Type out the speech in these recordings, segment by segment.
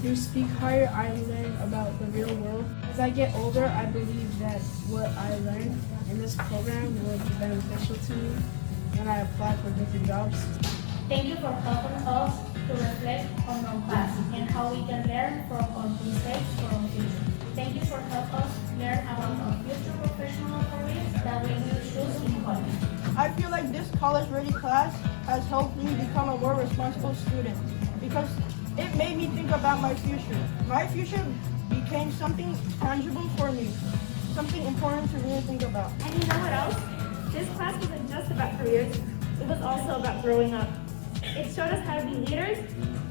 Through SPEAKHIRE, I learn about the real world. As I get older, I believe that what I learned in this program will be beneficial to me when I apply for different jobs. Thank you for helping us to reflect on our past and how we can learn from our mistakes for our future. Thank you for helping us learn about our future professional careers that we will choose in college. I feel like this college-ready class has helped me become a more responsible student because it made me think about my future. My future became something tangible for me, something important to really think about. And you know what else? This class wasn't just about careers, it was also about growing up. It showed us how to be leaders,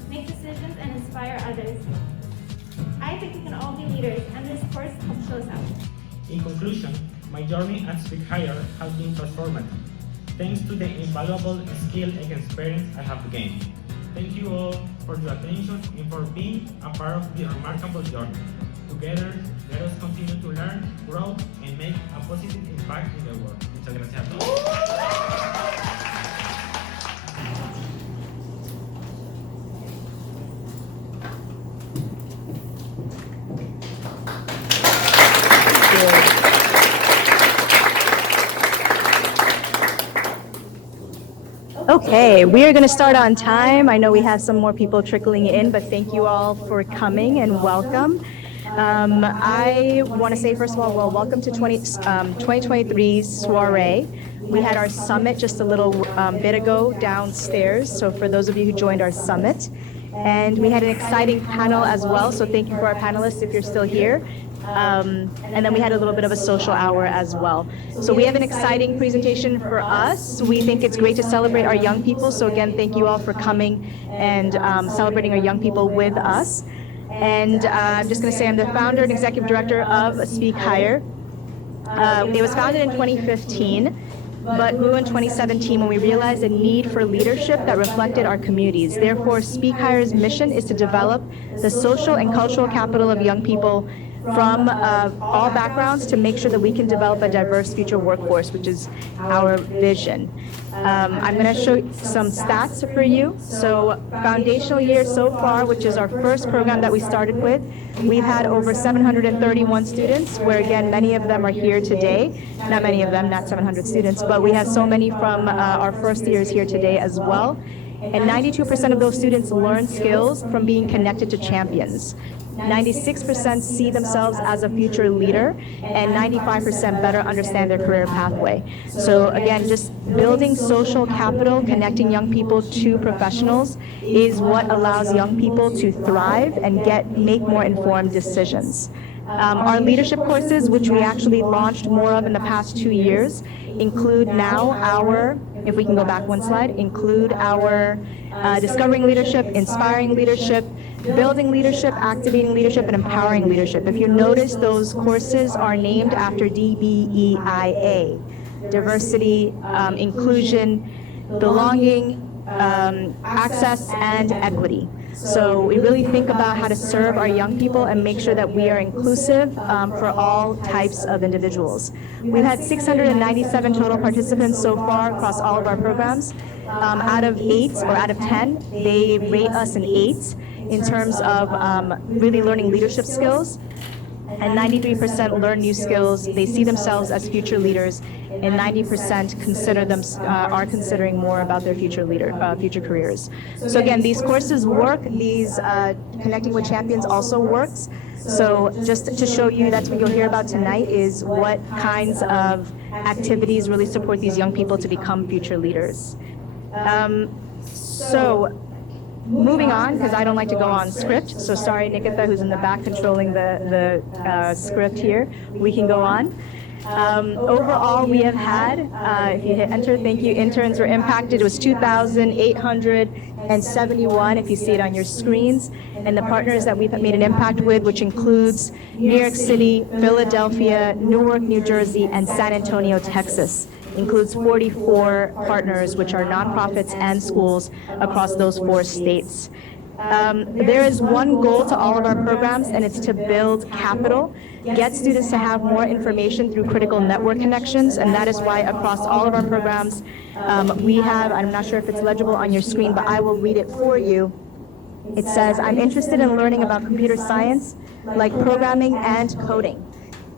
make decisions, and inspire others. I think we can all be leaders, and this course helps show us how. In conclusion, my journey at SPEAKHIRE has been transformative, thanks to the invaluable skill and experience I have gained. Thank you all for your attention and for being a part of this remarkable journey. Together, let us continue to learn, grow, and make a positive impact in the world. Muchas gracias a todos. Okay, we are going to start on time. I know we have some more people trickling in, but thank you all for coming and welcome. I want to say, first of all, well, welcome to 2023 Soiree. We had our summit just a little bit ago downstairs, so for those of you who joined our summit. And we had an exciting panel as well, so thank you for our panelists if you're still here. And then we had a little bit of a social hour as well. So we have an exciting presentation for us. We think it's great to celebrate our young people. So again, thank you all for coming and celebrating our young people with us. And I'm just going to say I'm the founder and executive director of SPEAKHIRE. It was founded in 2015. But grew in 2017 when we realized a need for leadership that reflected our communities. Therefore, SPEAKHIRE's mission is to develop the social and cultural capital of young people from all backgrounds to make sure that we can develop a diverse future workforce, which is our vision. I'm going to show some stats for you. So foundational year so far, which is our first program that we started with, we've had over 731 students, where again, many of them are here today. Not many of them, not 700 students, but we have so many from our first years here today as well. And 92% of those students learn skills from being connected to champions. 96% see themselves as a future leader, and 95% better understand their career pathway. So again, just building social capital, connecting young people to professionals is what allows young people to thrive and make more informed decisions. Our leadership courses, which we actually launched more of in the past 2 years, include now our, if we can go back one slide, include our discovering leadership, inspiring leadership, building leadership, activating leadership, and empowering leadership. If you notice, those courses are named after DBEIA, diversity, inclusion, belonging, access, and equity. So we really think about how to serve our young people and make sure that we are inclusive for all types of individuals. We've had 697 total participants so far across all of our programs. Out of 8 or out of 10, they rate us an 8 in terms of really learning leadership skills. And 93% learn new skills. They see themselves as future leaders, and 90% are considering more about their future careers. So again, these courses work. These Connecting with Champions also works. So just to show you, that's what you'll hear about tonight, is what kinds of activities really support these young people to become future leaders. Moving on, because I don't like to go on script, so sorry, Nikita, who's in the back controlling the script here. We can go on. Overall, we have had, if you hit enter, thank you, interns were impacted. It was 2,871, if you see it on your screens. And the partners that we've made an impact with, which includes New York City, Philadelphia, Newark, New Jersey, and San Antonio, Texas. Includes 44 partners, which are nonprofits and schools across those 4 states. There is one goal to all of our programs, and it's to build capital, get students to have more information through critical network connections, and that is why across all of our programs, we have, I'm not sure if it's legible on your screen, but I will read it for you. It says, I'm interested in learning about computer science, like programming and coding.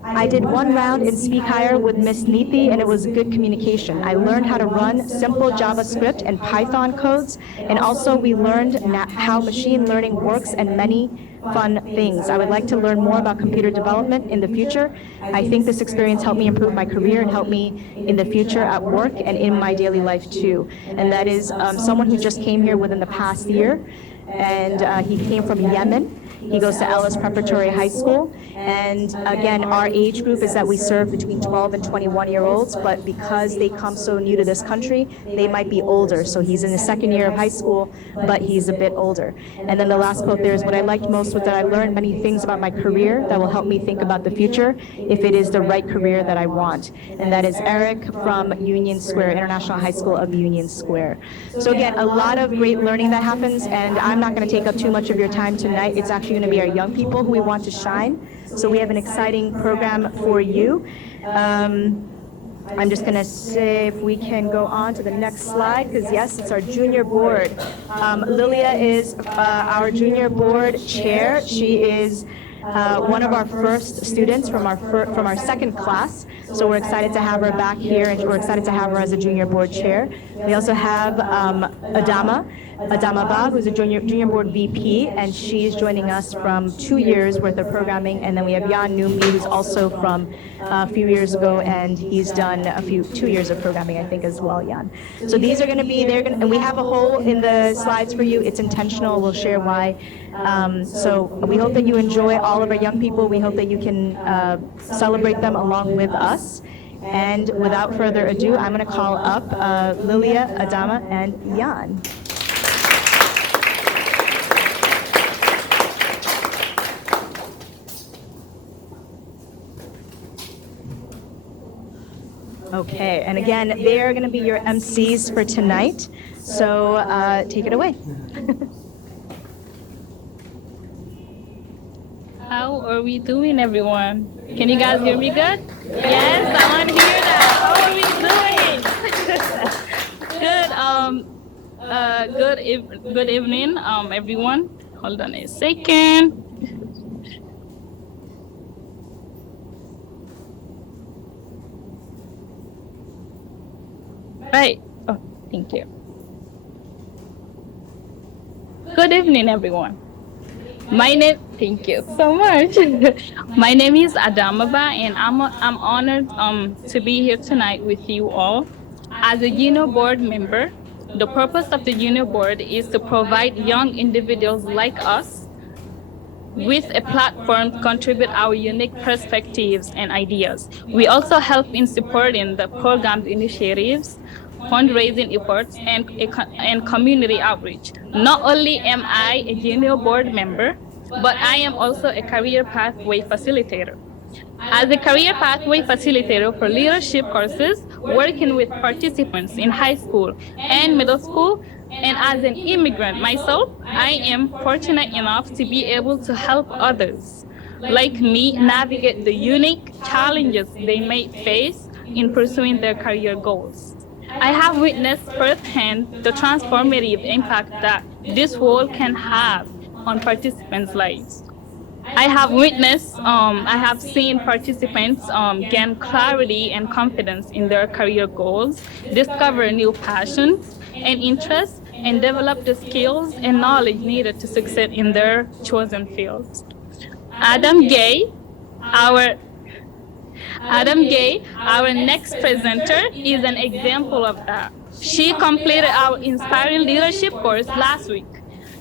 I did one round in SPEAKHIRE with Miss Neethi, and it was good communication. I learned how to run simple JavaScript and Python codes, and also we learned how machine learning works and many fun things. I would like to learn more about computer development in the future. I think this experience helped me improve my career and help me in the future at work and in my daily life too. And that is someone who just came here within the past year, and he came from Yemen. He goes to Ellis Preparatory High School, and again, our age group is that we serve between 12 and 21-year-olds, but because they come so new to this country, they might be older. So he's in the second year of high school, but he's a bit older. And then the last quote there is, what I liked most was that I learned many things about my career that will help me think about the future if it is the right career that I want. And that is Eric from Union Square, International High School of Union Square. So again, a lot of great learning that happens, and I'm not going to take up too much of your time tonight. It's actually going to be our young people who we want to shine. So we have an exciting program for you. I'm just going to say if we can go on to the next slide, because yes, it's our junior board. Lilia is our junior board chair. She is one of our first students from our second class. So we're excited to have her back here, and we're excited to have her as a junior board chair. We also have Adama Bab, who's a junior board VP, and she's joining us from 2 years worth of programming. And then we have Jan Numbi, who's also from a few years ago, and he's done 2 years of programming, I think, as well, Jan. So these are going to be, and we have a hole in the slides for you. It's intentional. We'll share why. So we hope that you enjoy all of our young people. We hope that you can celebrate them along with us. And without further ado, I'm going to call up Lilia, Adama, and Jan. Okay, and again, they are going to be your MCs for tonight. So take it away. How are we doing, everyone? Can you guys hear me good? Yes, I want to hear that. How are we doing? Good evening, everyone. Hold on a second. Right. Oh, thank you. Good evening, everyone. Thank you so much. My name is Adamaba, and I'm honored to be here tonight with you all. As a junior board member, the purpose of the junior board is to provide young individuals like us with a platform to contribute our unique perspectives and ideas. We also help in supporting the program's initiatives, fundraising efforts, and community outreach. Not only am I a junior board member, but I am also a career pathway facilitator. As a career pathway facilitator for leadership courses, working with participants in high school and middle school, and as an immigrant myself, I am fortunate enough to be able to help others like me navigate the unique challenges they may face in pursuing their career goals. I have witnessed firsthand the transformative impact that this role can have on participants' lives. I have seen participants gain clarity and confidence in their career goals, discover new passions and interests, and develop the skills and knowledge needed to succeed in their chosen fields. Adam Gay, our next presenter, is an example of that. She completed our Inspiring Leadership course last week.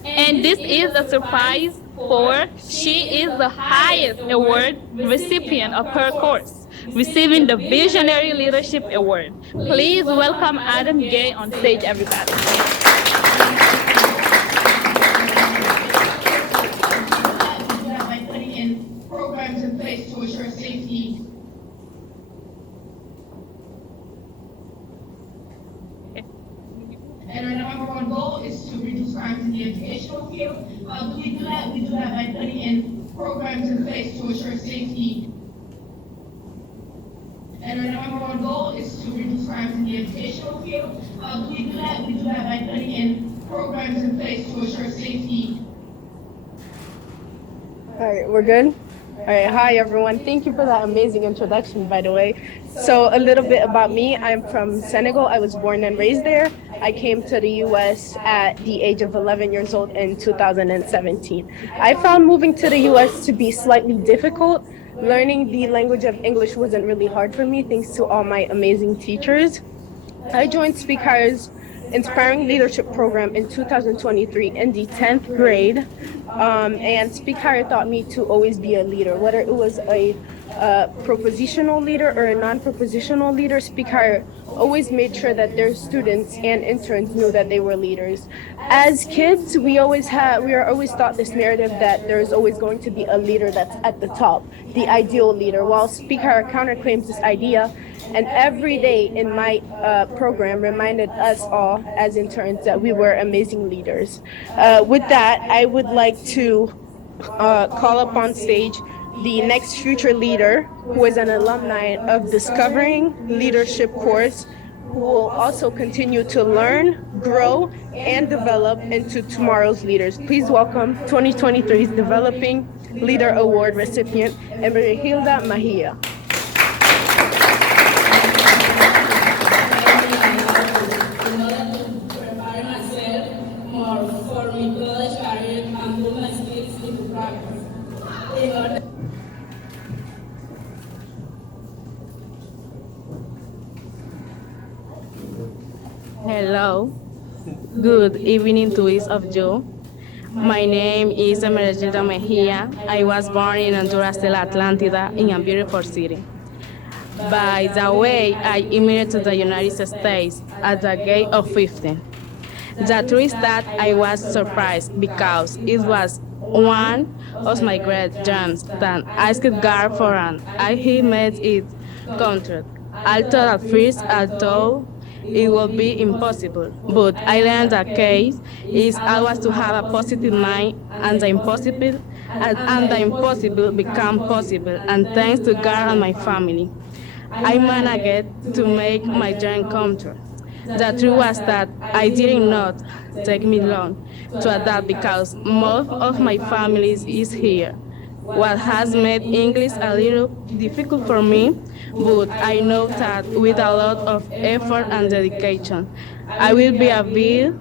And this is a surprise for she is the highest award recipient of her course, receiving the Visionary Leadership Award. Please welcome Adam Gay on stage, everybody. By putting in programs in place to ensure safety. And our number one goal is to reduce crimes in the educational field. How do we do that? We do that by putting in programs in place to ensure safety. And our number one goal is to reduce crimes in the educational field. How do we do that? We do that by putting in programs in place to ensure safety. All right, we're good? All right, hi everyone. Thank you for that amazing introduction, by the way. So a little bit about me. I'm from Senegal. I was born and raised there. I came to the US at the age of 11 years old in 2017. I found moving to the US to be slightly difficult. Learning the language of English wasn't really hard for me, thanks to all my amazing teachers. I joined SPEAKHIRE's Inspiring Leadership Program in 2023 in the 10th grade. And SPEAKHIRE taught me to always be a leader, whether it was a propositional leader or a non-propositional leader. SPEAKHIRE always made sure that their students and interns knew that they were leaders. As kids, we are always taught this narrative that there is always going to be a leader that's at the top, the ideal leader, while SPEAKHIRE counterclaims this idea. And every day in my program reminded us all as interns that we were amazing leaders. With that, I would like to call up on stage the next future leader, who is an alumni of Discovering Leadership course, who will also continue to learn, grow, and develop into tomorrow's leaders. Please welcome 2023's Developing Leader Award recipient, Hilda Mahia. Hello, good evening to each of you. My name is Hilda Mejia. I was born in Honduras de la Atlántida in a beautiful city. By the way, I immigrated to the United States at the age of 15. The truth is that I was surprised because it was one of my great dreams that I asked God for, and He made it contract. I thought at first I thought it would be impossible, but I learned that case is always to have a positive mind, and the impossible become possible. And thanks to God and my family, I managed to make my dream come true. The truth was that I did not take me long to adapt because most of my family is here. What has made English a little difficult for me, but I know that with a lot of effort and dedication, I will be able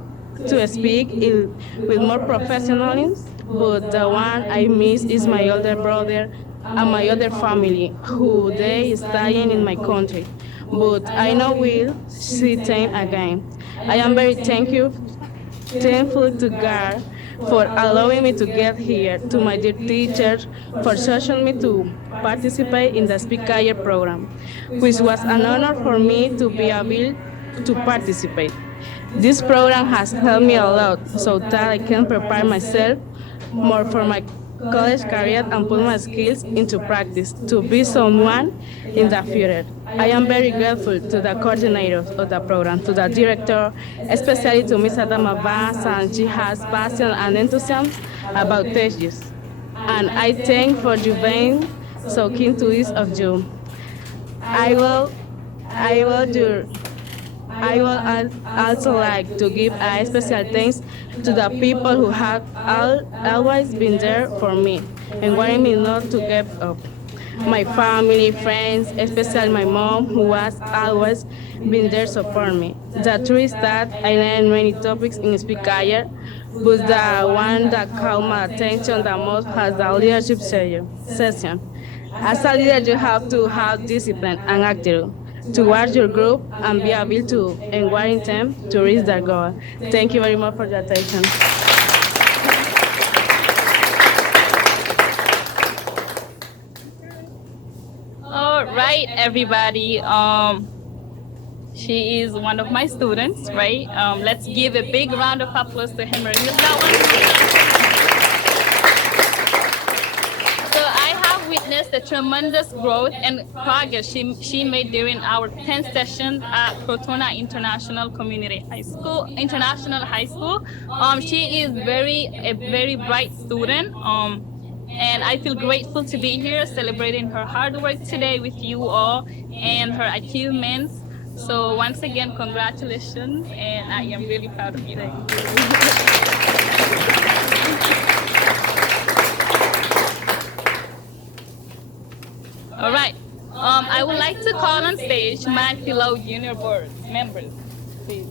to speak with more professionalism. But the one I miss is my older brother and my other family, who they studying in my country. But I know we'll see them again. I am very thankful to God for allowing me to get here, to my dear teachers for choosing me to participate in the SPEAKHIRE program, which was an honor for me to be able to participate. This program has helped me a lot so that I can prepare myself more for my college career and put my skills into practice to be someone in the future. I am very grateful to the coordinators of the program, to the director, especially to Ms. Adama Bass, and she has passion and enthusiasm about teaching. And I thank for you being so keen to each of you. I will also like to give a special thanks to the people who have always been there for me and wanting me not to give up. My family, friends, especially my mom, who has always been there to support me. The truth is that I learned many topics in SPEAKHIRE, but the one that caught my attention the most was the leadership session. As a leader, you have to have discipline and attitude towards your group and be able to encourage them to reach their goal. Thank you very much for your attention. All right, everybody. She is one of my students, right? Let's give a big round of applause to him. So I have witnessed realized the tremendous growth and progress she made during our 10th session at Crotona International High School. She is a very bright student. And I feel grateful to be here celebrating her hard work today with you all and her achievements. So once again, congratulations, and I am really proud of you. All right. I would like to call on stage my fellow junior board members, please.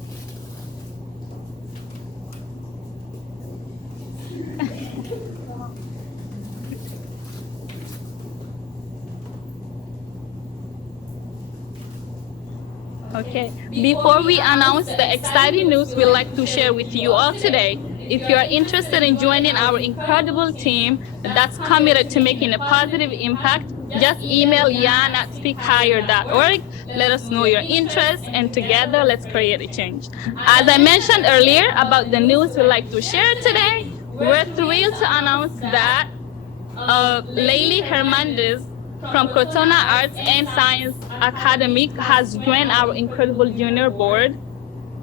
Okay, before we announce the exciting news we'd like to share with you all today, if you are interested in joining our incredible team that's committed to making a positive impact, just email yan@speakhire.org. Let us know your interest, and together let's create a change. As I mentioned earlier about the news we'd like to share today, we're thrilled to announce that Layli Hernandez from Crotona Arts and Science Academy has joined our incredible junior board.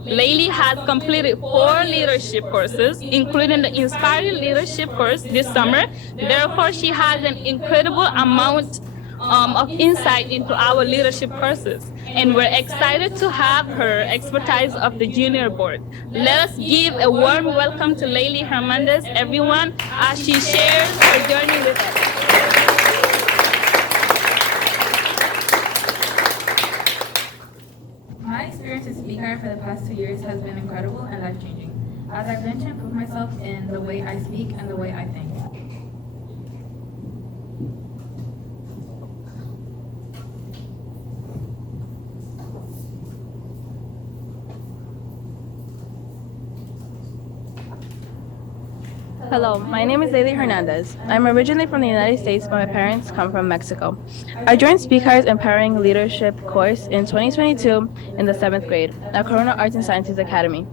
Layli has completed 4 leadership courses, including the Inspiring Leadership course this summer. Therefore, she has an incredible amount of insight into our leadership courses, and we're excited to have her expertise of the junior board. Let us give a warm welcome to Layli Hernandez, everyone, as she shares her journey with us. My experience at SPEAKHIRE for the past 2 years has been incredible and life-changing, as I've learned to improve myself in the way I speak and the way I think. Hello, my name is Layli Hernandez. I'm originally from the United States, but my parents come from Mexico. I joined SPEAKHIRE's Empowering Leadership course in 2022 in the 7th grade at Corona Arts and Sciences Academy.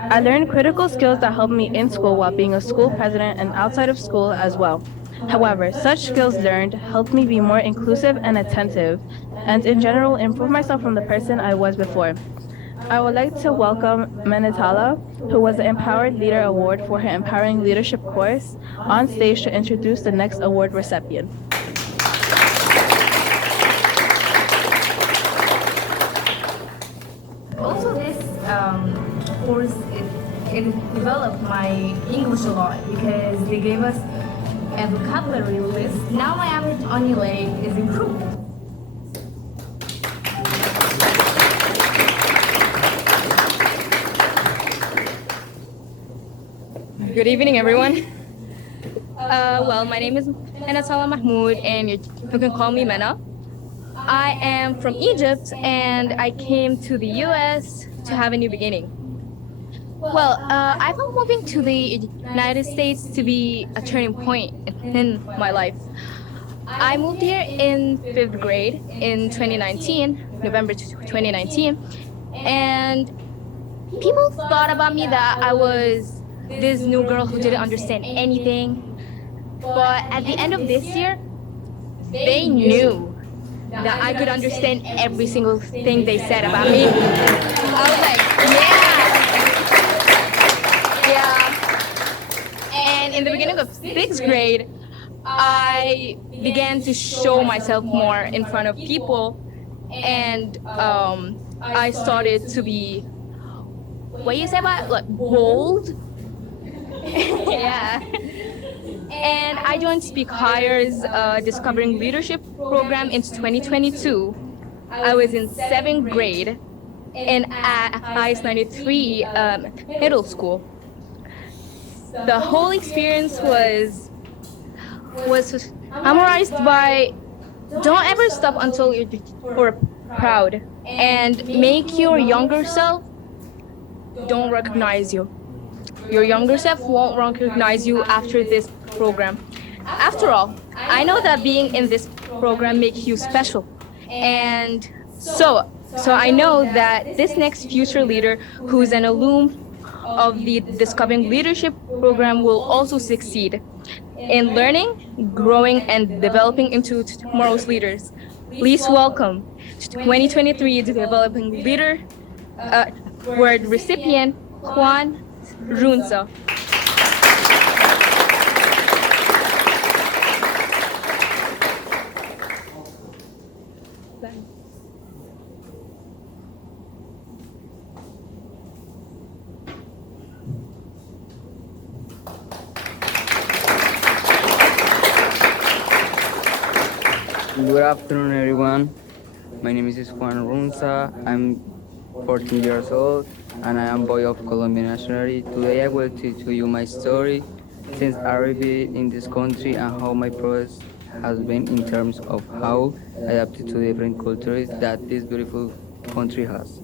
I learned critical skills that helped me in school while being a school president and outside of school as well. However, such skills learned helped me be more inclusive and attentive, and in general improve myself from the person I was before. I would like to welcome Menetala, who was the Empowered Leader Award for her Empowering Leadership course, on stage to introduce the next award recipient. Also, this course, it developed my English a lot because they gave us a vocabulary list. Now my average on is improved. Good evening, everyone. Well, my name is Menetala Mahmoud, and you can call me Mena. I am from Egypt, and I came to the U.S. to have a new beginning. Well, I found moving to the United States to be a turning point in my life. I moved here in 5th grade in 2019, November 2019, and people thought about me that I was this new girl who didn't understand anything. But at the end of this year, they knew that I could understand every single thing they said about me. I was like, yeah. And in the beginning of 6th grade, I began to show myself more in front of people, and I started to be, what you say about, like, bold? Yeah. And I joined SPEAKHIRE's Discovering Leadership program in 2022. I was in 7th grade and at IS 93 middle school. The whole experience was summarized by don't ever stop until you're proud, and make your younger self don't recognize you. Your younger self won't recognize you after this program. After all, I know that being in this program makes you special. And so I know that this next future leader who's an alum of the Discovering Leadership program will also succeed. in learning, growing, and developing into tomorrow's leaders. Please welcome to 2023 Developing Leader uh, Award recipient Juan Runza. Good afternoon, everyone. My name is Juan Runza. I'm 14 years old and I am boy of Colombian nationality. Today I will teach you my story since I arrived in this country and how my process has been in terms of how I adapted to different cultures that this beautiful country has.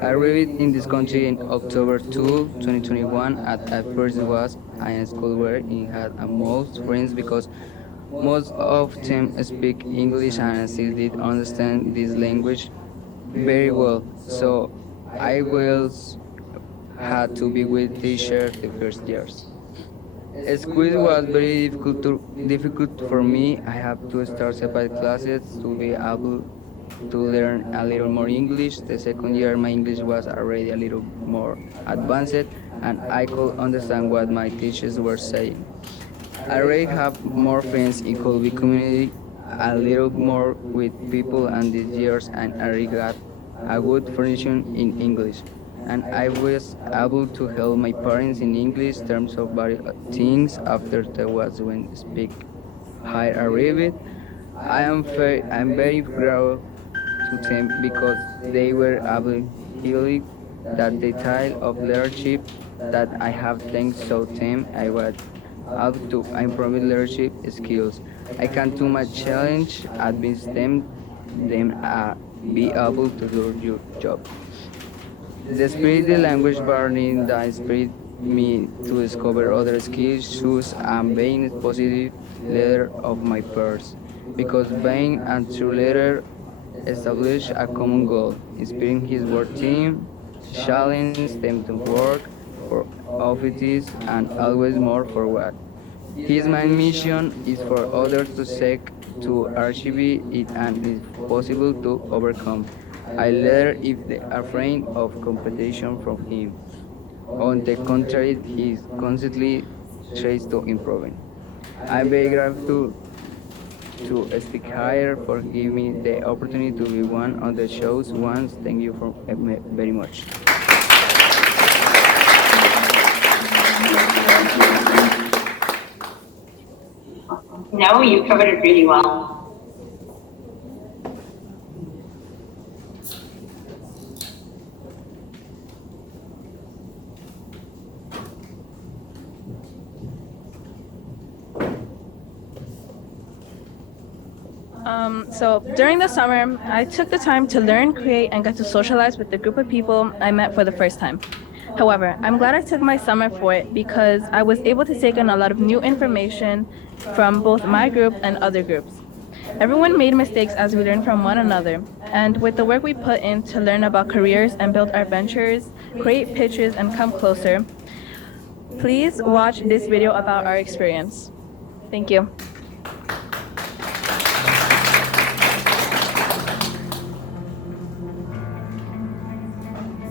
I arrived in this country in October 2, 2021. At first it was in school where I had most friends because most of them speak English and I still did understand this language very well. So I was had to be with teacher the first years. School was very difficult for me. I have to start separate classes to be able to learn a little more English. The second year my English was already a little more advanced and I could understand what my teachers were saying. I already have more friends in Colby community, a little more with people and these years and I already got a good foundation in English. And I was able to help my parents in English terms of various things after that was when speak high arrived. I'm very grateful to them because they were able to that the style of leadership that I have thanks to them I was able to improve leadership skills. I can do my challenge, advance them be able to do your job. The spirit the language learning that inspired me to discover other skills, choose and being a positive leader of my peers. Because being a true leader establish a common goal, inspiring his work team, challenge them to work for offices and always more forward. His main mission is for others to seek to achieve it and is possible to overcome. I learn if they are afraid of competition from him. On the contrary, he constantly tries to improve. I'm very grateful to Speak Higher for giving me the opportunity to be one of the show's ones. Thank you for very much. No, you covered it really well. So during the summer, I took the time to learn, create, and get to socialize with the group of people I met for the first time. However, I'm glad I took my summer for it because I was able to take in a lot of new information from both my group and other groups. Everyone made mistakes as we learned from one another, and with the work we put in to learn about careers and build our ventures, create pictures, and come closer, please watch this video about our experience. Thank you.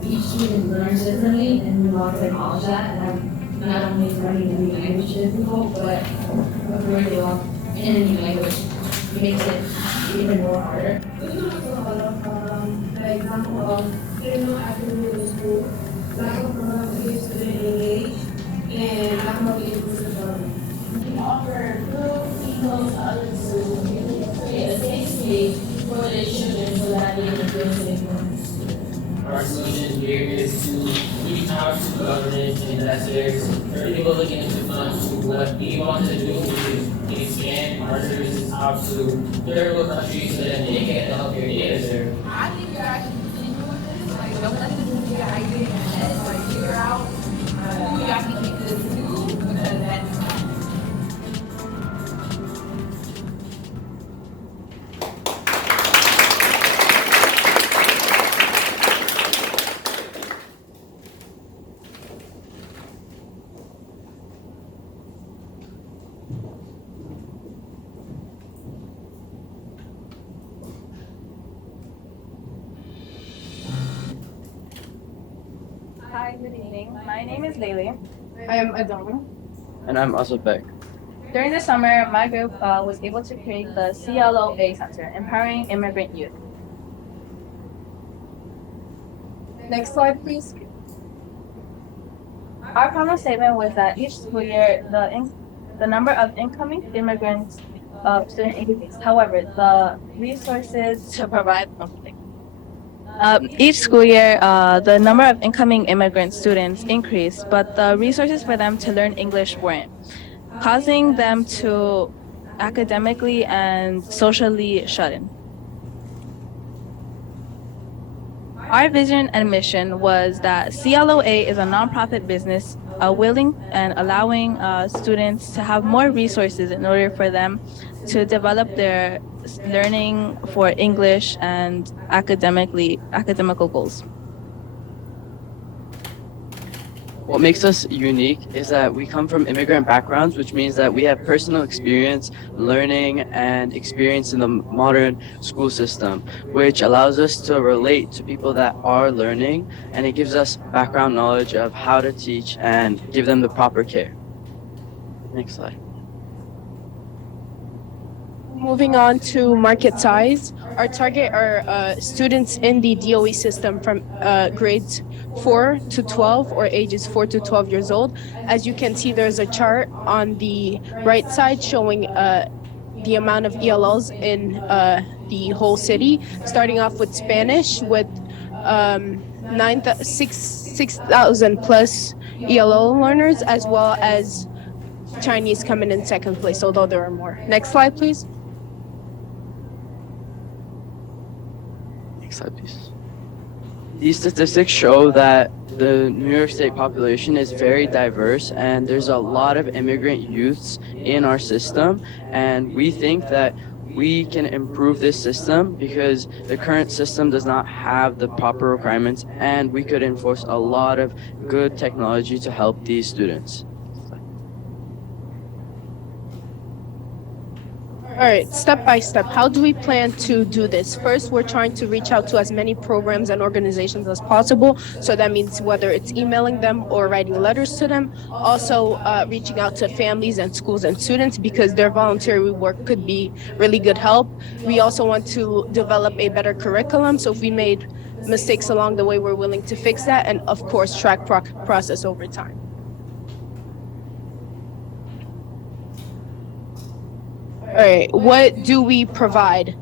Each student learns differently and we want to acknowledge that, and I'm not only learning a new language difficult, but a curriculum in a new language makes it even more harder. We can also develop the example of no activity in school, lack of program to get student engaged, and lack of inclusive learning. We offer group equals to others to create a safe space for the children so that they can feel safe. Our solution here is to reach out to government and investors for people looking into funds to what we want to do, which is expand our services out to third world countries so that they can help your data serve. I think you guys should continue with this. Like, don't let this be an idea in your head. Like, figure out who y'all can take this to, because that's Hi, good evening. My name is Laylee. I am Adama. And I'm Azubek. During the summer, my group was able to create the CLOA Center, Empowering Immigrant Youth. Next slide, please. Our promise statement was that each school year, the number of incoming immigrant students increased. However, the resources to provide each school year, the number of incoming immigrant students increased, but the resources for them to learn English weren't, causing them to academically and socially shut in. Our vision and mission was that CLOA is a nonprofit business willing and allowing students to have more resources in order for them to develop their learning for English and academical goals. What makes us unique is that we come from immigrant backgrounds, which means that we have personal experience learning and experience in the modern school system, which allows us to relate to people that are learning, and it gives us background knowledge of how to teach and give them the proper care. Next slide. Moving on to market size, our target are students in the DOE system from grades 4 to 12 or ages 4 to 12 years old. As you can see, there's a chart on the right side showing the amount of ELLs in the whole city, starting off with Spanish with 6,000 plus ELL learners, as well as Chinese coming in second place, although there are more. Next slide, please. Next slide, please. These statistics show that the New York State population is very diverse, and there's a lot of immigrant youths in our system, and we think that we can improve this system because the current system does not have the proper requirements, and we could enforce a lot of good technology to help these students. All right, step by step, how do we plan to do this? First, we're trying to reach out to as many programs and organizations as possible. So that means whether it's emailing them or writing letters to them. Also, reaching out to families and schools and students because their voluntary work could be really good help. We also want to develop a better curriculum. So if we made mistakes along the way, we're willing to fix that. And of course, track process over time. All right, what do we provide?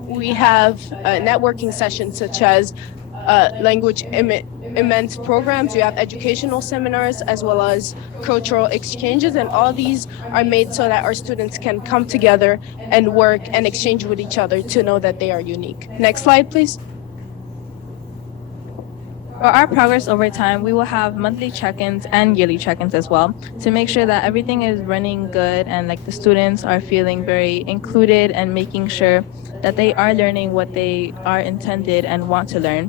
We have networking sessions such as language immense programs. You have educational seminars as well as cultural exchanges, and all these are made so that our students can come together and work and exchange with each other to know that they are unique. Next slide, please. For our progress over time, we will have monthly check-ins and yearly check-ins as well to make sure that everything is running good and like the students are feeling very included and making sure that they are learning what they are intended and want to learn.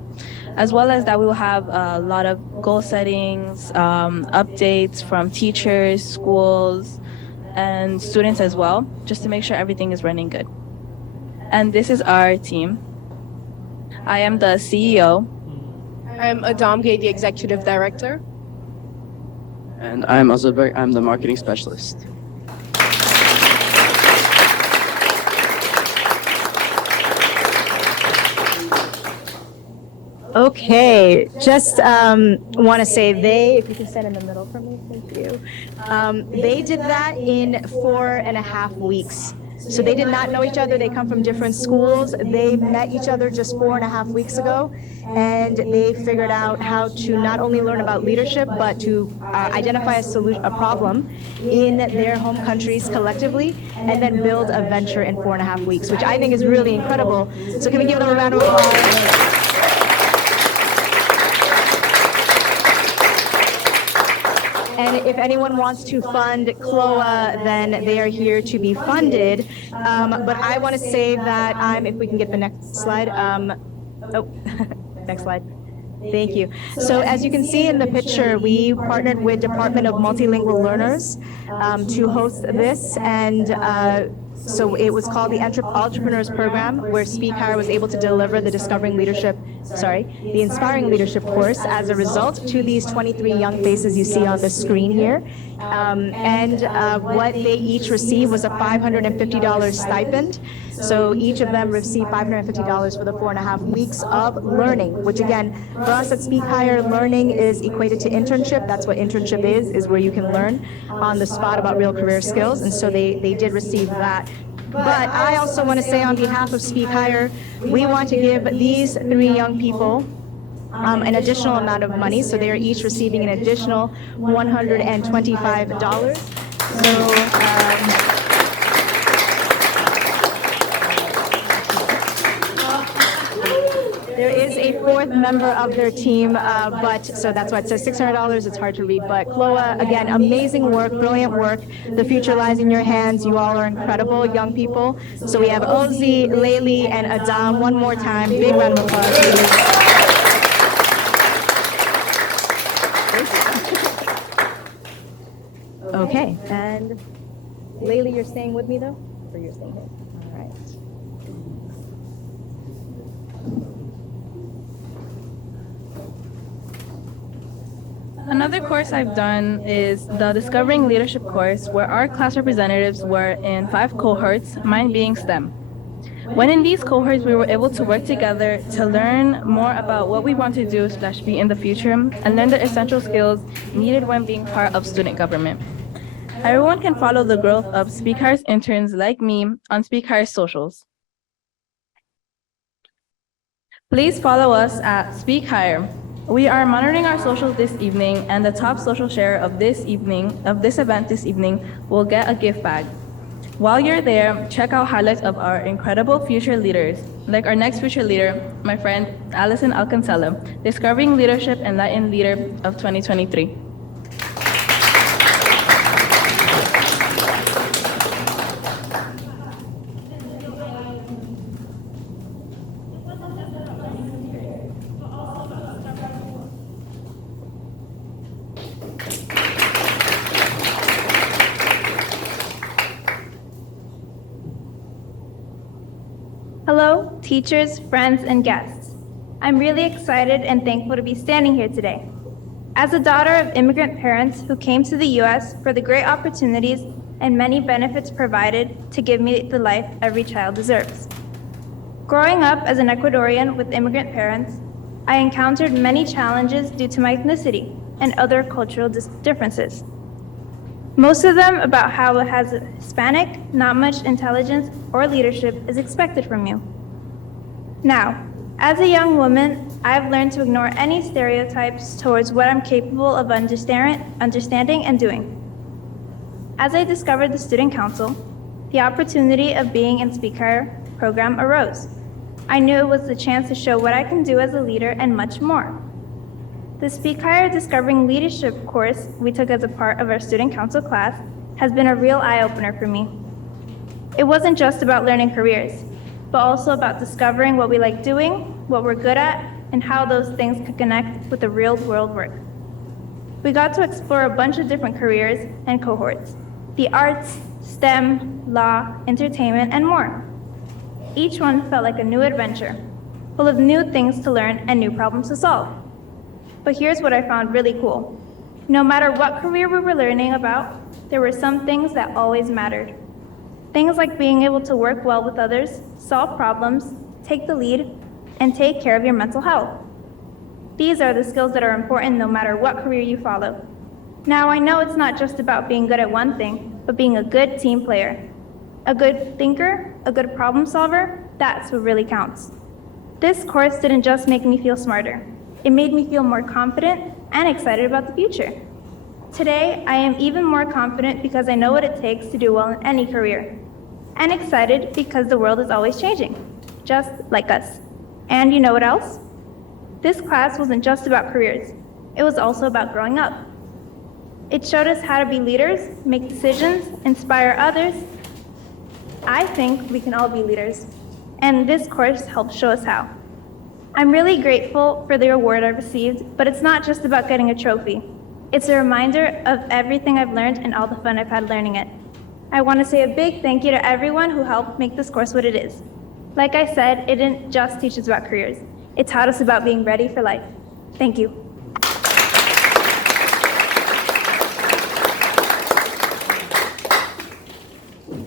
As well as that, we will have a lot of goal settings, updates from teachers, schools, and students as well, just to make sure everything is running good. And this is our team. I am the CEO. I'm Adam Gay, the Executive Director. And I'm Azubek, I'm the Marketing Specialist. Okay, just want to say if you can stand in the middle for me, thank you. They did that in 4.5 weeks. So they did not know each other. They come from different schools. They met each other just 4.5 weeks ago, and they figured out how to not only learn about leadership, but to identify a problem in their home countries collectively, and then build a venture in 4.5 weeks, which I think is really incredible. So can we give them a round of applause? And if anyone wants to fund CLOA, then they are here to be funded. But I want to say that if we can get the next slide. Next slide. Thank you. So as you can see in the picture, we partnered with Department of Multilingual Learners to host this. And So it was called the Entrepreneurs Program, where SPEAKHIRE was able to deliver the the Inspiring Leadership course as a result to these 23 young faces you see on the screen here. What they each received was a $550 stipend. So each of them received $550 for the 4.5 weeks of learning, which again, for us at SPEAKHIRE, learning is equated to internship. That's what internship is where you can learn on the spot about real career skills. And so they did receive that. But I also want to say on behalf of SPEAKHIRE, we want to give these 3 young people an additional amount of money. So they are each receiving an additional $125. There is a 4th member of their team, so that's why it says $600. It's hard to read. But Chloe, again, amazing work, brilliant work. The future lies in your hands. You all are incredible young people. So we have Ozi, Layli, and Adam. One more time, big round of applause, please. Okay, and Layli, you're staying with me though? Or you're staying here? All right. Another course I've done is the Discovering Leadership course, where our class representatives were in 5 cohorts, mine being STEM. When in these cohorts, we were able to work together to learn more about what we want to do / be in the future, and learn the essential skills needed when being part of student government. Everyone can follow the growth of SPEAKHIRE's interns like me on SPEAKHIRE's socials. Please follow us at SPEAKHIRE. We are monitoring our socials this evening, and the top social share of this event this evening will get a gift bag. While you're there, check out highlights of our incredible future leaders, like our next future leader, my friend Allison Alcancela, Discovering Leadership Enlightened Leader of 2023. Hello, teachers, friends, and guests. I'm really excited and thankful to be standing here today. As a daughter of immigrant parents who came to the U.S. for the great opportunities and many benefits provided to give me the life every child deserves. Growing up as an Ecuadorian with immigrant parents, I encountered many challenges due to my ethnicity and other cultural differences. Most of them about how as a Hispanic, not much intelligence or leadership is expected from you. Now, as a young woman, I've learned to ignore any stereotypes towards what I'm capable of understanding and doing. As I discovered the Student Council, the opportunity of being in SPEAKHIRE program arose. I knew it was the chance to show what I can do as a leader and much more. The SPEAKHIRE Discovering Leadership course we took as a part of our Student Council class has been a real eye-opener for me. It wasn't just about learning careers, but also about discovering what we like doing, what we're good at, and how those things could connect with the real world work. We got to explore a bunch of different careers and cohorts: the arts, STEM, law, entertainment, and more. Each one felt like a new adventure, full of new things to learn and new problems to solve. But here's what I found really cool. No matter what career we were learning about, there were some things that always mattered. Things like being able to work well with others, solve problems, take the lead, and take care of your mental health. These are the skills that are important no matter what career you follow. Now, I know it's not just about being good at one thing, but being a good team player. A good thinker, a good problem solver, that's what really counts. This course didn't just make me feel smarter. It made me feel more confident and excited about the future. Today, I am even more confident because I know what it takes to do well in any career. And excited because the world is always changing, just like us. And you know what else? This class wasn't just about careers. It was also about growing up. It showed us how to be leaders, make decisions, inspire others. I think we can all be leaders. And this course helped show us how. I'm really grateful for the award I received, but it's not just about getting a trophy. It's a reminder of everything I've learned and all the fun I've had learning it. I want to say a big thank you to everyone who helped make this course what it is. Like I said, it didn't just teach us about careers. It taught us about being ready for life. Thank you.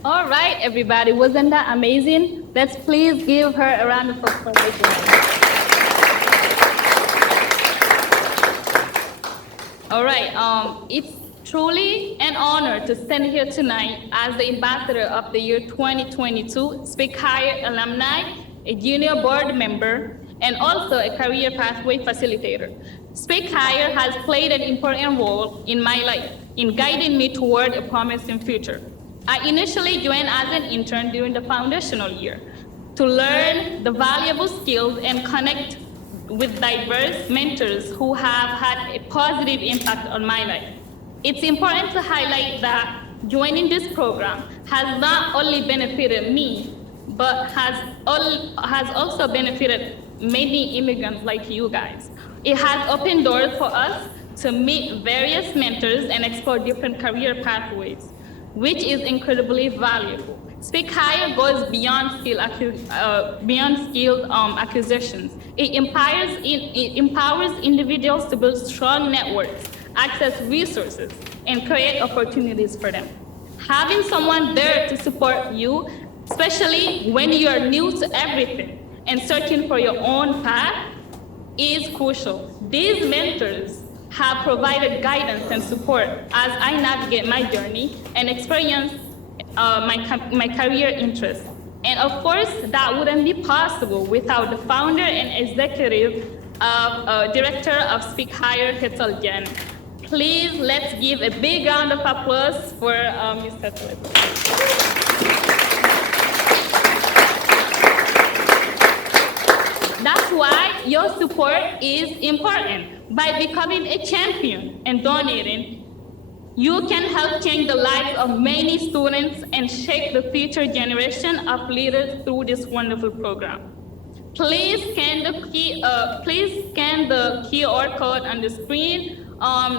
All right, everybody, wasn't that amazing? Let's please give her a round of applause. All right, it's truly an honor to stand here tonight as the ambassador of the year 2022, SPEAKHIRE alumni, a junior board member, and also a career pathway facilitator. SPEAKHIRE has played an important role in my life in guiding me toward a promising future. I initially joined as an intern during the foundational year to learn the valuable skills and connect with diverse mentors who have had a positive impact on my life. It's important to highlight that joining this program has not only benefited me, but has also benefited many immigrants like you guys. It has opened doors for us to meet various mentors and explore different career pathways, which is incredibly valuable. SPEAKHIRE goes beyond skill acquisitions. It empowers individuals to build strong networks, access resources, and create opportunities for them. Having someone there to support you, especially when you are new to everything and searching for your own path, is crucial. These mentors have provided guidance and support as I navigate my journey and experience my career interests. And of course, that wouldn't be possible without the founder and executive director of SPEAKHIRE, Hetal Jen. Please, let's give a big round of applause for Mr. Hetal. That's why your support is important. By becoming a champion and donating, you can help change the lives of many students and shape the future generation of leaders through this wonderful program. Please scan the QR code on the screen.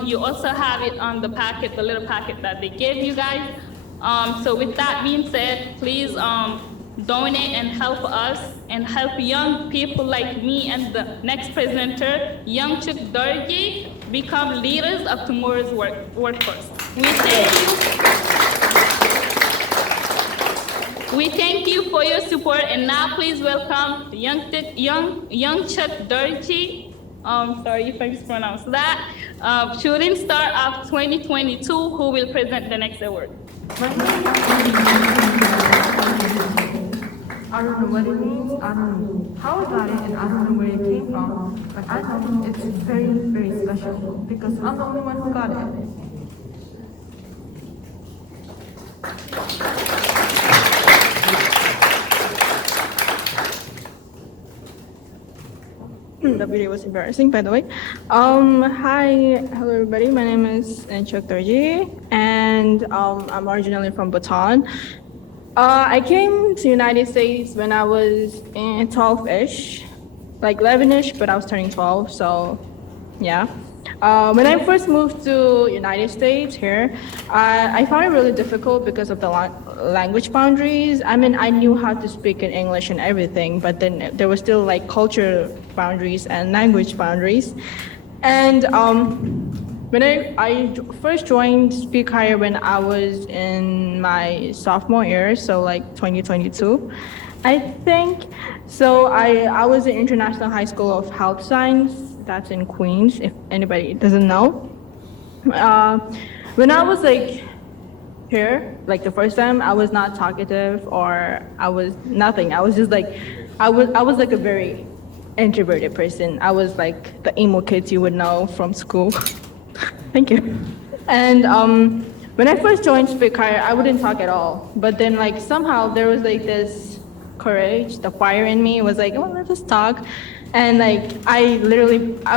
You also have it on the packet, the little packet that they gave you guys. So with that being said, please donate and help us and help young people like me and the next presenter, Young Chuk Dorji, become leaders of tomorrow's workforce. We thank you for your support, and now please welcome Young Chuk Dorji. Sorry if I mispronounced that. Shooting Star of 2022, who will present the next award. I don't know what it means, I don't know how I got it, and I don't know where it came from, but I think it's very, very special because I'm the only one who got it. The video was embarrassing, by the way. Hello everybody. My name is Chuk Dorji, and I'm originally from Bhutan. I came to United States when I was in 12-ish, like 11-ish, but I was turning 12, so yeah. When I first moved to United States here, I found it really difficult because of the language boundaries. I mean, I knew how to speak in English and everything, but then there were still like culture boundaries and language boundaries. And when I first joined SPEAKHIRE when I was in my sophomore year, so like 2022, I think. So I was in International High School of Health Science. That's in Queens, if anybody doesn't know. When I was like here, like the first time, I was not talkative or I was nothing. I was just like, I was like a very introverted person. I was like the emo kids you would know from school. Thank you. And when I first joined SPEAKHIRE, I wouldn't talk at all. But then like somehow there was like this courage, the fire in me was like, oh, let's just talk. And like I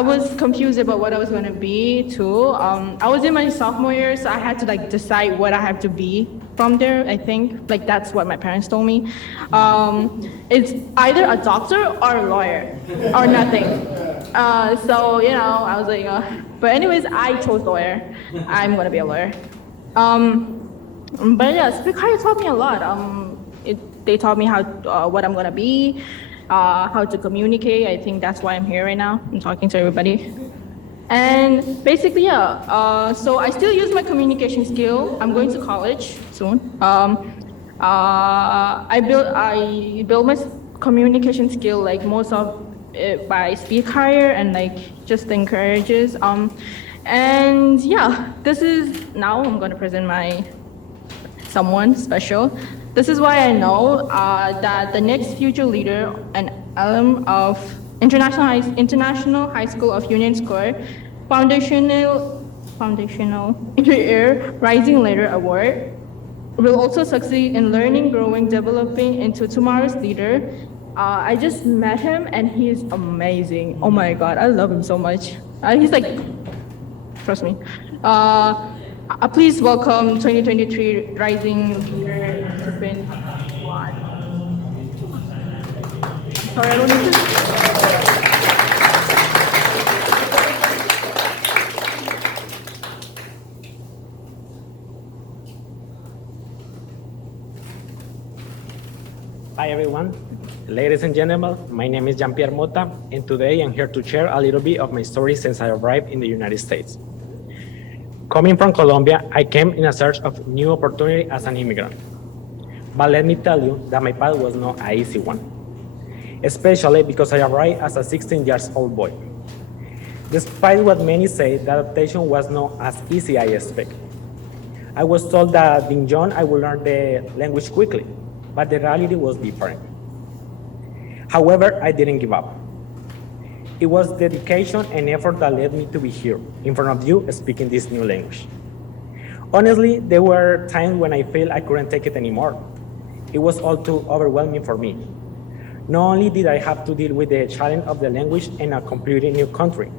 was confused about what I was gonna be too. I was in my sophomore year, so I had to like decide what I have to be from there. I think like that's what my parents told me. It's either a doctor or a lawyer or nothing. So you know, I was like, but anyways, I chose lawyer. I'm gonna be a lawyer. But yeah, SPEAKHIRE taught me a lot. They taught me how what I'm gonna be, how to communicate. I think that's why I'm here right now. I'm talking to everybody. And basically, yeah. So I still use my communication skill. I'm going to college soon. I built my communication skill like most of it by SPEAKHIRE and like just encourages. And yeah, this is now I'm gonna present my someone special. This is why I know that the next future leader and alum of International High School of Union Square Foundational Air Rising Leader Award will also succeed in learning, growing, developing into tomorrow's leader. I just met him and he is amazing. Oh my God, I love him so much. He's like, trust me. Please welcome 2023 Rising Leader. Sorry, I don't need to. Hi everyone. Ladies and gentlemen, my name is Jean-Pierre Mota, and today I'm here to share a little bit of my story since I arrived in the United States. Coming from Colombia, I came in a search of new opportunity as an immigrant. But let me tell you that my path was not an easy one, especially because I arrived as a 16-year-old boy. Despite what many say, the adaptation was not as easy as I expected. I was told that being young, I would learn the language quickly, but the reality was different. However, I didn't give up. It was dedication and effort that led me to be here, in front of you, speaking this new language. Honestly, there were times when I felt I couldn't take it anymore. It was all too overwhelming for me. Not only did I have to deal with the challenge of the language in a completely new country,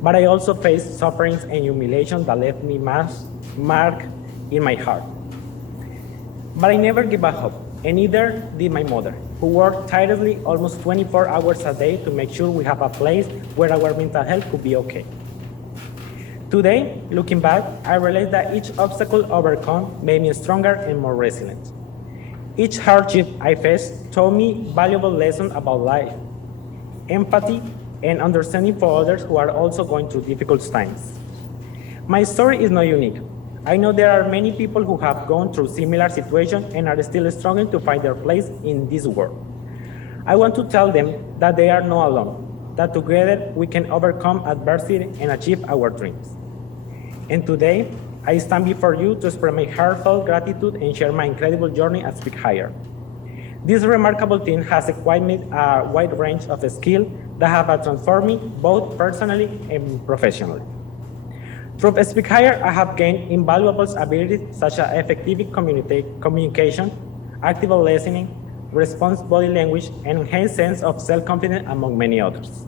but I also faced sufferings and humiliation that left me mark in my heart. But I never gave up hope, and neither did my mother, who worked tirelessly almost 24 hours a day to make sure we have a place where our mental health could be okay. Today, looking back, I realized that each obstacle overcome made me stronger and more resilient. Each hardship I faced taught me valuable lessons about life, empathy, and understanding for others who are also going through difficult times. My story is not unique. I know there are many people who have gone through similar situations and are still struggling to find their place in this world. I want to tell them that they are not alone, that together we can overcome adversity and achieve our dreams. And today, I stand before you to express my heartfelt gratitude and share my incredible journey at SPEAKHIRE. This remarkable team has acquired me a wide range of skills that have transformed me both personally and professionally. Through SPEAKHIRE, I have gained invaluable abilities such as effective communication, active listening, responsive body language, and enhanced sense of self-confidence, among many others.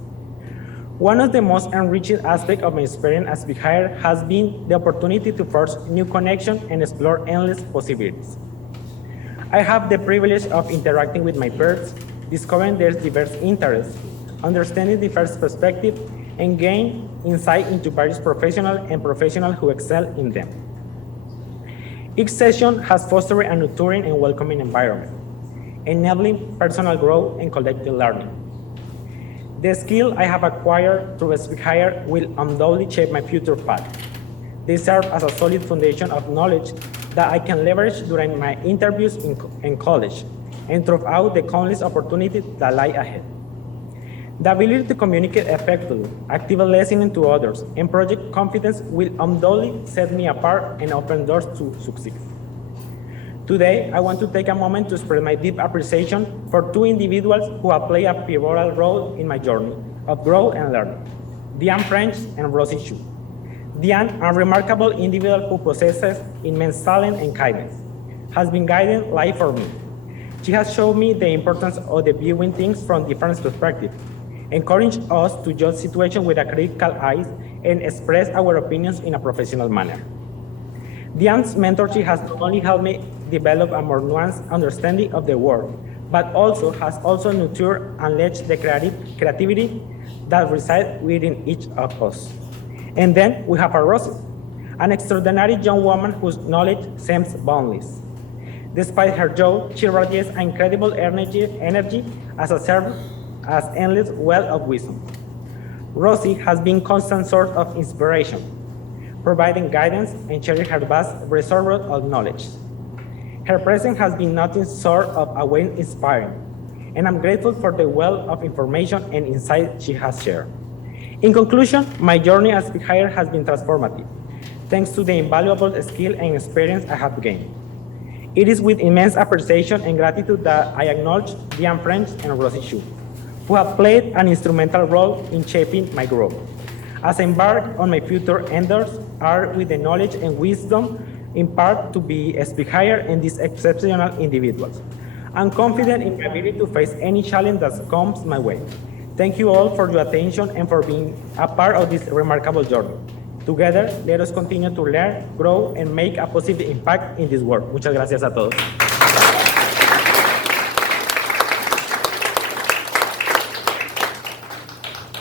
One of the most enriching aspects of my experience at SPEAKHIRE has been the opportunity to forge new connections and explore endless possibilities. I have the privilege of interacting with my peers, discovering their diverse interests, understanding diverse perspectives, and gain insight into various professionals who excel in them. Each session has fostered a nurturing and welcoming environment, enabling personal growth and collective learning. The skill I have acquired through SPEAKHIRE will undoubtedly shape my future path. They serve as a solid foundation of knowledge that I can leverage during my interviews in college and throughout the countless opportunities that lie ahead. The ability to communicate effectively, actively listening to others, and project confidence will undoubtedly set me apart and open doors to succeed. Today, I want to take a moment to express my deep appreciation for two individuals who have played a pivotal role in my journey of growth and learning, Diane French and Rosie Chu. Diane, a remarkable individual who possesses immense talent and kindness, has been guiding life for me. She has shown me the importance of viewing things from different perspectives, encouraged us to judge situations with a critical eye, and express our opinions in a professional manner. Diane's mentorship has not only helped me develop a more nuanced understanding of the world, but has also nurtured and led the creativity that resides within each of us. And then we have Rosie, an extraordinary young woman whose knowledge seems boundless. Despite her joy, she radiates incredible energy as as endless well of wisdom. Rosie has been constant source of inspiration, providing guidance and sharing her vast reservoir of knowledge. Her presence has been nothing short of inspiring, and I'm grateful for the wealth of information and insight she has shared. In conclusion, my journey as SPEAKHIRE has been transformative, thanks to the invaluable skill and experience I have gained. It is with immense appreciation and gratitude that I acknowledge Diane French and Rosie Shu, who have played an instrumental role in shaping my growth. As I embark on my future endeavors, are with the knowledge and wisdom imparted to be SPEAKHIRE and these exceptional individuals. I'm confident in my ability to face any challenge that comes my way. Thank you all for your attention and for being a part of this remarkable journey. Together, let us continue to learn, grow, and make a positive impact in this world. Muchas gracias a todos.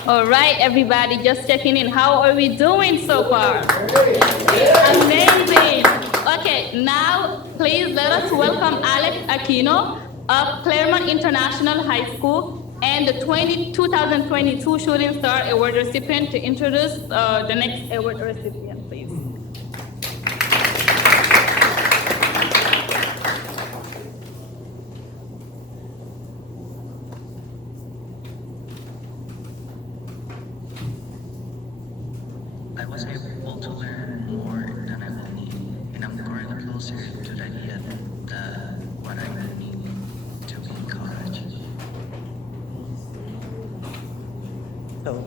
All right, everybody, just checking in. How are we doing so far? Amazing. Okay, now please let us welcome Alex Aquino of Claremont International High School and the 2022 Shooting Star Award recipient to introduce the next award recipient, please. I was able to learn more than I will need, and I'm growing closer to the idea that what I will need to be in college. So,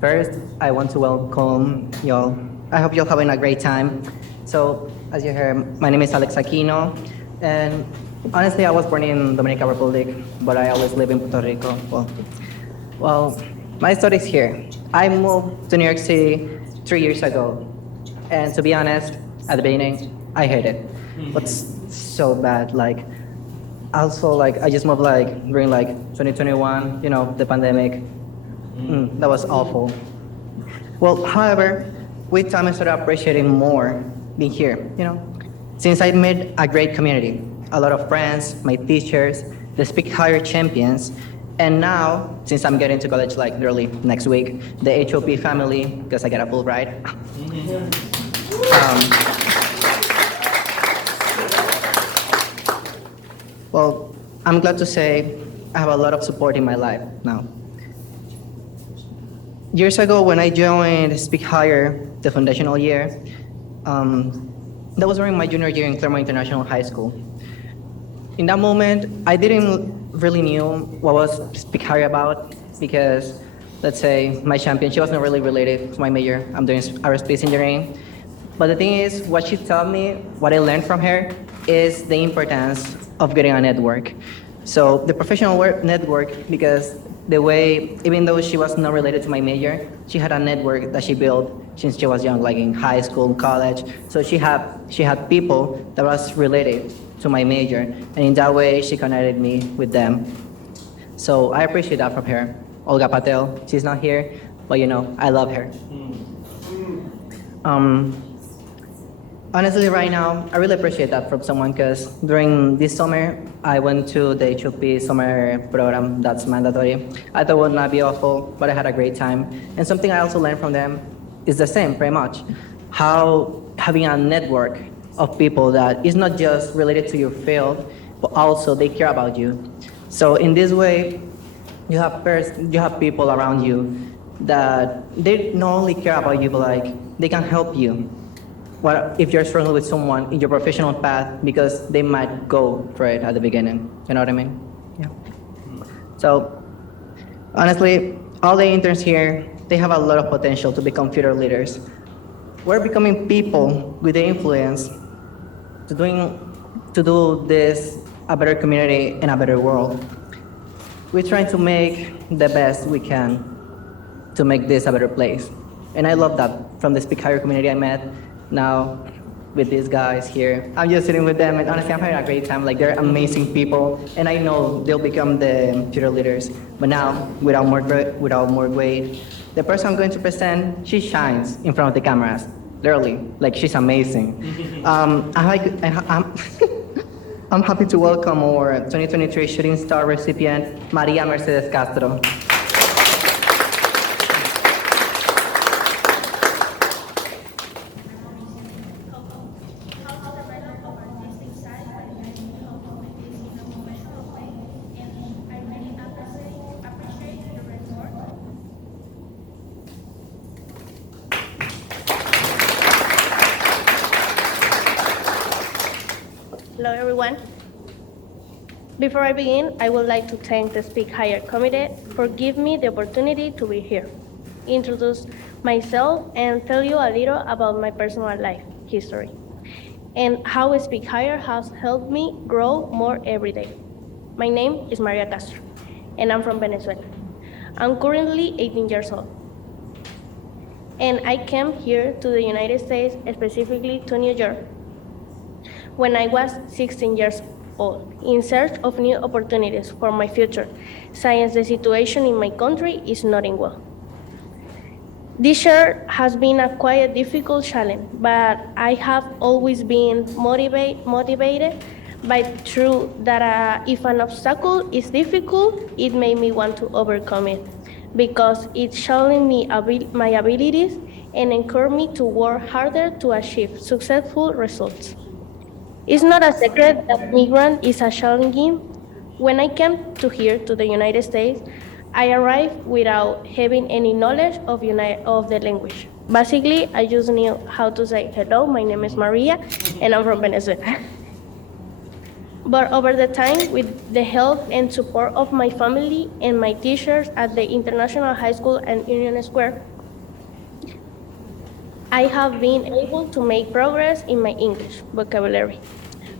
first, I want to welcome y'all. I hope you're having a great time. So, as you heard, my name is Alex Aquino, and honestly, I was born in Dominican Republic, but I always live in Puerto Rico. Well, my story is here. I moved to New York City 3 years ago, and to be honest, at the beginning, I hated it. It's so bad. Also, I just moved during 2021, the pandemic. That was awful. Well, however, with time I started appreciating more being here, since I made a great community, a lot of friends, my teachers, the SPEAKHIRE champions, and now, since I'm getting to college literally next week, the HOP family, because I get a full ride. Well, I'm glad to say I have a lot of support in my life now. Years ago, when I joined SPEAKHIRE, the foundational year, that was during my junior year in Claremont International High School. In that moment, I didn't really knew what was SPEAKHIRE about because, let's say, my champion, she wasn't really related to my major. I'm doing aerospace engineering. But the thing is, what she taught me, what I learned from her, is the importance of getting a network. So the professional network, because the way, even though she was not related to my major, she had a network that she built since she was young, in high school, college. So she had people that was related to my major, and in that way, she connected me with them. So I appreciate that from her. Olga Patel, she's not here, but I love her. Honestly, right now, I really appreciate that from someone because during this summer, I went to the HOP summer program that's mandatory. I thought it would not be awful, but I had a great time. And something I also learned from them is the same, pretty much. How having a network of people that is not just related to your field, but also they care about you. So in this way, you have people around you that they not only care about you, but they can help you. What if you're struggling with someone in your professional path because they might go for it at the beginning? You know what I mean? Yeah. So honestly, all the interns here, they have a lot of potential to become future leaders. We're becoming people with the influence to do this a better community and a better world. We're trying to make the best we can to make this a better place. And I love that from the SPEAKHIRE community I met. Now, with these guys here, I'm just sitting with them, and honestly, I'm having a great time. They're amazing people, and I know they'll become the future leaders. But now, without more weight, the person I'm going to present, she shines in front of the cameras. literally, like she's amazing. I'm I'm happy to welcome our 2023 Shooting Star recipient, Maria Mercedes Castro. Hello, everyone. Before I begin, I would like to thank the Speak Higher Committee for giving me the opportunity to be here, introduce myself, and tell you a little about my personal life history and how Speak Higher has helped me grow more every day. My name is Maria Castro, and I'm from Venezuela. I'm currently 18 years old, and I came here to the United States, specifically to New York, when I was 16 years old, in search of new opportunities for my future, since the situation in my country is not in well. This year has been a quite difficult challenge, but I have always been motivated by the truth that if an obstacle is difficult, it made me want to overcome it, because it challenged me my abilities and encouraged me to work harder to achieve successful results. It's not a secret that migrant is a challenging. When I came to here to the United States, I arrived without having any knowledge of the language. Basically, I just knew how to say, hello, my name is Maria, and I'm from Venezuela. But over the time, with the help and support of my family and my teachers at the International High School and Union Square, I have been able to make progress in my English vocabulary.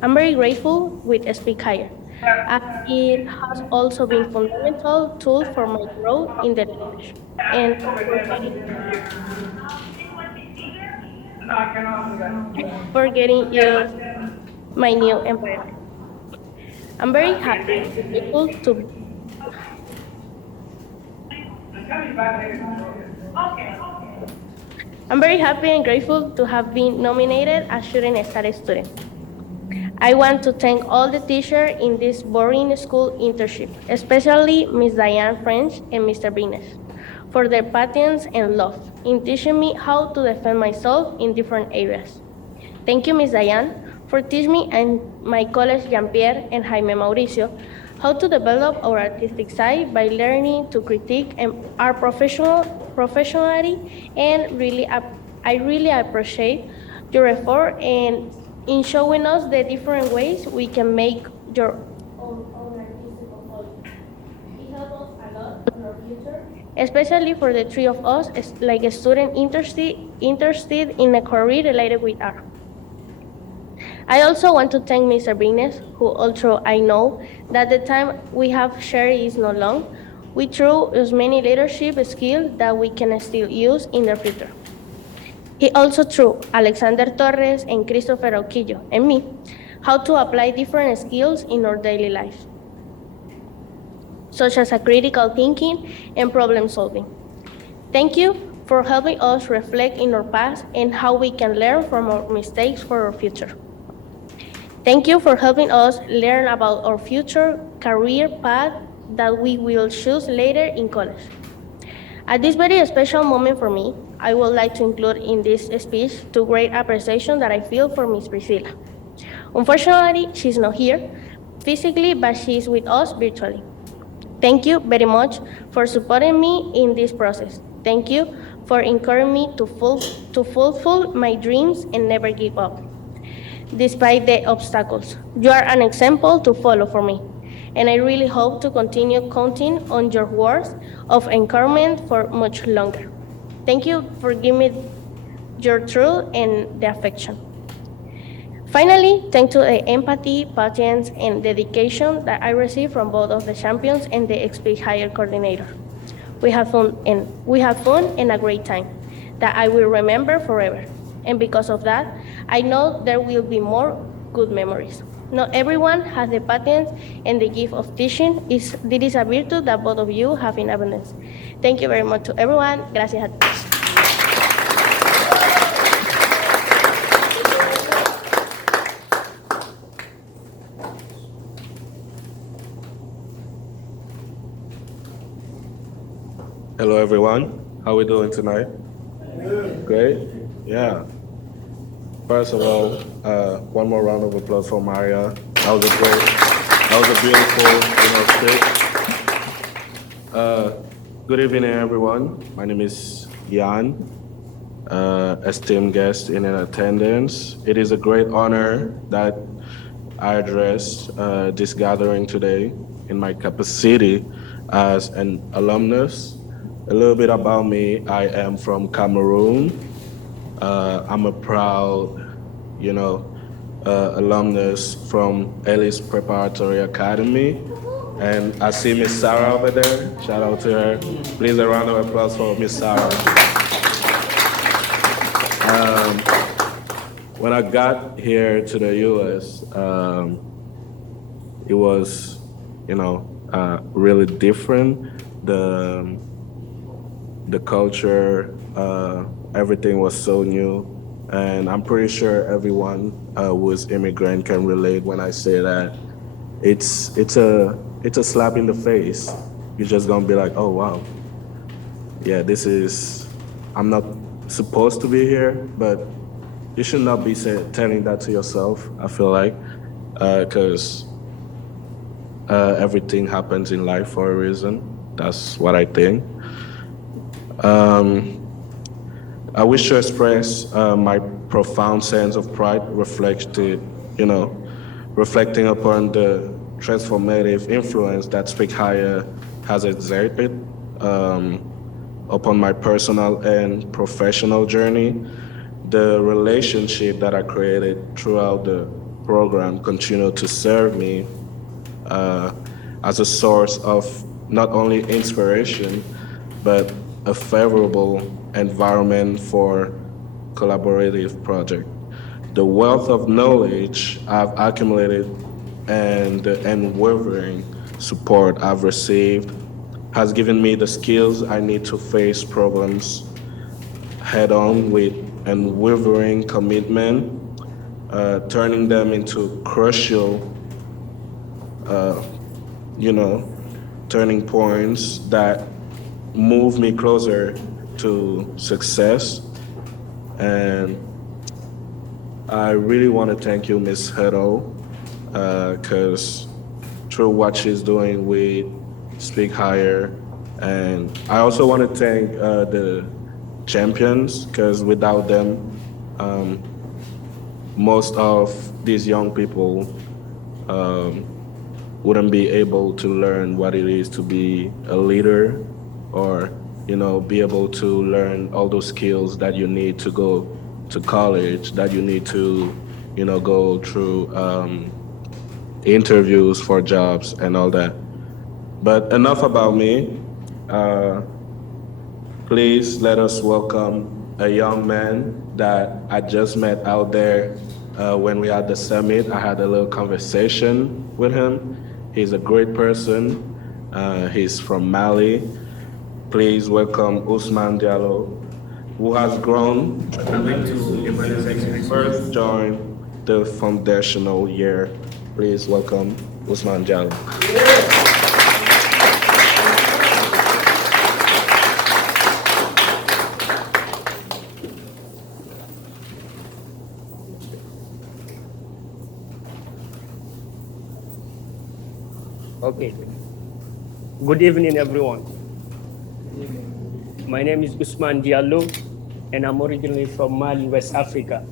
I'm very grateful with Speak Higher, as it has also been fundamental tool for my growth in the language and for getting used my new environment. I'm very happy and grateful to I'm very happy and grateful to have been nominated as Shooting Star student. I want to thank all the teachers in this boring school internship, especially Ms. Diane French and Mr. Bines, for their patience and love in teaching me how to defend myself in different areas. Thank you, Ms. Diane, for teaching me and my colleagues Jean-Pierre and Jaime Mauricio how to develop our artistic side by learning to critique our professionally, and I really appreciate your effort and in showing us the different ways we can make your own artistic portfolio. It helps us a lot in our future, especially for the three of us, like a student interested in a career related with art. I also want to thank Mr. Bines, who, although I know that the time we have shared is not long, we threw us many leadership skills that we can still use in the future. He also taught Alexander Torres and Christopher Oquillo and me how to apply different skills in our daily life, such as critical thinking and problem solving. Thank you for helping us reflect in our past and how we can learn from our mistakes for our future. Thank you for helping us learn about our future career path that we will choose later in college. At this very special moment for me, I would like to include in this speech two great appreciation that I feel for Ms. Priscilla. Unfortunately, she's not here physically, but she's with us virtually. Thank you very much for supporting me in this process. Thank you for encouraging me to fulfill my dreams and never give up, despite the obstacles. You are an example to follow for me, and I really hope to continue counting on your words of encouragement for much longer. Thank you for giving me your truth and the affection. Finally, thanks to the empathy, patience, and dedication that I received from both of the champions and the Speak Higher coordinator. We have fun and a great time that I will remember forever. And because of that, I know there will be more good memories. Not everyone has the patience and the gift of teaching. This is a virtue that both of you have in abundance. Thank you very much to everyone. Gracias a todos. Hello, everyone. How we doing tonight? Great. Yeah. First of all, one more round of applause for Maria. That was a beautiful, good evening, everyone. My name is Jan, esteemed guest in attendance. It is a great honor that I address this gathering today in my capacity as an alumnus. A little bit about me, I am from Cameroon. I'm a proud, alumnus from Ellis Preparatory Academy. And I see Miss Sarah over there. Shout out to her. Please, a round of applause for Miss Sarah. When I got here to the U.S., it was, really different. The culture, everything was so new, and I'm pretty sure everyone who is immigrant can relate when I say that it's a slap in the face. You're just gonna be like, oh wow, yeah, I'm not supposed to be here, but you should not be telling that to yourself. I feel like, because everything happens in life for a reason. That's what I think. I wish to express my profound sense of pride reflecting upon the transformative influence that SPEAKHIRE has exerted upon my personal and professional journey. The relationship that I created throughout the program continue to serve me as a source of not only inspiration, but a favorable environment for collaborative project. The wealth of knowledge I've accumulated and the unwavering support I've received has given me the skills I need to face problems head on with unwavering commitment, turning them into crucial, turning points that move me closer to success. And I really want to thank you, Miss Hedo, because through what she's doing with SPEAKHIRE, and I also want to thank the champions, because without them, most of these young people wouldn't be able to learn what it is to be a leader, or be able to learn all those skills that you need to go to college, that you need to go through interviews for jobs and all that. But enough about me. Please let us welcome a young man that I just met out there when we had the summit. I had a little conversation with him. He's a great person. He's from Mali. Please welcome Ousmane Diallo, who has grown to first join the foundational year. Please welcome Ousmane Diallo. Okay. Good evening, everyone. My name is Ousmane Diallo, and I'm originally from Mali, West Africa.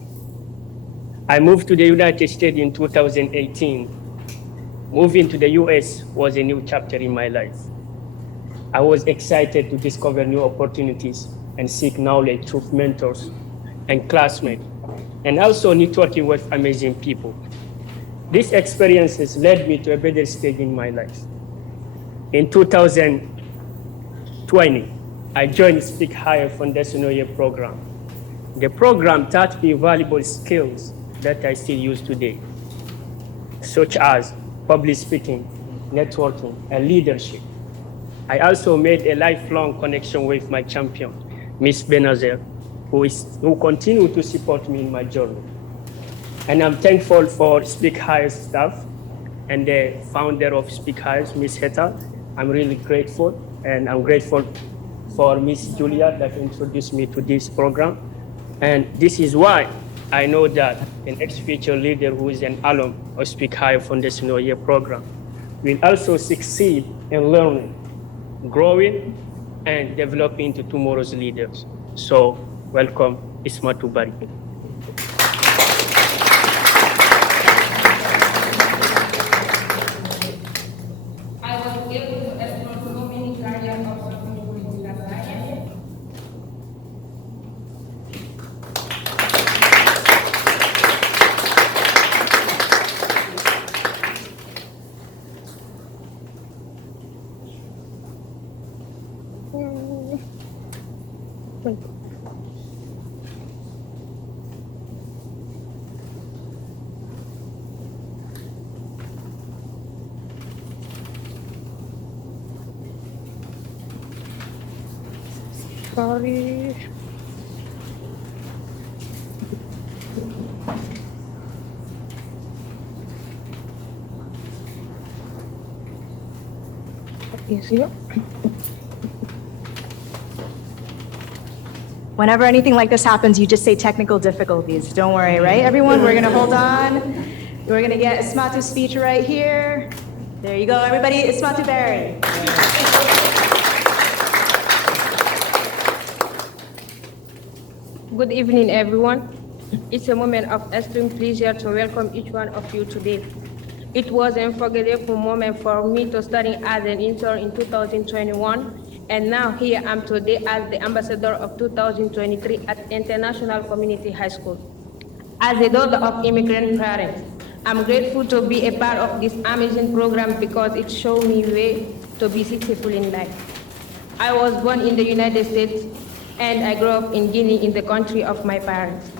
I moved to the United States in 2018. Moving to the US was a new chapter in my life. I was excited to discover new opportunities and seek knowledge through mentors and classmates, and also networking with amazing people. These experiences led me to a better stage in my life. In 2020, I joined SPEAKHIRE Foundational Year program. The program taught me valuable skills that I still use today, such as public speaking, networking, and leadership. I also made a lifelong connection with my champion, Miss Benazer, who continued to support me in my journey. And I'm thankful for SPEAKHIRE staff and the founder of SPEAKHIRE, Miss Heta. I'm really grateful, and I'm grateful for Miss Julia that introduced me to this program. And this is why I know that the next future leader who is an alum of Speak Higher Foundation Year program will also succeed in learning, growing, and developing into tomorrow's leaders. So welcome, Isma Tubari. I was able to explore so many career opportunities in political science. Sorry. Easier. Whenever anything like this happens, you just say technical difficulties. Don't worry, right, everyone? We're gonna hold on. We're gonna get Ismatu's speech right here. There you go, everybody. Ismatu Barry. Good evening, everyone. It's a moment of extreme pleasure to welcome each one of you today. It was an unforgettable moment for me to study as an intern in 2021, and now here I am today as the ambassador of 2023 at International Community High School. As a daughter of immigrant parents, I'm grateful to be a part of this amazing program because it showed me a way to be successful in life. I was born in the United States, and I grew up in Guinea, in the country of my parents.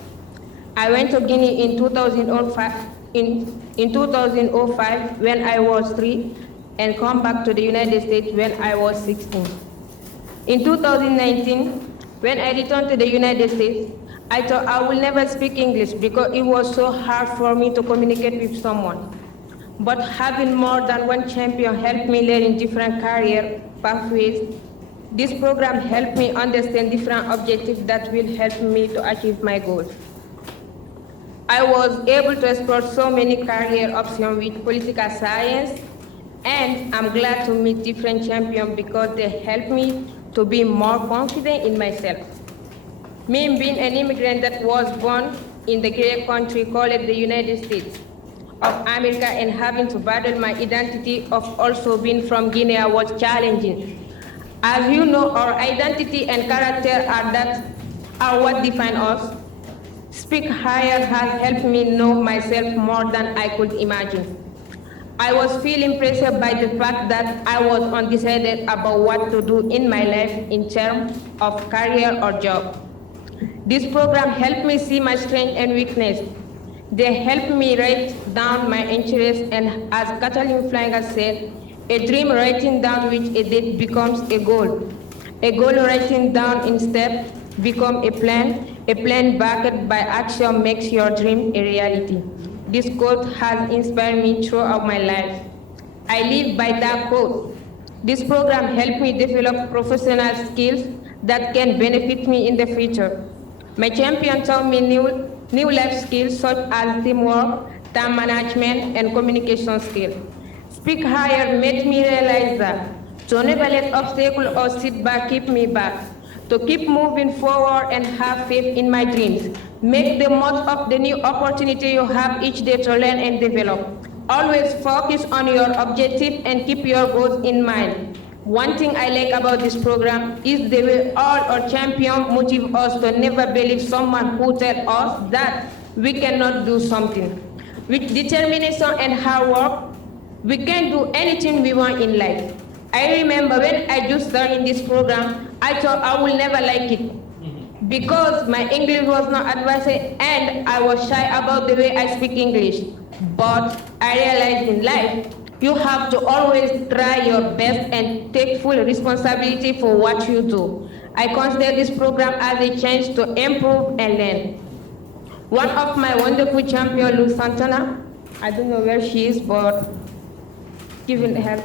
I went to Guinea in 2005 when I was 3, and come back to the United States when I was 16. In 2019, when I returned to the United States, I thought I would never speak English because it was so hard for me to communicate with someone. But having more than one champion helped me learn in different career pathways. This program helped me understand different objectives that will help me to achieve my goals. I was able to explore so many career options with political science, and I'm glad to meet different champions because they help me to be more confident in myself. Me being an immigrant that was born in the great country called the United States of America and having to battle my identity of also being from Guinea was challenging. As you know, our identity and character are what define us. Speak Higher has helped me know myself more than I could imagine. I was feeling pressure by the fact that I was undecided about what to do in my life in terms of career or job. This program helped me see my strength and weakness. They helped me write down my interests, and as Kathleen Flanger said, a dream writing down which a date becomes a goal. A goal writing down in steps becomes a plan backed by action makes your dream a reality. This quote has inspired me throughout my life. I live by that quote. This program helped me develop professional skills that can benefit me in the future. My champion taught me new life skills such as teamwork, time management, and communication skills. Speak Higher made me realize that to never let obstacles or setbacks keep me back, to keep moving forward and have faith in my dreams. Make the most of the new opportunity you have each day to learn and develop. Always focus on your objective and keep your goals in mind. One thing I like about this program is the way all our champions motivate us to never believe someone who tells us that we cannot do something. With determination and hard work, we can do anything we want in life. I remember when I just started this program, I thought I would never like it because my English was not advanced and I was shy about the way I speak English. But I realized in life, you have to always try your best and take full responsibility for what you do. I consider this program as a chance to improve and learn. One of my wonderful champions, Lou Santana, I don't know where she is, but giving her.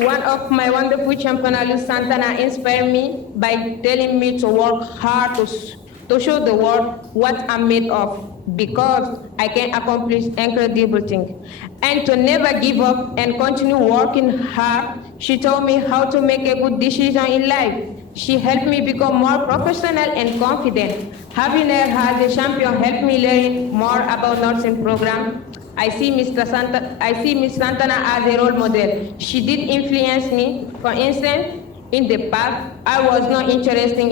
One of my wonderful champion, Luis Santana, inspired me by telling me to work hard to show the world what I'm made of, because I can accomplish incredible things. And to never give up and continue working hard. She told me how to make a good decision in life. She helped me become more professional and confident. Having her as a champion helped me learn more about nursing program. I see Miss Santana as a role model. She did influence me. For instance, in the past, I was not interested in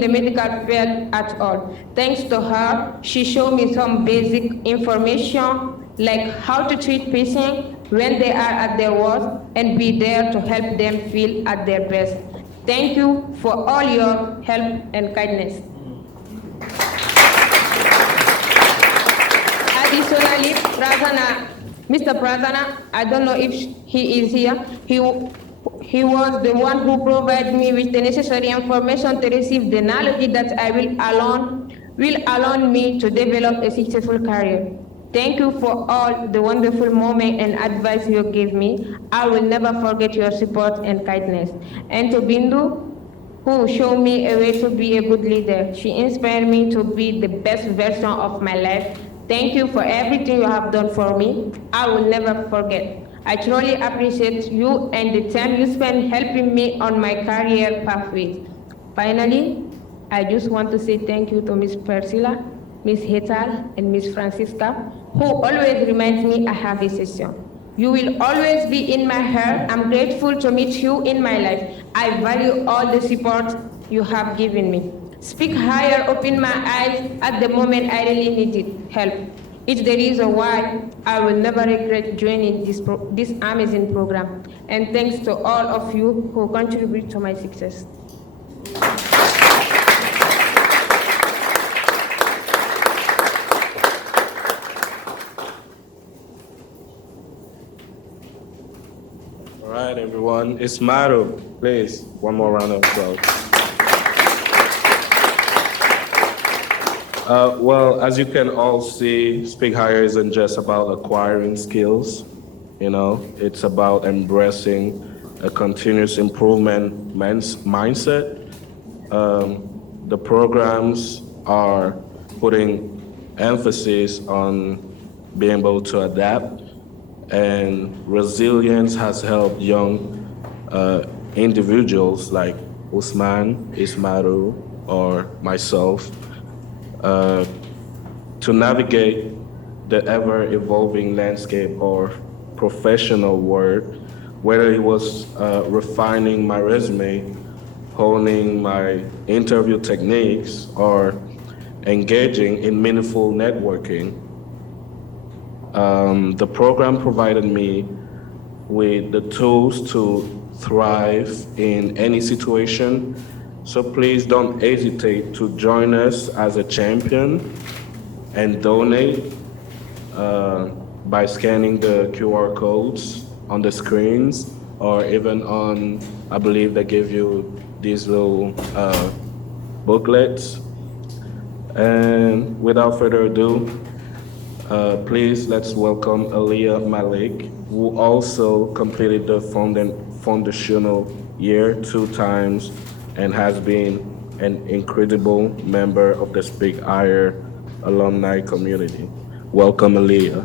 the medical field at all. Thanks to her, she showed me some basic information like how to treat patients when they are at their worst and be there to help them feel at their best. Thank you for all your help and kindness. Additionally, Mr. Prazana, I don't know if he is here, he was the one who provided me with the necessary information to receive the knowledge that I will allow me to develop a successful career. Thank you for all the wonderful moments and advice you gave me. I will never forget your support and kindness. And to Bindu, who showed me a way to be a good leader. She inspired me to be the best version of my life. Thank you for everything you have done for me. I will never forget. I truly appreciate you and the time you spent helping me on my career pathway. Finally, I just want to say thank you to Miss Priscilla, Miss Hetal, and Miss Francisca, who always reminds me I have a session. You will always be in my heart. I'm grateful to meet you in my life. I value all the support you have given me. Speak Higher opened my eyes at the moment I really needed help. It's the reason why I will never regret joining this amazing program. And thanks to all of you who contribute to my success. All right, everyone. It's Maru. Please, one more round of applause. Well, as you can all see, Speak Higher isn't just about acquiring skills. It's about embracing a continuous improvement mindset. The programs are putting emphasis on being able to adapt, and resilience has helped young individuals like Usman, Ismaru, or myself to navigate the ever-evolving landscape or professional world, whether it was refining my resume, honing my interview techniques, or engaging in meaningful networking. The program provided me with the tools to thrive in any situation. So please don't hesitate to join us as a champion and donate by scanning the QR codes on the screens, or even on, I believe they give you these little booklets. And without further ado, please let's welcome Aliyah Malik, who also completed the foundational year 2 times and has been an incredible member of the Speak Higher alumni community. Welcome, Aliyah.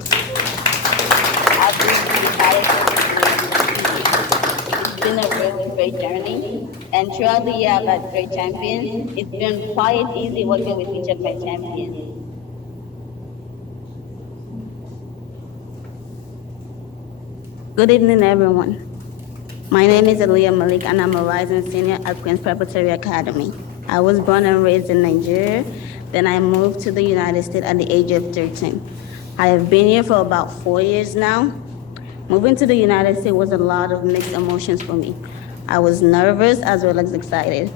It's been a really great journey, and throughout the year I've had great champions. It's been quite easy working with each of my champions. Good evening, everyone. My name is Aliyah Malik, and I'm a rising senior at Queen's Preparatory Academy. I was born and raised in Nigeria. Then I moved to the United States at the age of 13. I have been here for about 4 years now. Moving to the United States was a lot of mixed emotions for me. I was nervous as well as excited.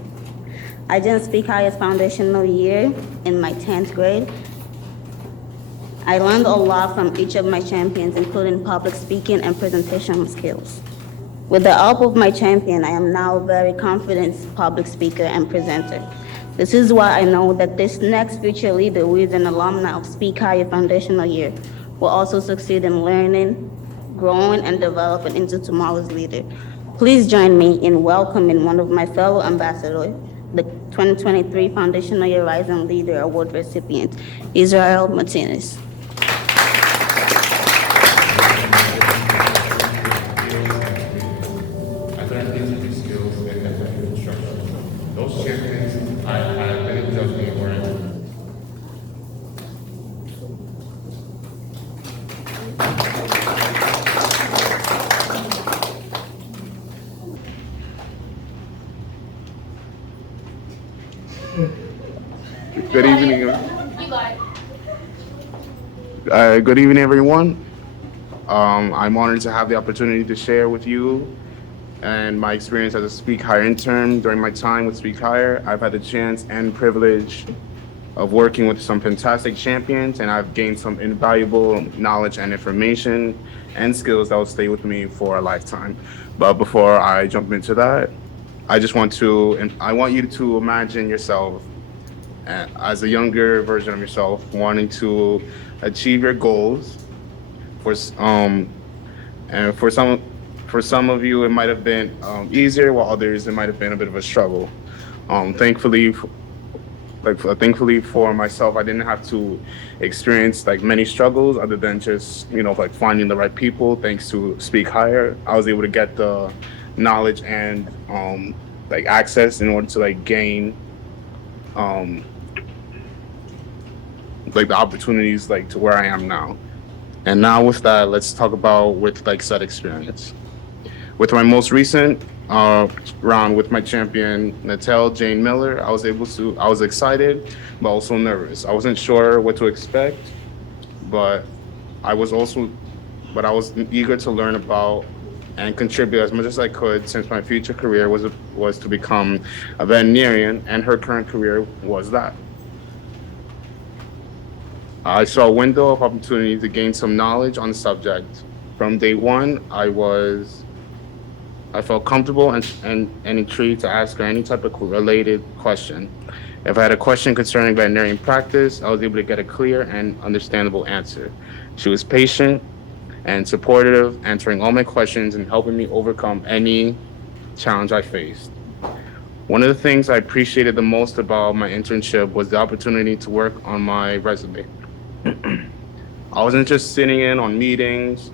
I didn't Speak Higher's foundational year in my 10th grade. I learned a lot from each of my champions, including public speaking and presentation skills. With the help of my champion, I am now a very confident public speaker and presenter. This is why I know that this next future leader who is an alumni of Speak Higher Foundational Year will also succeed in learning, growing and developing into tomorrow's leader. Please join me in welcoming one of my fellow ambassadors, the 2023 Foundational Year Rising Leader Award recipient, Israel Martinez. I learned leadership skills and effective instruction. Those champions I had didn't judge me or anything. Good evening. Good evening, everyone. I'm honored to have the opportunity to share with you and my experience as a SPEAKHIRE intern. During my time with SPEAKHIRE, I've had the chance and privilege of working with some fantastic champions, and I've gained some invaluable knowledge and information and skills that will stay with me for a lifetime. But before I jump into that, I want you to imagine yourself as a younger version of yourself, wanting to achieve your goals. And for some of you, it might have been easier, while others it might have been a bit of a struggle. Thankfully for myself, I didn't have to experience like many struggles other than just like finding the right people. Thanks to SPEAKHIRE, I was able to get the knowledge and like access in order to like gain like the opportunities like to where I am now. And now with that, let's talk about with like said experience. With my most recent round with my champion, Natel Jane Miller, I was excited, but also nervous. I wasn't sure what to expect, but I was eager to learn about and contribute as much as I could, since my future career was to become a veterinarian, and her current career was that. I saw a window of opportunity to gain some knowledge on the subject. From day one, I felt comfortable and intrigued to ask her any type of related question. If I had a question concerning veterinarian practice, I was able to get a clear and understandable answer. She was patient and supportive, answering all my questions and helping me overcome any challenge I faced. One of the things I appreciated the most about my internship was the opportunity to work on my resume. I wasn't just sitting in on meetings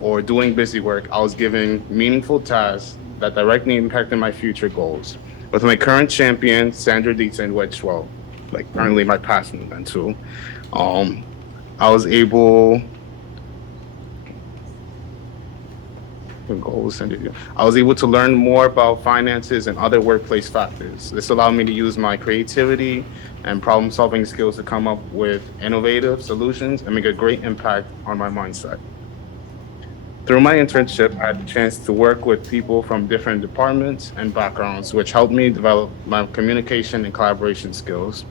or doing busy work. I was given meaningful tasks that directly impacted my future goals. With my current champion, Sandra Deaton, which, well, like currently my past movement too, I was able to learn more about finances and other workplace factors. This allowed me to use my creativity and problem-solving skills to come up with innovative solutions and make a great impact on my mindset. Through my internship, I had the chance to work with people from different departments and backgrounds, which helped me develop my communication and collaboration skills.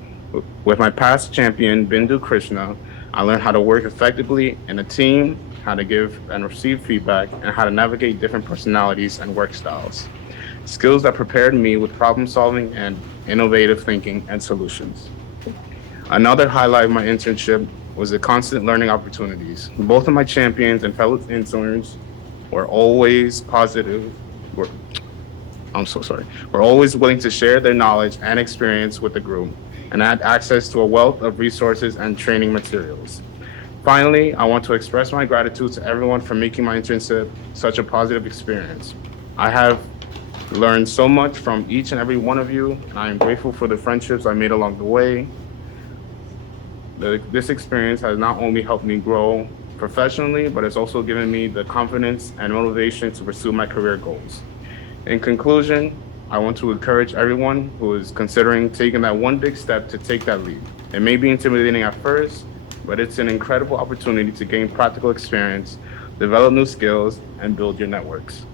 With my past champion, Bindu Krishna, I learned how to work effectively in a team, how to give and receive feedback, and how to navigate different personalities and work styles. Skills that prepared me with problem solving and innovative thinking and solutions. Another highlight of my internship was the constant learning opportunities. Both of my champions and fellow interns were always were always willing to share their knowledge and experience with the group, and I had access to a wealth of resources and training materials. Finally, I want to express my gratitude to everyone for making my internship such a positive experience. I have learned so much from each and every one of you, and I am grateful for the friendships I made along the way. This experience has not only helped me grow professionally, but it's also given me the confidence and motivation to pursue my career goals. In conclusion, I want to encourage everyone who is considering taking that one big step to take that leap. It may be intimidating at first, but it's an incredible opportunity to gain practical experience, develop new skills, and build your networks.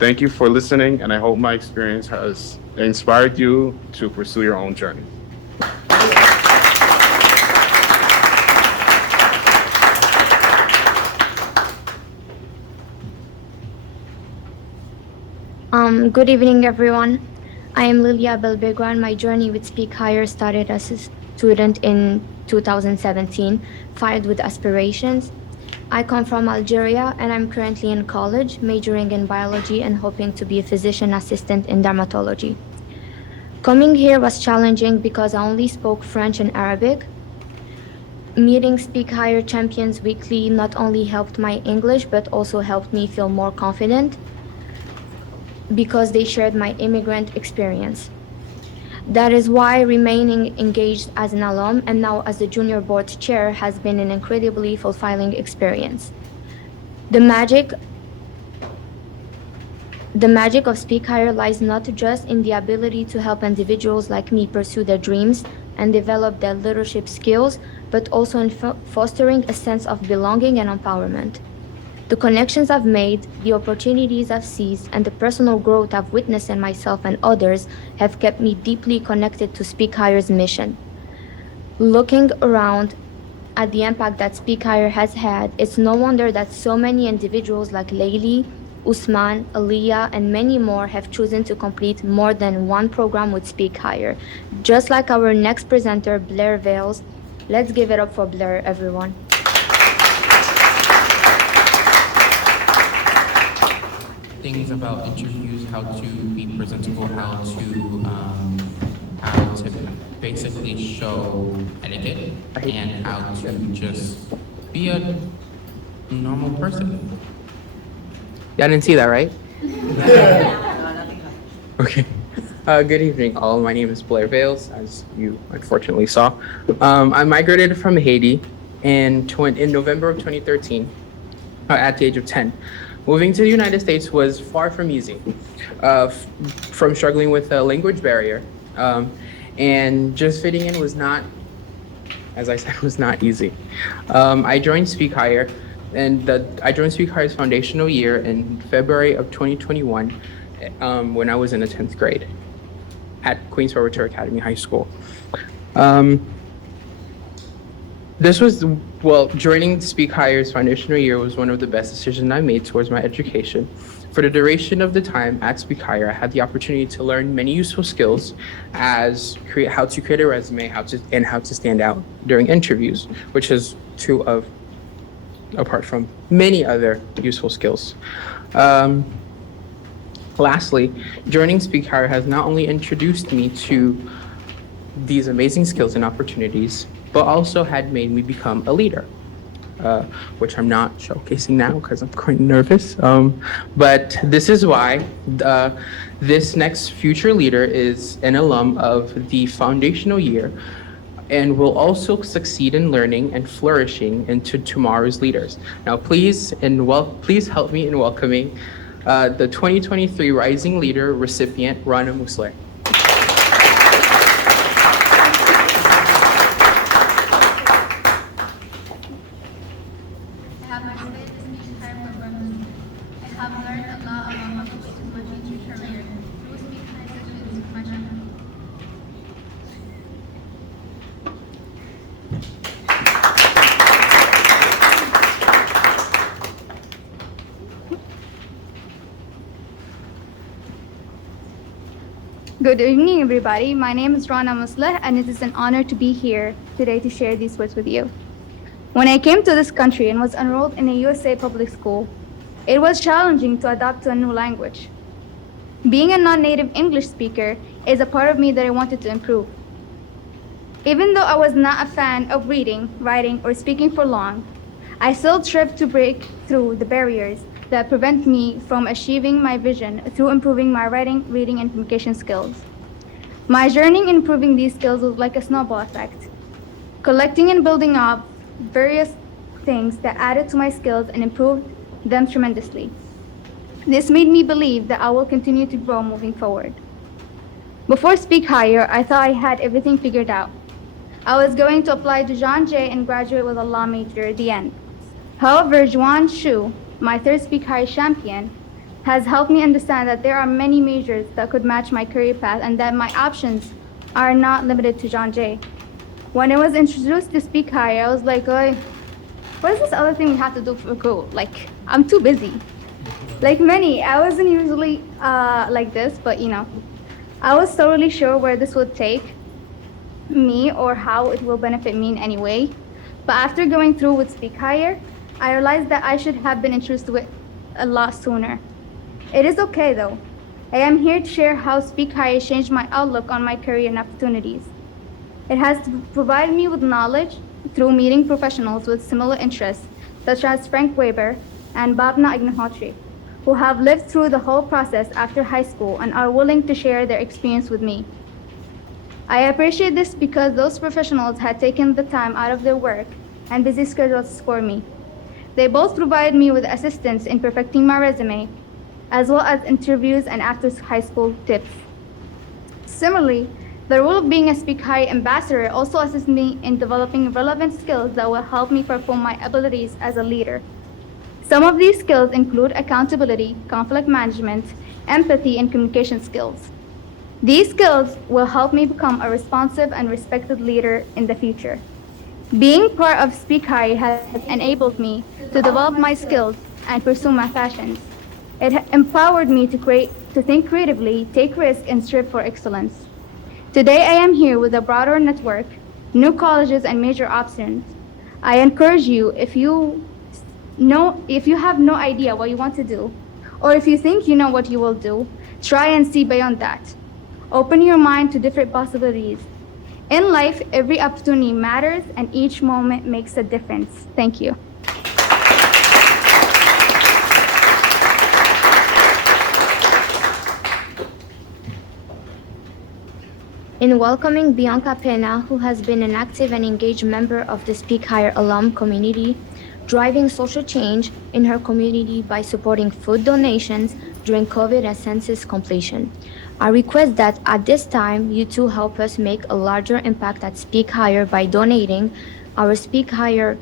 Thank you for listening, and I hope my experience has inspired you to pursue your own journey. Good evening, everyone. I am Lilia Belbegran. My journey with SPEAKHIRE started as a student in 2017, fired with aspirations. I come from Algeria and I'm currently in college, majoring in biology and hoping to be a physician assistant in dermatology. Coming here was challenging because I only spoke French and Arabic. Meeting SpeakHire champions weekly not only helped my English but also helped me feel more confident because they shared my immigrant experience. That is why remaining engaged as an alum and now as the junior board chair has been an incredibly fulfilling experience. The magic of SpeakHire lies not just in the ability to help individuals like me pursue their dreams and develop their leadership skills, but also in fostering a sense of belonging and empowerment. The connections I've made, the opportunities I've seized, and the personal growth I've witnessed in myself and others have kept me deeply connected to SpeakHire's mission. Looking around at the impact that SpeakHire has had, it's no wonder that so many individuals like Layli, Usman, Aliyah, and many more have chosen to complete more than one program with SpeakHire. Just like our next presenter, Blair Vales. Let's give it up for Blair, everyone. Things about interviews, how to be presentable, how to basically show etiquette, and how to just be a normal person. Y'all didn't see that, right? Okay. Good evening, all. My name is Blair Vales, as you unfortunately saw. I migrated from Haiti in November of 2013 at the age of 10. Moving to the United States was far from easy, from struggling with a language barrier, and just fitting in was not, as I said, was not easy. I joined SpeakHire, and I joined SpeakHire's foundational year in February of 2021 when I was in the 10th grade at Queens Preparatory Academy High School. Joining SpeakHire's foundational year was one of the best decisions I made towards my education. For the duration of the time at SpeakHire, I had the opportunity to learn many useful skills as how to create a resume, how to stand out during interviews, which is two of, apart from many other useful skills. Lastly, joining SpeakHire has not only introduced me to these amazing skills and opportunities, but also had made me become a leader, which I'm not showcasing now because I'm quite nervous. But this is why this next future leader is an alum of the foundational year and will also succeed in learning and flourishing into tomorrow's leaders. Now, please help me in welcoming the 2023 Rising Leader recipient, Rana Musler. Good evening, everybody. My name is Rana Musleh, and it is an honor to be here today to share these words with you. When I came to this country and was enrolled in a USA public school, it was challenging to adapt to a new language. Being a non-native English speaker is a part of me that I wanted to improve. Even though I was not a fan of reading, writing, or speaking for long, I still strive to break through the barriers that prevent me from achieving my vision through improving my writing, reading, and communication skills. My journey in improving these skills was like a snowball effect, collecting and building up various things that added to my skills and improved them tremendously. This made me believe that I will continue to grow moving forward. Before SpeakHire, I thought I had everything figured out. I was going to apply to John Jay and graduate with a law major at the end. However, Juan Shu, my third SpeakHire champion, has helped me understand that there are many majors that could match my career path and that my options are not limited to John Jay. When I was introduced to SpeakHire, I was like, what is this other thing we have to do for school? Like, I'm too busy. Like many, I wasn't usually like this, but I was totally sure where this would take me or how it will benefit me in any way. But after going through with SpeakHire, I realized that I should have been introduced to it a lot sooner. It is okay though. I am here to share how Speak Higher changed my outlook on my career and opportunities. It has provided me with knowledge through meeting professionals with similar interests, such as Frank Weber and Bhavna Agnihotri, who have lived through the whole process after high school and are willing to share their experience with me. I appreciate this because those professionals had taken the time out of their work and busy schedules for me. They both provided me with assistance in perfecting my resume, as well as interviews and after high school tips. Similarly, the role of being a Speak Higher ambassador also assists me in developing relevant skills that will help me perform my abilities as a leader. Some of these skills include accountability, conflict management, empathy, and communication skills. These skills will help me become a responsive and respected leader in the future. Being part of Speak Higher has enabled me to develop my skills and pursue my passions. It empowered me to think creatively, take risks, and strive for excellence. Today, I am here with a broader network, new colleges, and major options. I encourage you, if you have no idea what you want to do, or if you think you know what you will do, try and see beyond that. Open your mind to different possibilities. In life, every opportunity matters, and each moment makes a difference. Thank you. In welcoming Bianca Pena, who has been an active and engaged member of the Speak Higher alum community, driving social change in her community by supporting food donations during COVID and census completion. I request that at this time, you two help us make a larger impact at Speak Higher by donating. Our Speak Higher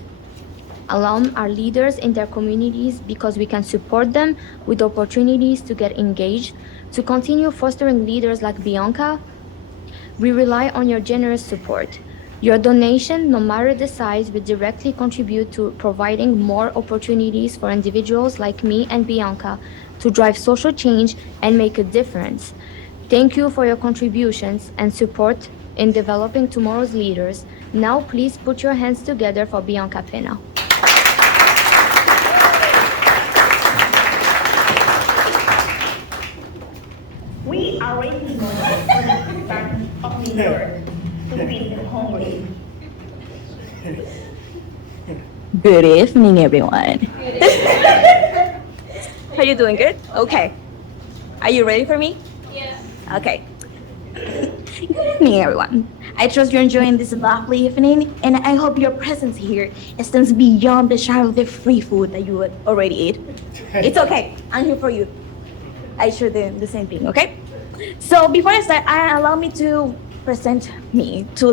alum are leaders in their communities because we can support them with opportunities to get engaged. To continue fostering leaders like Bianca, we rely on your generous support. Your donation, no matter the size, will directly contribute to providing more opportunities for individuals like me and Bianca to drive social change and make a difference. Thank you for your contributions and support in developing tomorrow's leaders. Now, please put your hands together for Bianca Pena. We are raising money for the Bank of New York to feed the hungry. Good evening, everyone. Are you doing good? Okay. Are you ready for me? Yeah. Okay. Good evening, everyone. I trust you're enjoying this lovely evening, and I hope your presence here extends beyond the shadow of the free food that you already ate. It's okay. I'm here for you. I sure did the same thing, okay? So before I start, allow me to present me to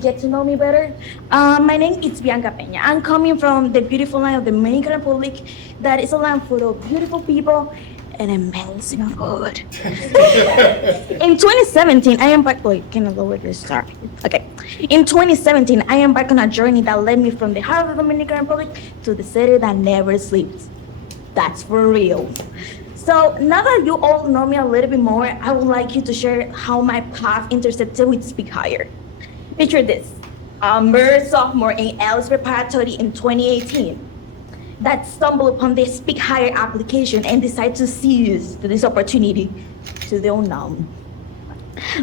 get to know me better. My name is Bianca Peña. I'm coming from the beautiful land of the Dominican Republic. That is a land full of beautiful people and amazing food. In 2017, I embarked. Wait, can I lower this? Sorry. Okay. In 2017, I embarked on a journey that led me from the heart of the Dominican Republic to the city that never sleeps. That's for real. So now that you all know me a little bit more, I would like you to share how my path intersected with Speak Higher. Picture this. I'm a sophomore in Ellis Preparatory in 2018 that stumbled upon the Speak Higher application and decided to seize this opportunity to the unknown.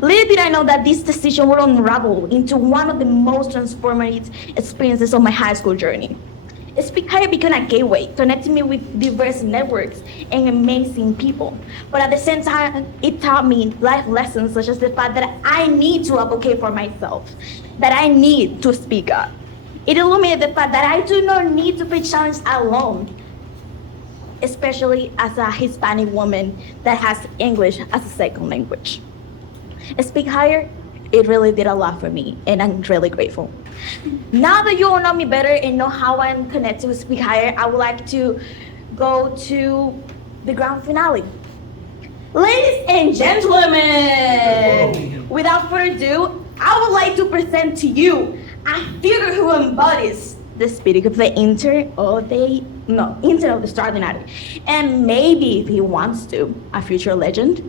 Little did I know that this decision would unravel into one of the most transformative experiences of my high school journey. Speak Higher became a gateway, connecting me with diverse networks and amazing people. But at the same time, it taught me life lessons such as the fact that I need to advocate for myself, that I need to speak up. It illuminated the fact that I do not need to face challenges alone, especially as a Hispanic woman that has English as a second language. Speak Higher, it really did a lot for me, and I'm really grateful. Now that you all know me better and know how I'm connected with Speak Higher, I would like to go to the grand finale. Ladies and gentlemen, without further ado, I would like to present to you a figure who embodies the spirit of the intern of the extraordinary, and maybe if he wants to, a future legend.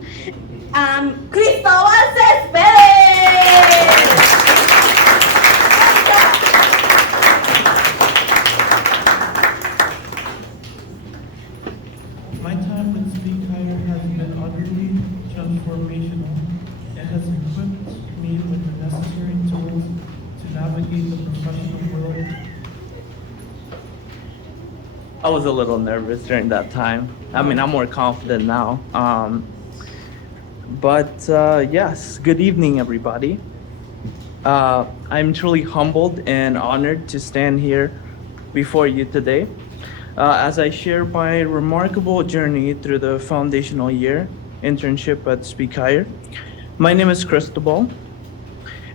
Cristóbal Céspedes! equipped with the necessary tools to navigate the professional world. I was a little nervous during that time. I mean, I'm more confident now. Yes, good evening, everybody. I'm truly humbled and honored to stand here before you today as I share my remarkable journey through the foundational year internship at SPEAKHIRE. My name is Cristobal,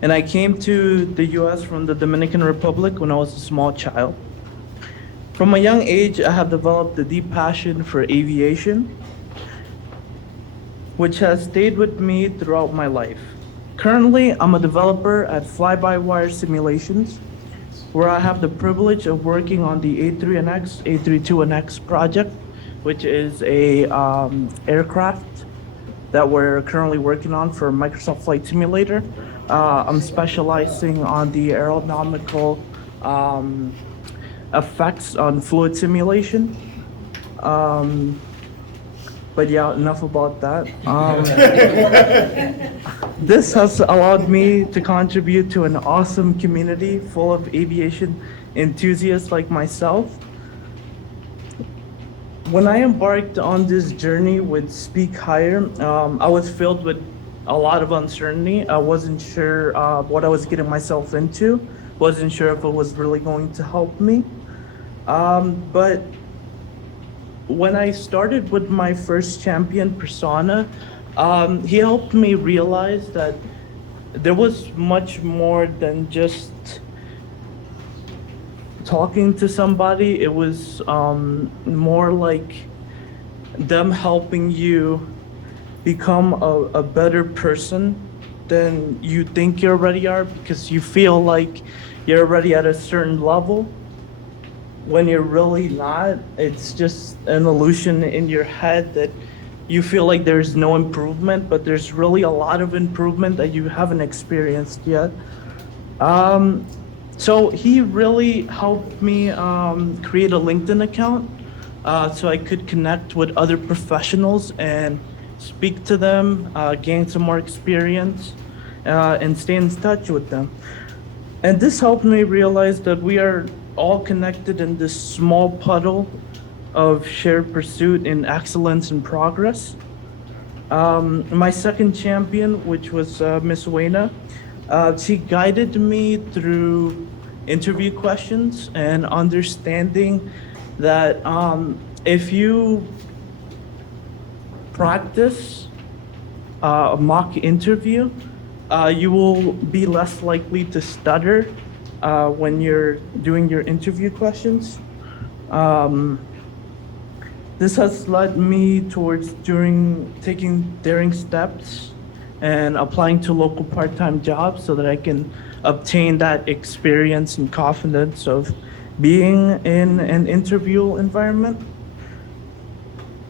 and I came to the US from the Dominican Republic when I was a small child. From a young age, I have developed a deep passion for aviation, which has stayed with me throughout my life. Currently, I'm a developer at Fly-by-Wire Simulations, where I have the privilege of working on the A3NX, A32NX project, which is a aircraft that we're currently working on for Microsoft Flight Simulator. I'm specializing on the aeronautical effects on fluid simulation. But yeah, enough about that. This has allowed me to contribute to an awesome community full of aviation enthusiasts like myself. When I embarked on this journey with SPEAKHIRE, I was filled with a lot of uncertainty. I wasn't sure what I was getting myself into, wasn't sure if it was really going to help me. But when I started with my first champion persona, he helped me realize that there was much more than just talking to somebody. It was more like them helping you become a better person than you think you already are, because you feel like you're already at a certain level when you're really not. It's just an illusion in your head that you feel like there's no improvement, but there's really a lot of improvement that you haven't experienced yet. So he really helped me create a LinkedIn account so I could connect with other professionals and speak to them, gain some more experience, and stay in touch with them. And this helped me realize that we are all connected in this small puddle of shared pursuit in excellence and progress. My second champion, which was Miss Wayna, she guided me through interview questions and understanding that if you practice a mock interview, you will be less likely to stutter when you're doing your interview questions. This has led me towards taking daring steps and applying to local part-time jobs so that I can obtain that experience and confidence of being in an interview environment.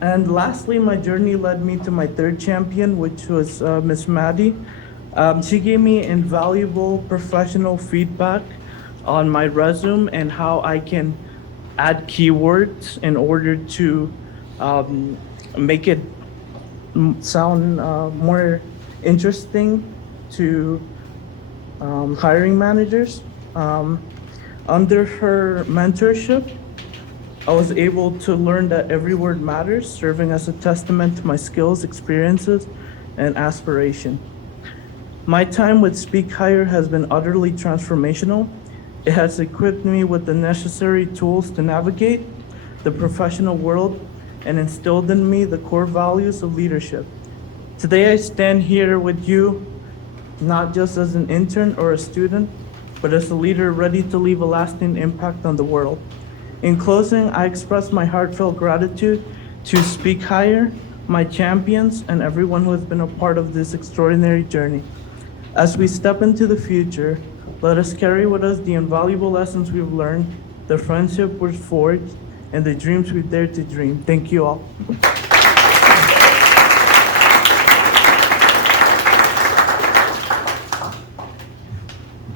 And lastly, my journey led me to my third champion, which was Miss Maddie. She gave me invaluable professional feedback on my resume and how I can add keywords in order to make it sound more interesting to hiring managers. Under her mentorship, I was able to learn that every word matters, serving as a testament to my skills, experiences, and aspiration. My time with SPEAKHIRE has been utterly transformational. It has equipped me with the necessary tools to navigate the professional world and instilled in me the core values of leadership. Today I stand here with you, not just as an intern or a student, but as a leader ready to leave a lasting impact on the world. In closing, I express my heartfelt gratitude to SPEAKHIRE, my champions, and everyone who has been a part of this extraordinary journey. As we step into the future, let us carry with us the invaluable lessons we've learned, the friendship we've forged, and the dreams we've dared to dream. Thank you all.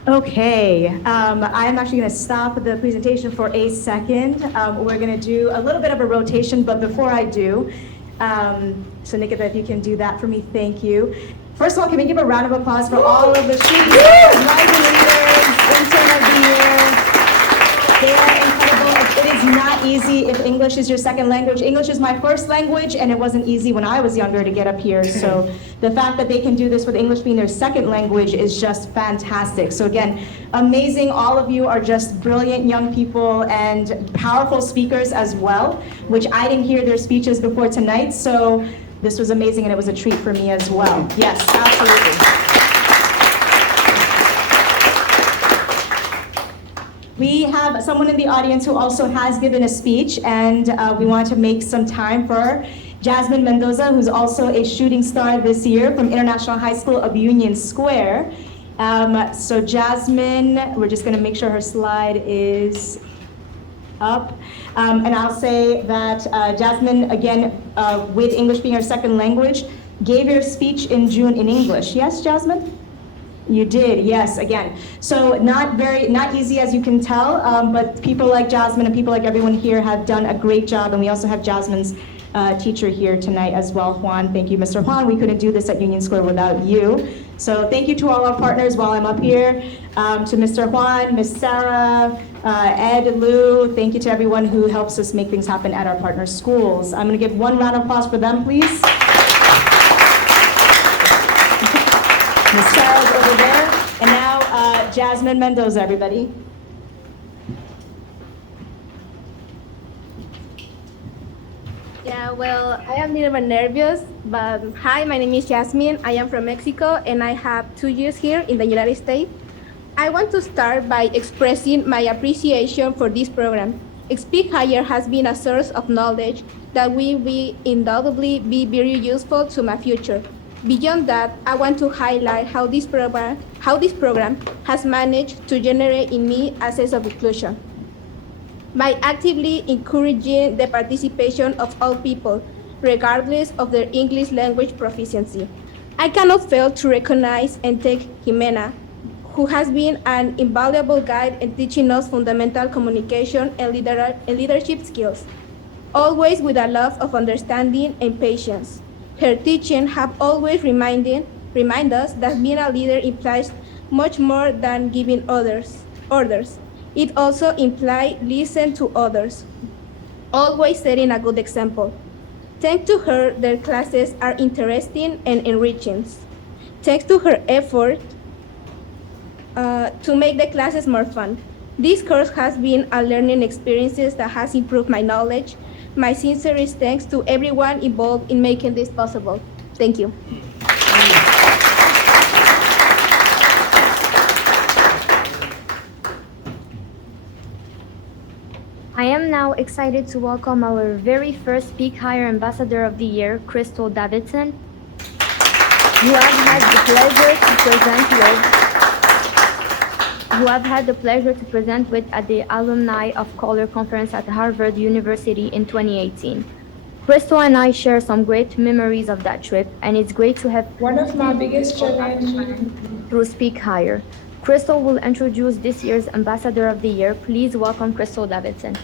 Okay, I'm actually going to stop the presentation for a second. We're going to do a little bit of a rotation, but before I do, so Nikita, if you can do that for me, thank you. First of all, can we give a round of applause for all of the students, rising leaders, intern of the year? They are incredible. It is not easy if English is your second language. English is my first language, and it wasn't easy when I was younger to get up here. So the fact that they can do this with English being their second language is just fantastic. So again, amazing. All of you are just brilliant young people and powerful speakers as well, which I didn't hear their speeches before tonight. So this was amazing, and it was a treat for me as well. Yes, absolutely. We have someone in the audience who also has given a speech, and we want to make some time for Jasmine Mendoza, who's also a shooting star this year from International High School of Union Square. So Jasmine, we're just gonna make sure her slide is up. And I'll say that Jasmine, again, with English being her second language, gave her speech in June in English. Yes, Jasmine? You did, yes, again. So not easy, as you can tell, but people like Jasmine and people like everyone here have done a great job, and we also have Jasmine's teacher here tonight as well, Juan. Thank you, Mr. Juan. We couldn't do this at Union Square without you. So thank you to all our partners while I'm up here, to Mr. Juan, Miss Sarah, Ed, Lou. Thank you to everyone who helps us make things happen at our partner schools. I'm gonna give one round of applause for them, please. Miss Sarah's over there. And now, Jasmine Mendoza, everybody. Yeah, well, I am a little bit nervous, but hi, my name is Jasmine. I am from Mexico, and I have 2 years here in the United States. I want to start by expressing my appreciation for this program. SPEAKHIRE has been a source of knowledge that will undoubtedly be very useful to my future. Beyond that, I want to highlight how this program has managed to generate in me a sense of inclusion. By actively encouraging the participation of all people, regardless of their English language proficiency. I cannot fail to recognize and thank Jimena, who has been an invaluable guide in teaching us fundamental communication and leadership skills, always with a love of understanding and patience. Her teaching have always remind us that being a leader implies much more than giving orders. It also implies listen to others, always setting a good example. Thanks to her, their classes are interesting and enriching. Thanks to her effort to make the classes more fun. This course has been a learning experience that has improved my knowledge. My sincerest thanks to everyone involved in making this possible. Thank you. I am now excited to welcome our very first SPEAKHIRE Ambassador of the Year, Crystal Davidson. You have had the pleasure to present with at the Alumni of Color Conference at Harvard University in 2018. Crystal and I share some great memories of that trip, and it's great to have one of my biggest challenges through SPEAKHIRE. Crystal will introduce this year's Ambassador of the Year. Please welcome Crystal Davidson.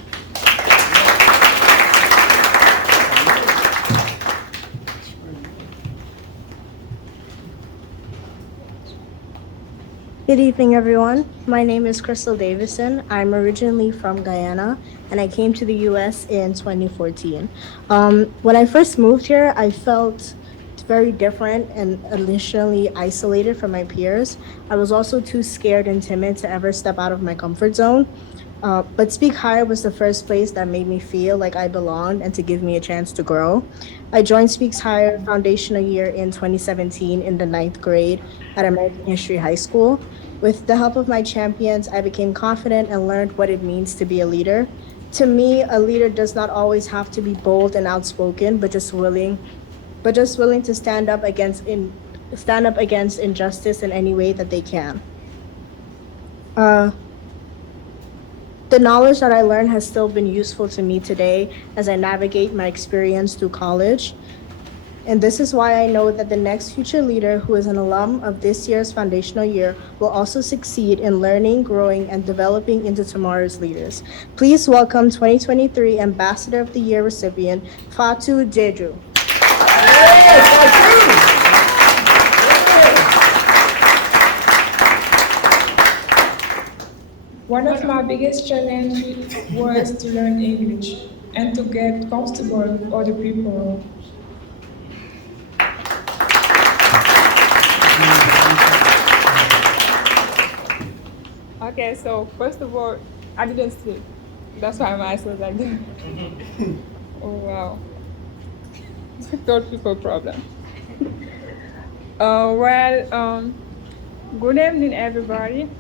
Good evening, everyone. My name is Crystal Davison. I'm originally from Guyana, and I came to the U.S. in 2014. When I first moved here, I felt very different and initially isolated from my peers. I was also too scared and timid to ever step out of my comfort zone. But SPEAKHIRE was the first place that made me feel like I belonged and to give me a chance to grow. I joined SPEAKHIRE foundational year in 2017 in the 9th grade at American History High School. With the help of my champions, I became confident and learned what it means to be a leader. To me, a leader does not always have to be bold and outspoken, but just willing to stand up against injustice in any way that they can. The knowledge that I learned has still been useful to me today as I navigate my experience through college. And this is why I know that the next future leader who is an alum of this year's foundational year will also succeed in learning, growing, and developing into tomorrow's leaders. Please welcome 2023 Ambassador of the Year recipient, Fatou Dedru. One of my biggest challenges was to learn English and to get comfortable with other people. Okay, so first of all, I didn't sleep. That's why my eyes was like that. Oh wow. Third people problem. Good evening, everybody.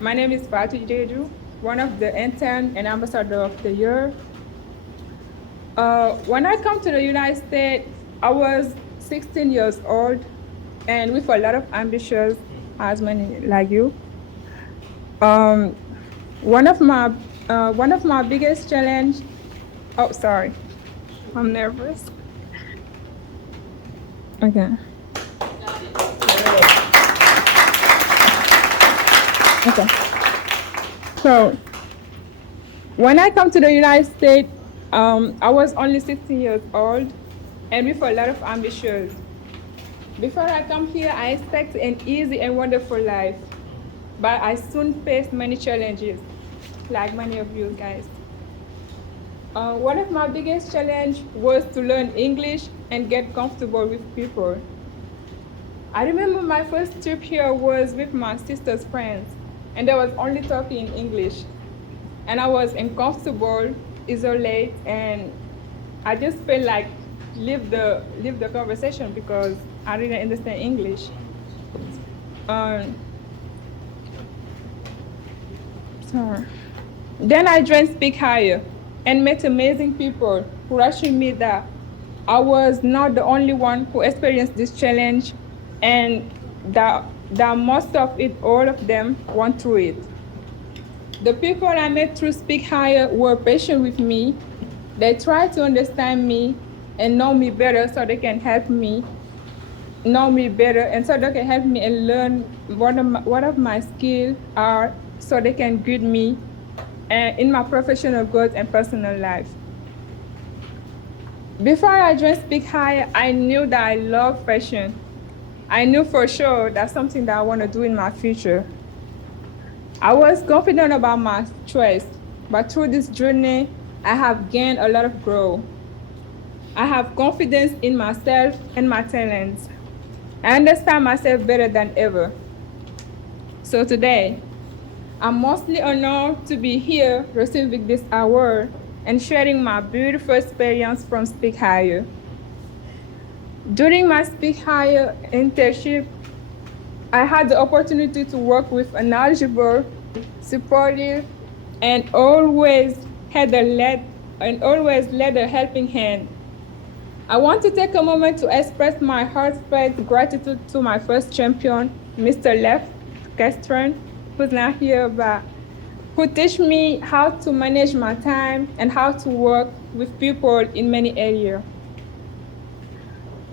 My name is Fatu Jeju, one of the intern and ambassador of the year. When I come to the United States, I was 16 years old and with a lot of ambitions, as many like you. One of my biggest challenge. Oh, sorry, I'm nervous. Okay. Okay. So when I come to the United States, I was only 16 years old and with a lot of ambitions. Before I come here, I expect an easy and wonderful life, but I soon faced many challenges, like many of you guys. One of my biggest challenges was to learn English and get comfortable with people. I remember my first trip here was with my sister's friends, and they was only talking in English. And I was uncomfortable, isolated, and I just felt like leave the conversation because I didn't understand English. Sorry. Then I joined SPEAKHIRE and met amazing people who assured me that I was not the only one who experienced this challenge and that most of it, all of them, went through it. The people I met through SPEAKHIRE were patient with me. They tried to understand me and know me better so they can help me know me better and so they can help me and learn what of my skills are so they can guide me in my professional growth and personal life. Before I joined SPEAKHIRE, I knew that I love fashion. I knew for sure that's something that I want to do in my future. I was confident about my choice, but through this journey, I have gained a lot of growth. I have confidence in myself and my talents. I understand myself better than ever. So today, I'm mostly honored to be here receiving this award and sharing my beautiful experience from SPEAKHIRE. During my SPEAKHIRE internship, I had the opportunity to work with a knowledgeable, supportive, and always led a helping hand. I want to take a moment to express my heartfelt gratitude to my first champion, Mr. Lev Castron, who's not here, but who teach me how to manage my time and how to work with people in many areas.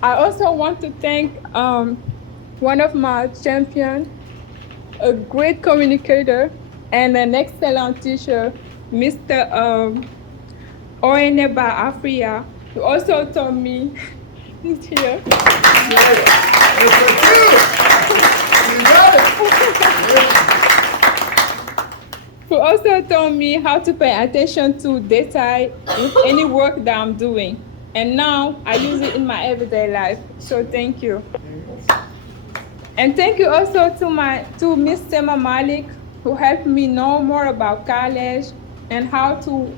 I also want to thank one of my champions, a great communicator and an excellent teacher, Mr. Oeneba Afria, who also taught me, he's here. Who also taught me how to pay attention to detail with any work that I'm doing. And now I use it in my everyday life. So thank you. And thank you also to Miss Sema Malik, who helped me know more about college and how to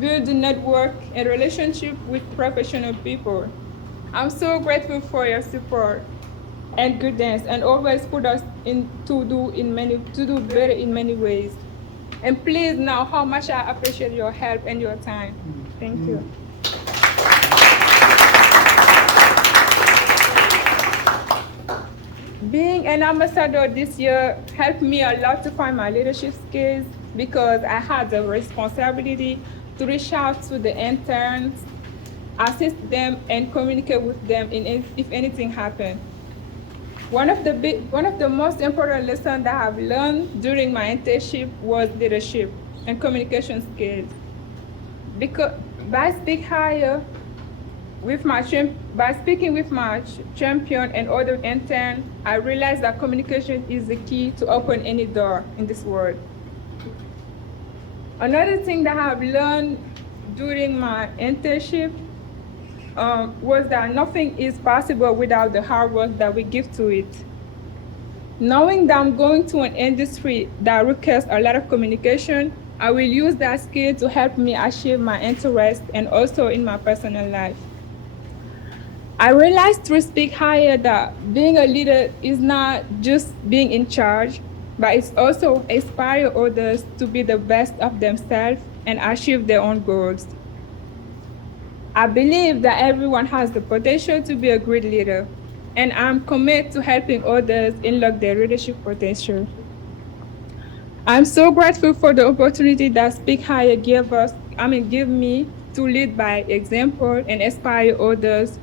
build a network and relationship with professional people. I'm so grateful for your support and guidance and always put us to do better in many ways. And please know how much I appreciate your help and your time. Thank you. Being an ambassador this year helped me a lot to find my leadership skills because I had the responsibility to reach out to the interns, assist them, and communicate with them if anything happened. One of the most important lessons that I've learned during my internship was leadership and communication skills. Because by speaking with my champion and other interns, I realized that communication is the key to open any door in this world. Another thing that I've learned during my internship was that nothing is possible without the hard work that we give to it. Knowing that I'm going to an industry that requires a lot of communication, I will use that skill to help me achieve my interest and also in my personal life. I realized through SPEAKHIRE that being a leader is not just being in charge, but it's also inspire others to be the best of themselves and achieve their own goals. I believe that everyone has the potential to be a great leader, and I'm committed to helping others unlock their leadership potential. I'm so grateful for the opportunity that SPEAKHIRE give me to lead by example and inspire others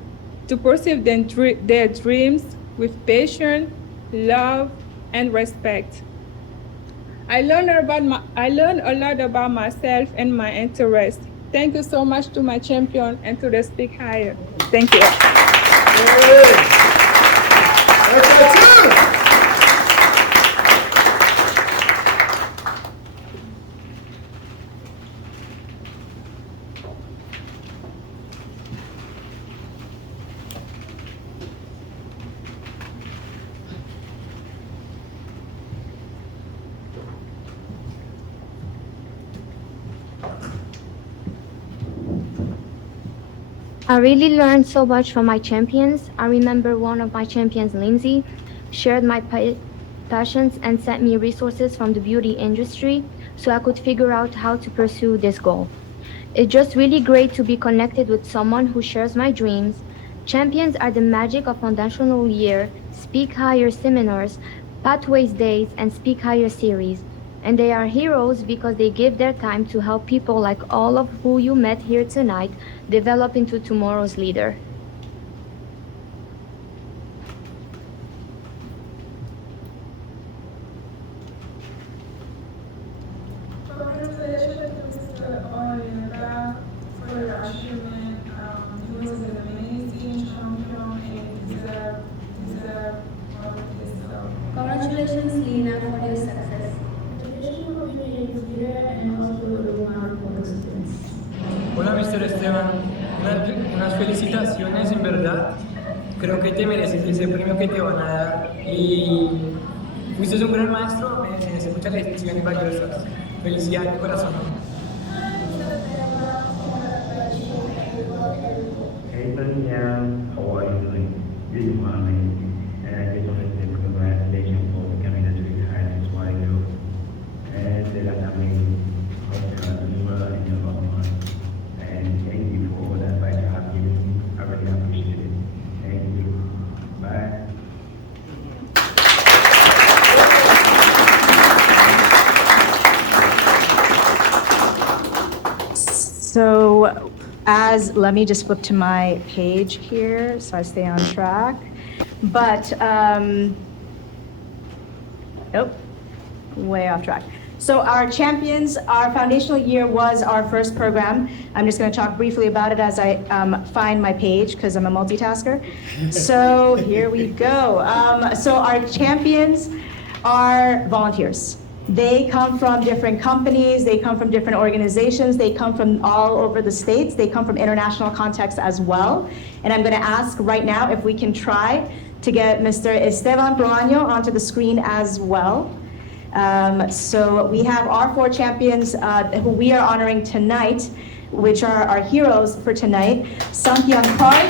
to pursue their dreams with passion, love, and respect. I learned a lot about myself and my interests. Thank you so much to my champion and to the SPEAKHIRE. Thank you. I really learned so much from my champions. I remember one of my champions, Lindsay, shared my passions and sent me resources from the beauty industry so I could figure out how to pursue this goal. It's just really great to be connected with someone who shares my dreams. Champions are the magic of Foundational Year, SPEAKHIRE seminars, Pathways Days, and SPEAKHIRE series. And they are heroes because they give their time to help people like all of who you met here tonight develop into tomorrow's leader. Congratulations, Mr. Oyega, for your achievement. He was an amazing champion and deserve all of this. Congratulations, Lina, for your success. Hola, Mr. Esteban. Unas felicitaciones, en verdad. Creo que te mereces ese premio que te van a dar. Y fuiste un gran maestro, me enseñaste muchas lecciones valiosas. Felicidades de corazón. Hey, Danielle, how are you doing? This is Mohammed, and I just want to say congratulations for becoming the SPEAKHIRE in Soiree. And that amazing deliver in your long run. And thank you for all the advice you have given me. I really appreciate it. Thank you. Bye. So let me just flip to my page here so I stay on track. But, nope, way off track. So our champions, our foundational year was our first program. I'm just going to talk briefly about it as I find my page because I'm a multitasker. So here we go. So our champions are volunteers. They come from different companies, they come from different organizations, they come from all over the states, they come from international contexts as well. And I'm going to ask right now if we can try to get Mr. Esteban Proaño onto the screen as well. So we have our four champions who we are honoring tonight, which are our heroes for tonight: Sanghyun Park,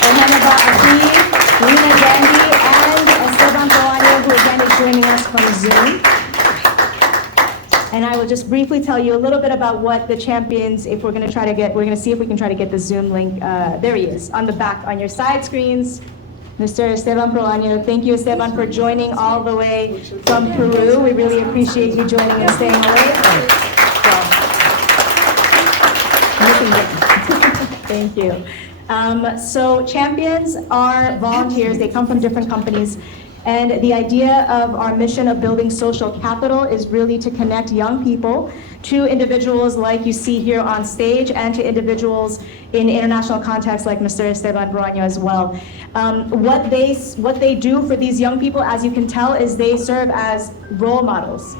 Ohenaba Aki, Lina Dandy, and Esteban Proaño, who again is joining us from Zoom. And I will just briefly tell you a little bit about what the champions, if we're going to see if we can try to get the Zoom link. There he is, on the back, on your side screens. Mr. Esteban Proaño. Thank you, Esteban, for joining all the way from Peru. We really appreciate you joining and staying awake. Thank you. So champions are volunteers. They come from different companies. And the idea of our mission of building social capital is really to connect young people to individuals like you see here on stage and to individuals in international contexts like Mr. Esteban Proaño as well. What they do for these young people, as you can tell, is they serve as role models.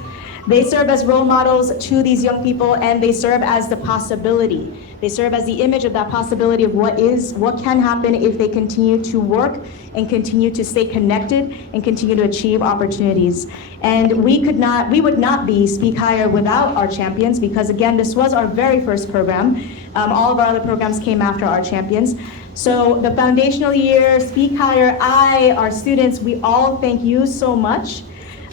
They serve as role models to these young people, and they serve as the possibility. They serve as the image of that possibility of what can happen if they continue to work and continue to stay connected and continue to achieve opportunities. And we would not be SPEAKHIRE without our champions, because again, this was our very first program. All of our other programs came after our champions. So the foundational year, SPEAKHIRE, our students, we all thank you so much.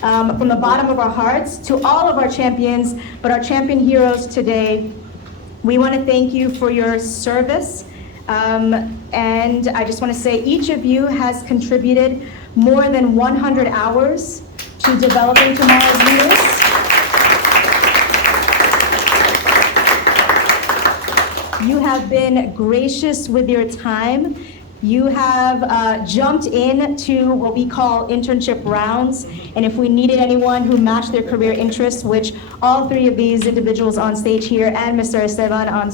From the bottom of our hearts to all of our champions, but our champion heroes today, we want to thank you for your service. And I just want to say each of you has contributed more than 100 hours to developing tomorrow's leaders. You have been gracious with your time. You have jumped into what we call internship rounds, and if we needed anyone who matched their career interests, which all three of these individuals on stage here and Mr. Esteban on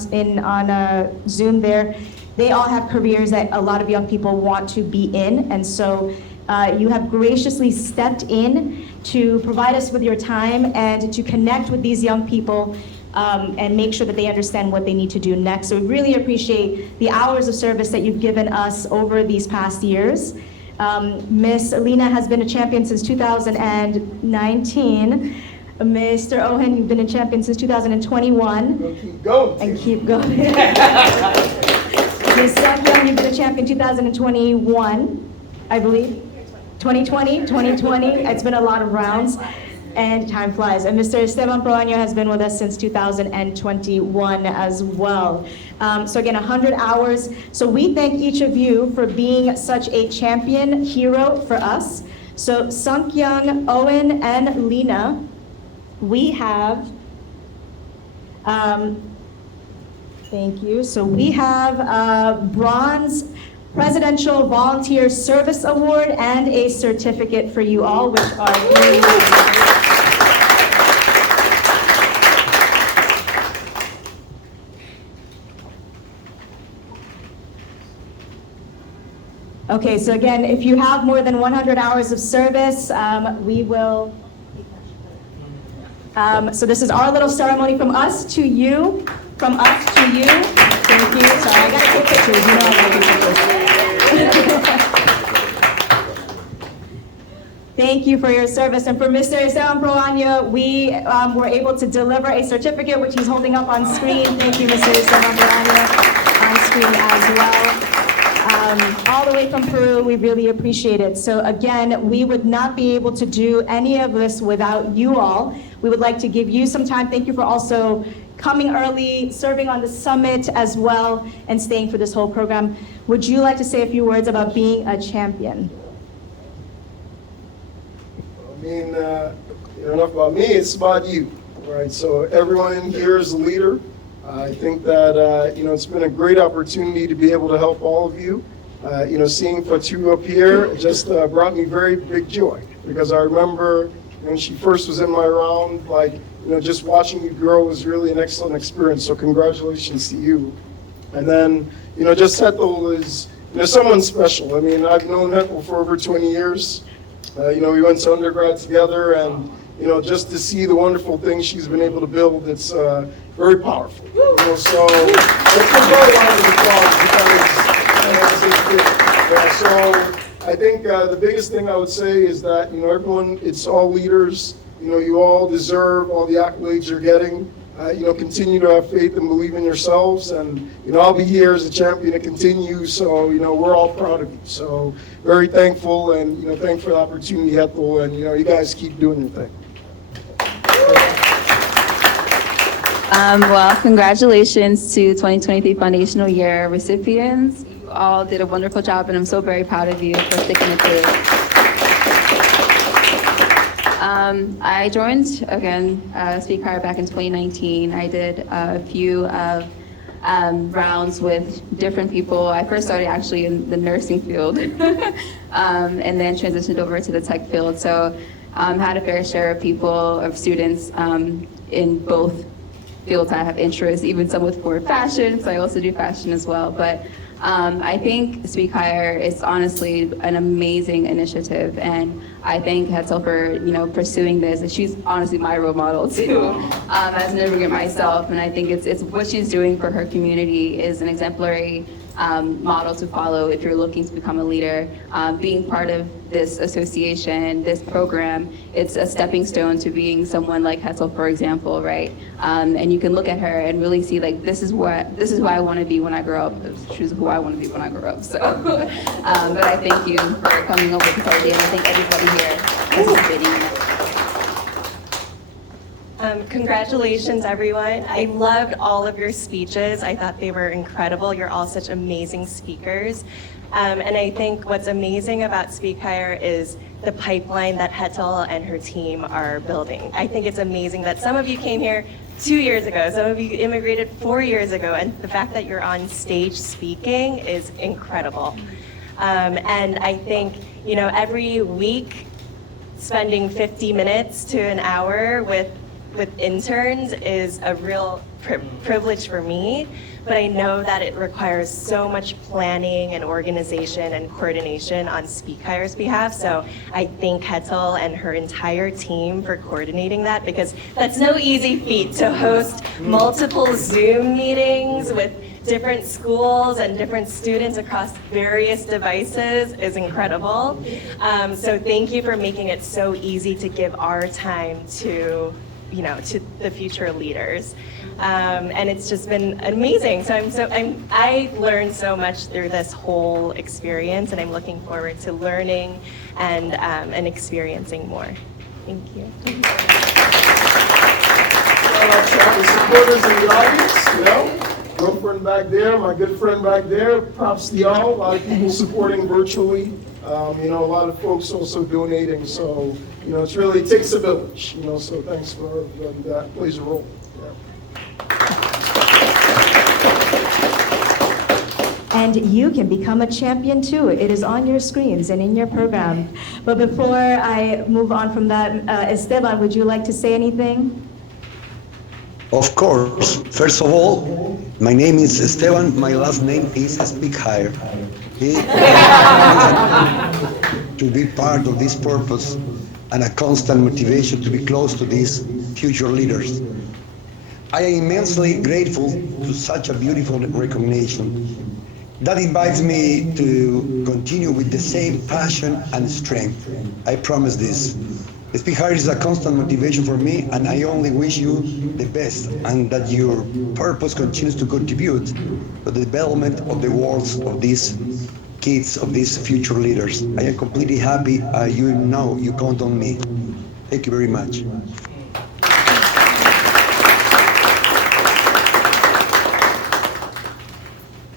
Zoom there, they all have careers that a lot of young people want to be in, and so you have graciously stepped in to provide us with your time and to connect with these young people and make sure that they understand what they need to do next. So we really appreciate the hours of service that you've given us over these past years. Miss Lena has been a champion since 2019. Mr. Ohen, you've been a champion since 2021. Keep going. And keep going. Ms. Young, you've been a champion 2021, I believe. 2020. It's been a lot of rounds. And time flies. And Mr. Esteban Proaño has been with us since 2021 as well. So again, 100 hours. So we thank each of you for being such a champion hero for us. So Sungkyung, Owen, and Lena, we have, thank you. So we have bronze Presidential Volunteer Service Award and a certificate for you all, which are really Okay, so again, if you have more than 100 hours of service, we will. So this is our little ceremony from us to you, Thank you. Sorry, I gotta take pictures. You know I gotta take pictures. Thank you for your service. And for Mr. Esteban Proaño, we were able to deliver a certificate, which he's holding up on screen. Thank you, Mr. Esteban Proaño, on screen as well. All the way from Peru, we really appreciate it. So again, we would not be able to do any of this without you all. We would like to give you some time. Thank you for also coming early, serving on the summit as well, and staying for this whole program. Would you like to say a few words about being a champion? I mean, enough about me, it's about you, right? So everyone in here is a leader. I think that, it's been a great opportunity to be able to help all of you. Seeing Fatu up here just brought me very big joy, because I remember when she first was in my round, just watching you grow was really an excellent experience. So congratulations to you. And then, just Hetel is, someone special. I mean, I've known Hetel for over 20 years. We went to undergrad together, and, just to see the wonderful things she's been able to build, it's very powerful. So let's give her a round of applause, because so I think the biggest thing I would say is that, everyone, it's all leaders. You all deserve all the accolades you're getting. Continue to have faith and believe in yourselves. And, I'll be here as a champion to continue. So, we're all proud of you. So very thankful, and, thankful for the opportunity, Hetel. And, you guys keep doing your thing. Well, congratulations to 2023 Foundational Year recipients. You all did a wonderful job, and I'm so very proud of you for sticking it through. I joined, again, SPEAKHIRE back in 2019. I did a few rounds with different people. I first started actually in the nursing field and then transitioned over to the tech field. So had a fair share of people, of students in both fields I have interest, even some with forward fashion, so I also do fashion as well. But I think SPEAKHIRE is honestly an amazing initiative, and I thank Hetzel for, pursuing this. And she's honestly my role model too, as an immigrant myself. And I think it's what she's doing for her community is an exemplary model to follow if you're looking to become a leader. Being part of this association, this program, it's a stepping stone to being someone like Hetzel, for example, right? And you can look at her and really see like this is who I want to be when I grow up. She's who I want to be when I grow up. So, but I thank you for coming over to party, and I thank everybody here participating in it. Congratulations, everyone. I loved all of your speeches. I thought they were incredible. You're all such amazing speakers. And I think what's amazing about SpeakHIRE is the pipeline that Hetzel and her team are building. I think it's amazing that some of you came here 2 years ago, some of you immigrated 4 years ago, and the fact that you're on stage speaking is incredible. And I think, every week spending 50 minutes to an hour with interns is a real privilege for me, but I know that it requires so much planning and organization and coordination on SpeakHIRE's behalf. So I thank Hetzel and her entire team for coordinating that, because that's no easy feat to host multiple Zoom meetings with different schools and different students across various devices is incredible. So thank you for making it so easy to give our time to the future leaders. And it's just been amazing. So I learned so much through this whole experience, and I'm looking forward to learning and experiencing more. Thank you. The supporters in the audience, girlfriend back there, my good friend back there, props to y'all. A lot of people supporting virtually. A lot of folks also donating. So, it takes a village, so thanks for that plays a role. And you can become a champion too. It is on your screens and in your program. But before I move on from that, Esteban, would you like to say anything? Of course. First of all, my name is Esteban. My last name is SpeakHIRE. To be part of this purpose and a constant motivation to be close to these future leaders. I am immensely grateful to such a beautiful recognition. That invites me to continue with the same passion and strength. I promise this. SpeakHIRE is a constant motivation for me, and I only wish you the best, and that your purpose continues to contribute to the development of the worlds of these kids, of these future leaders. I am completely happy. You count on me. Thank you very much.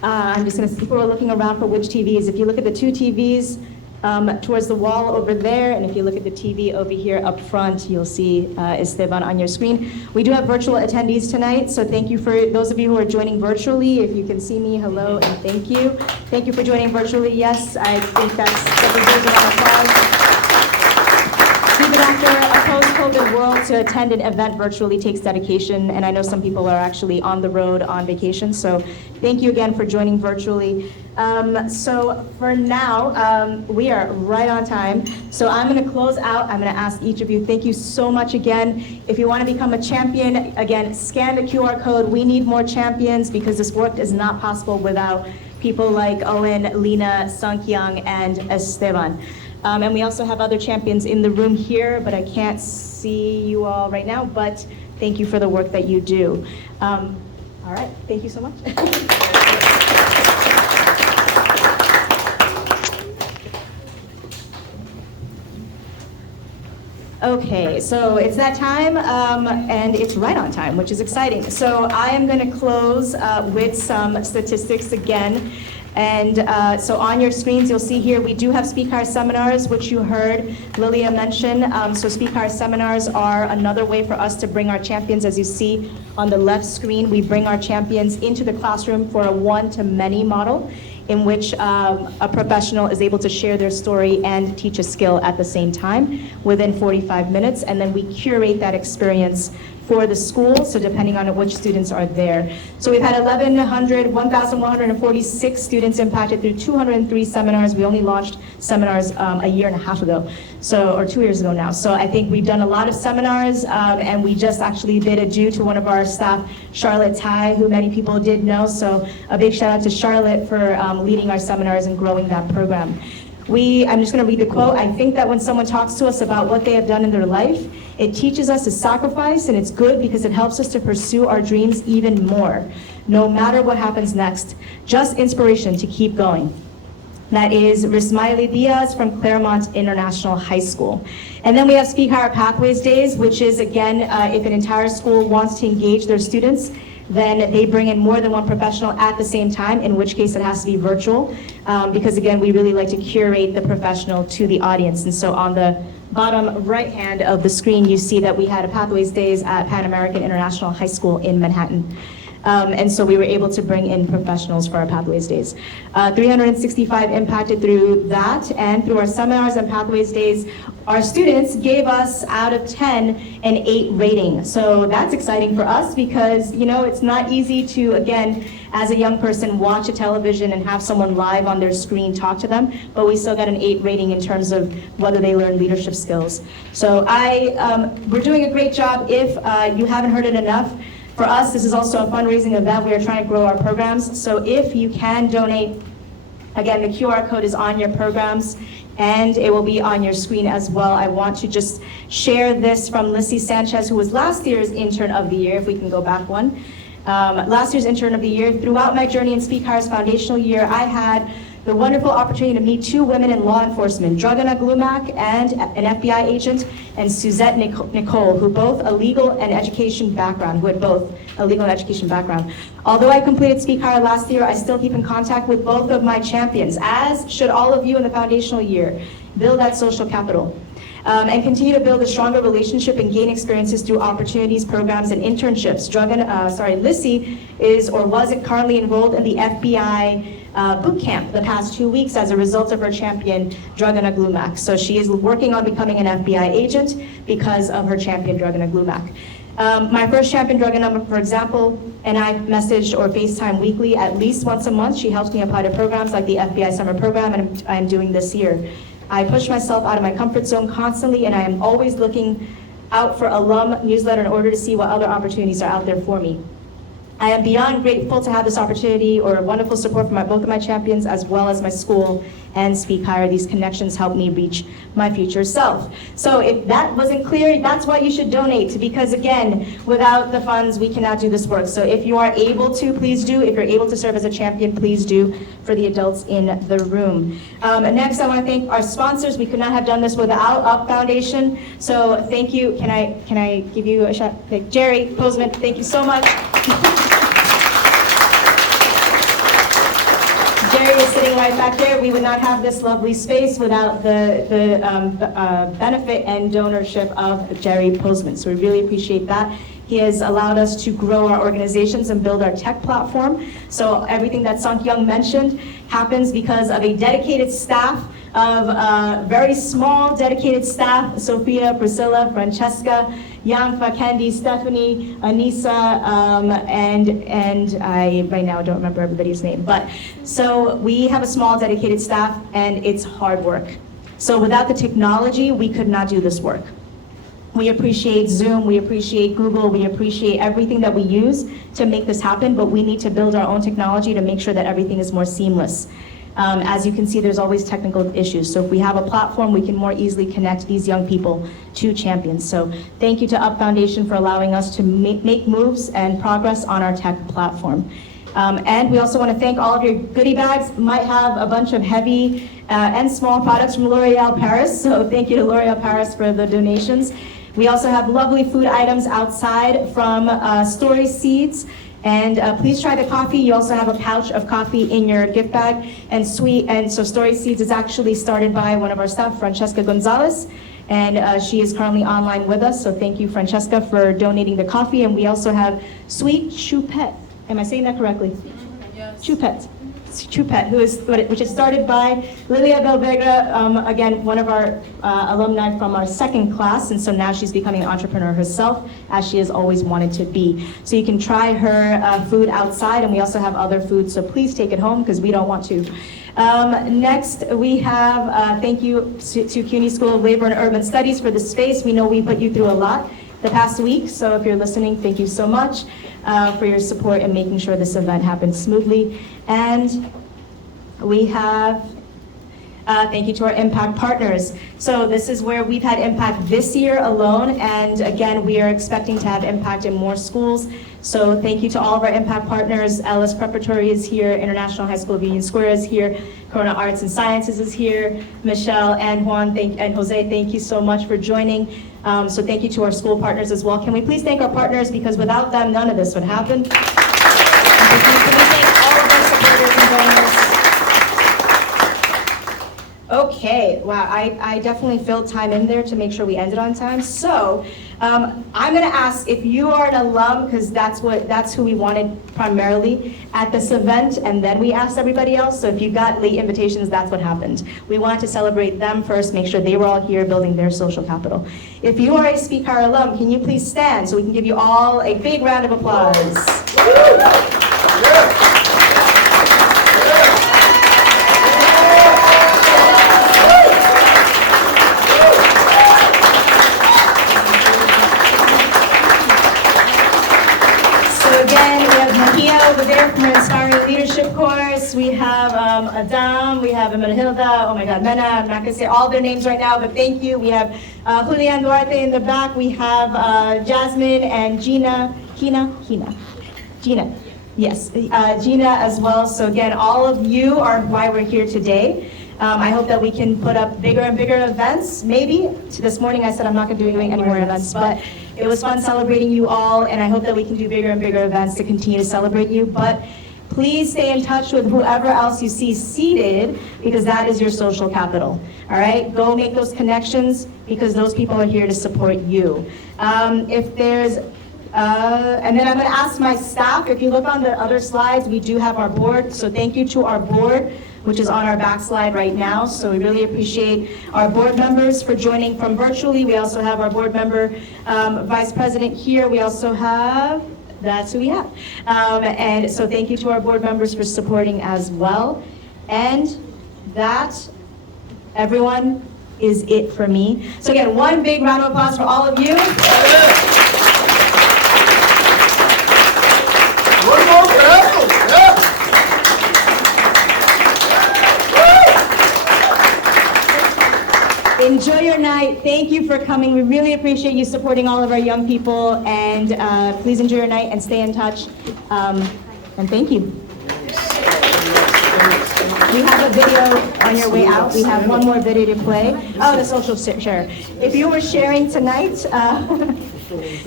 I'm just going to see people are looking around for which TVs. If you look at the two TVs towards the wall over there, and if you look at the TV over here up front, you'll see Esteban on your screen. We do have virtual attendees tonight, so thank you for those of you who are joining virtually. If you can see me, hello and thank you. Thank you for joining virtually. Yes, I think that deserves a round of applause. Even after a post-COVID world, to attend an event virtually takes dedication, and I know some people are actually on the road on vacation, so thank you again for joining virtually. So for now, we are right on time, so I'm going to close out. I'm going to ask each of you, thank you so much again. If you want to become a champion, again, scan the QR code. We need more champions because this work is not possible without people like Owen, Lena, Sung-kyung, and Esteban. And we also have other champions in the room here, but I can't see you all right now, but thank you for the work that you do. All right, thank you so much. Okay, so it's that time, and it's right on time, which is exciting. So I am going to close with some statistics again. And so on your screens, you'll see here, we do have SpeakHIRE seminars, which you heard Lilia mention. So SpeakHIRE seminars are another way for us to bring our champions. As you see on the left screen, we bring our champions into the classroom for a one-to-many model, in which a professional is able to share their story and teach a skill at the same time within 45 minutes. And then we curate that experience for the school, so depending on which students are there. So we've had 1,146 students impacted through 203 seminars. We only launched seminars a year and a half ago, or 2 years ago now. So I think we've done a lot of seminars, and we just actually did a due to one of our staff, Charlotte Tai, who many people did know. So a big shout out to Charlotte for leading our seminars and growing that program. I'm just going to read the quote. I think that when someone talks to us about what they have done in their life, it teaches us to sacrifice, and it's good because it helps us to pursue our dreams even more, no matter what happens next. Just inspiration to keep going. That is Rismaeli Diaz from Claremont International High School. And then we have SPEAKHIRE Pathways Days, which is, again, if an entire school wants to engage their students, then they bring in more than one professional at the same time, in which case it has to be virtual, because again, we really like to curate the professional to the audience. And so on the bottom right hand of the screen, you see that we had a Pathways Days at Pan American International High School in Manhattan. And so we were able to bring in professionals for our Pathways Days. 365 impacted through that, and through our seminars and Pathways Days, our students gave us out of 10 an 8 rating. So that's exciting for us because, you know, it's not easy to, again, as a young person, watch a television and have someone live on their screen talk to them, but we still got an 8 rating in terms of whether they learn leadership skills. So we're doing a great job. If you haven't heard it enough, for us, this is also a fundraising event. We are trying to grow our programs. So if you can donate, again, the QR code is on your programs and it will be on your screen as well. I want to just share this from Lissy Sanchez, who was last year's intern of the year, if we can go back one. Last year's intern of the year. Throughout my journey in SPEAKHIRE's foundational year, I had the wonderful opportunity to meet 2 women in law enforcement, Dragana Glumak and an FBI agent, and Suzette Nicole, who both a legal and education background, Although I completed SPEAKHIRE last year, I still keep in contact with both of my champions, as should all of you in the foundational year. Build that social capital. And continue to build a stronger relationship and gain experiences through opportunities, programs, and internships. Lissy wasn't currently enrolled in the FBI boot camp the past 2 weeks as a result of her champion, Dragana Glumak. So she is working on becoming an FBI agent because of her champion, Dragana Glumak. My first champion, Dragana, for example, and I messaged or FaceTime weekly at least once a month. She helps me apply to programs like the FBI summer program, and I'm doing this year. I push myself out of my comfort zone constantly, and I am always looking out for alum newsletter in order to see what other opportunities are out there for me. I am beyond grateful to have this opportunity or wonderful support from both of my champions as well as my school and SPEAKHIRE. These connections help me reach my future self. So if that wasn't clear, that's why you should donate, because again, without the funds, we cannot do this work. So if you are able to, please do. If you're able to serve as a champion, please do for the adults in the room. Next, I want to thank our sponsors. We could not have done this without UP Foundation. So thank you. Can I give you a shout? Jerry Postman, thank you so much. Jerry is sitting right back there. We would not have this lovely space without the benefit and donorship of Jerry Postman. So we really appreciate that. He has allowed us to grow our organizations and build our tech platform. So everything that Sunk Young mentioned happens because of a dedicated staff of very small dedicated staff, Sophia, Priscilla, Francesca, Yanfa, Candy, Stephanie, Anissa, and I right now don't remember everybody's name. But so we have a small dedicated staff and it's hard work. So without the technology, we could not do this work. We appreciate Zoom, we appreciate Google, we appreciate everything that we use to make this happen, but we need to build our own technology to make sure that everything is more seamless. As you can see, there's always technical issues. So if we have a platform, we can more easily connect these young people to champions. So thank you to UP Foundation for allowing us to make moves and progress on our tech platform. And we also want to thank all of your goodie bags. Might have a bunch of heavy and small products from L'Oreal Paris. So thank you to L'Oreal Paris for the donations. We also have lovely food items outside from Story Seeds. And please try the coffee. You also have a pouch of coffee in your gift bag. And so Story Seeds is actually started by one of our staff, Francesca Gonzalez. And she is currently online with us. So thank you, Francesca, for donating the coffee. And we also have Sweet Choupette. Am I saying that correctly? Yes. Choupette. Chupet, which is started by Lilia Belvegra, again, one of our alumni from our second class, and so now she's becoming an entrepreneur herself, as she has always wanted to be. So you can try her food outside, and we also have other food, so please take it home, because we don't want to. Next, we have, thank you to CUNY School of Labor and Urban Studies for the space. We know we put you through a lot the past week, so if you're listening, thank you so much for your support and making sure this event happens smoothly. And we have, thank you to our impact partners. So this is where we've had impact this year alone, and again, we are expecting to have impact in more schools. So thank you to all of our impact partners. Ellis Preparatory is here, International High School of Union Square is here, Corona Arts and Sciences is here, Michelle and Juan and Jose, thank you so much for joining. So thank you to our school partners as well. Can we please thank our partners, because without them, none of this would happen. Can we thank all of our supporters and donors? Okay, wow, I definitely filled time in there to make sure we ended on time. So I'm gonna ask if you are an alum, because that's who we wanted primarily at this event, and then we asked everybody else. So if you got late invitations, that's what happened. We wanted to celebrate them first, make sure they were all here building their social capital. If you are a SPEAKHIRE alum, can you please stand so we can give you all a big round of applause? Over there from our Inspiring Leadership course. We have Adam, we have Hilda, oh my God, Mena, I'm not gonna say all their names right now, but thank you. We have Julian Duarte in the back. We have Jasmine and Gina, yes, Gina as well. So again, all of you are why we're here today. I hope that we can put up bigger and bigger events. Maybe this morning I said I'm not going to do any more events, but it was fun celebrating you all, and I hope that we can do bigger and bigger events to continue to celebrate you. But please stay in touch with whoever else you see seated, because that is your social capital. All right, go make those connections, because those people are here to support you. If there's and then I'm going to ask my staff, if you look on the other slides, we do have our board. So thank you to our board, which is on our back slide right now. So we really appreciate our board members for joining from virtually. We also have our board member, vice president here. We also have, that's who we have. And so thank you to our board members for supporting as well. And that, everyone, is it for me. So again, one big round of applause for all of you. Enjoy your night. Thank you for coming. We really appreciate you supporting all of our young people. And please enjoy your night and stay in touch. And thank you. We have a video on your way out. We have one more video to play. Oh, the social share. If you were sharing tonight,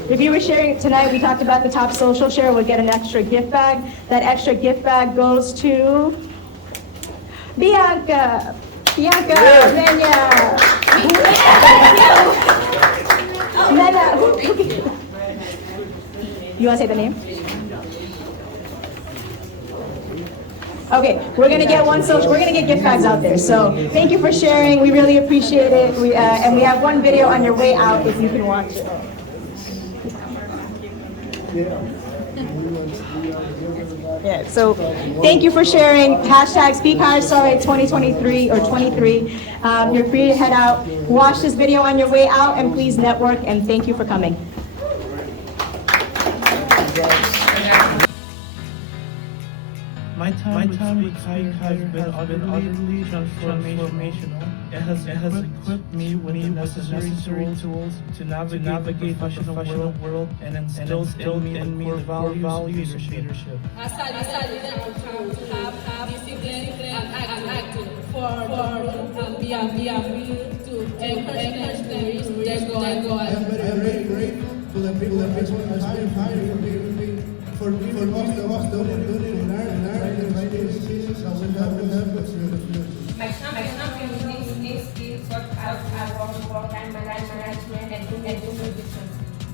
we talked about the top social share would get an extra gift bag. That extra gift bag goes to Bianca, Lenya. You want to say the name? Okay, we're gonna get we're gonna get gift bags out there. So thank you for sharing. We really appreciate it. And we have one video on your way out if you can watch it. Yeah, so thank you for sharing. Hashtag SpeakHIRE Soiree 2023 or 23. You're free to head out, watch this video on your way out, and please network, and thank you for coming. My time with Speak has been utterly transformational. It has equipped me with the necessary tools to navigate the professional world and instilled in me the values of leadership. As a leader, to have discipline and active for be able to encourage them to reach their goal. I am very grateful to the people that are hiring me for us doing in my champion needs skills such as time management and decisions.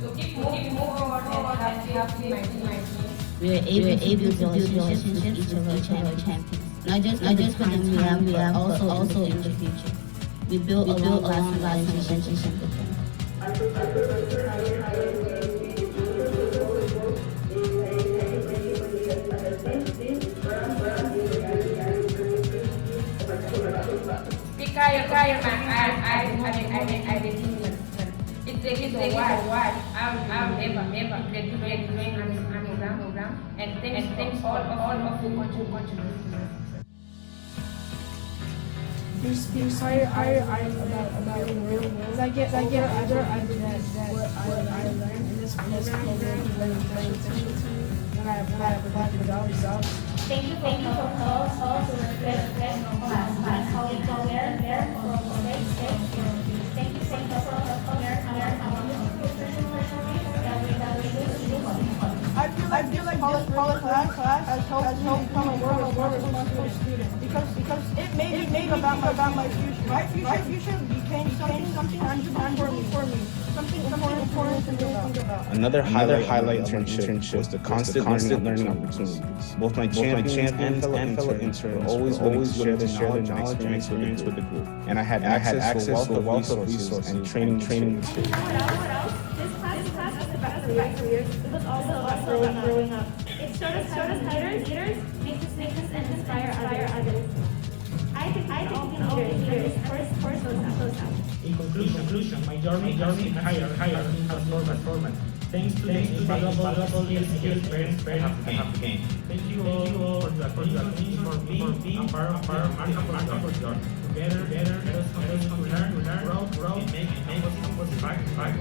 To keep moving forward and have my team. We are able to build relationships with each of our champions. not just for the time we have, but also in the future. We built a long-lasting relationship with them. SPEAKHIRE I did it's the reason why I'm never get doing an program and thanks all of you contribute. Inspired about the real world. I get other ideas that what I learned in this program very essential to me when I apply for results. Thank you for calling us to reflect on class. How we go there from mistakes. Thank you for I feel like this class has helped me become a more responsible student because it made me think about my future. My future became something important for me. Something important to think about. Another highlight internship was the constant learning opportunities. Both my champions and fellow interns were always willing to share their knowledge and experience with the group. And I had access to a wealth of resources and training materials. This class is about careers. It was also about growing up. It showed us leaders, makes us and inspire others. I think all leaders first those out. In conclusion, my journey in higher performance. Thanks to the invaluable skills parents have gained. Thank you all for the opportunity for being part of our journey. Together, let us continue to learn, grow, and make back.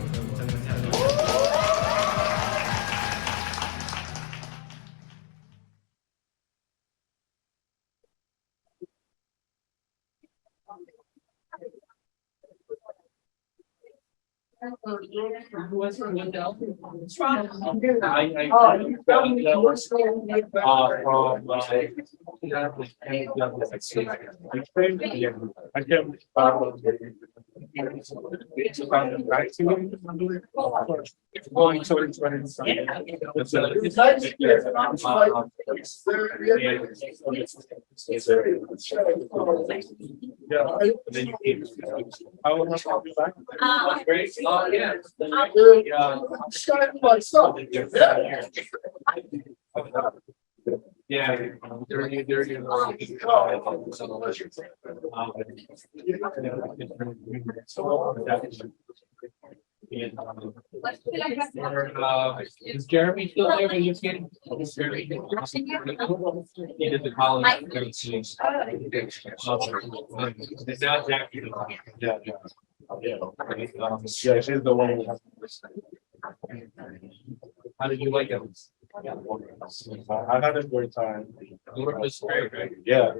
Is Jeremy still there? Are you getting? He did the college. Yeah, she's the one who has. How did you like it? I had a great time. It was great, right? Yeah. I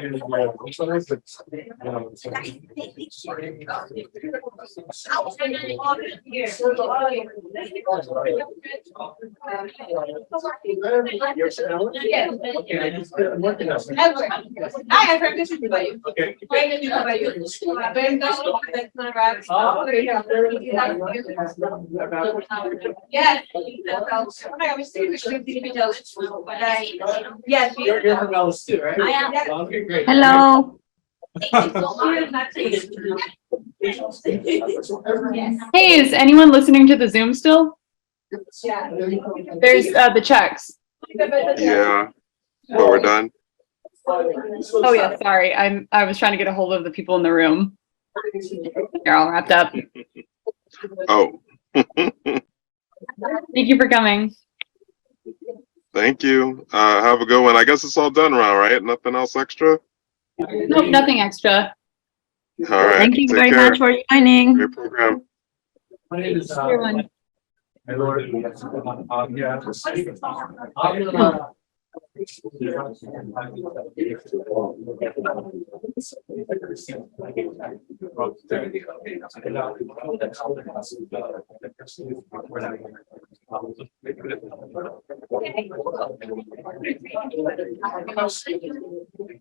mean, which one is it? I have this with you. Okay. Yes. Yes. You're from Ellis too, right? I am. Okay, great. Hello. Hey, is anyone listening to the Zoom still? There's the checks. Yeah, but we're done. Oh yeah, sorry. I was trying to get a hold of the people in the room. They're all wrapped up. Oh. Thank you for coming. Thank you. Have a good one. I guess it's all done now, right? Nothing else extra? Nope, nothing extra. All right. Thank you take very care. much for joining. Great program. My name is, Everyone. my lord. Yeah.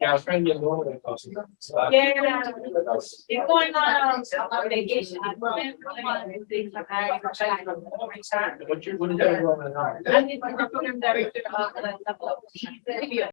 Yeah, I was trying to get more of it. Yeah, he's going on vacation. I'm going on things like that. What is that role now? I'm the program director of the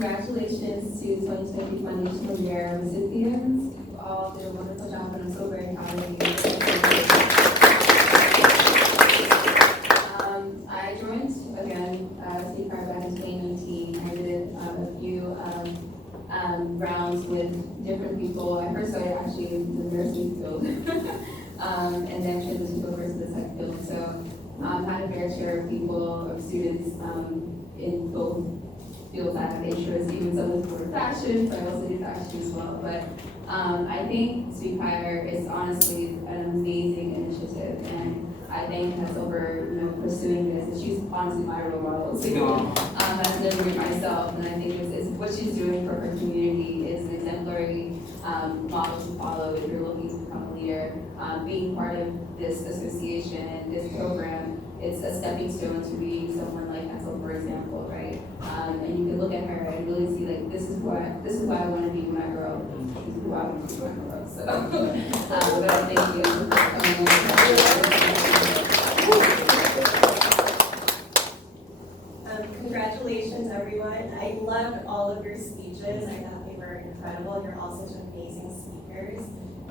Congratulations to 2020 Foundational Year recipients. You all did a wonderful job, and I'm so very proud of you. I joined again SPEAKHIRE back in 2019. I did a few rounds with different people. I first started actually in the nursing field, and then transitioned over to the tech field. So I've had a fair share of people, of students in both fields. I have interest, even some for fashion, so I also do fashion as well. But I think SPEAKHIRE is honestly an amazing initiative, and I thank Tessa for pursuing this. And she's honestly my role model too. I've never been myself, and I think it's what she's doing for her community is an exemplary model to follow if you're looking to become a leader. Being part of this association and this program, it's a stepping stone to being someone like Tessa, for example, right? And you can look at her and really see like this is who I want to be when I grow up. This is who I want to be when I grow up. So, but I thank you for coming. Congratulations, everyone. I loved all of your speeches. I thought they were incredible. You're all such amazing speakers.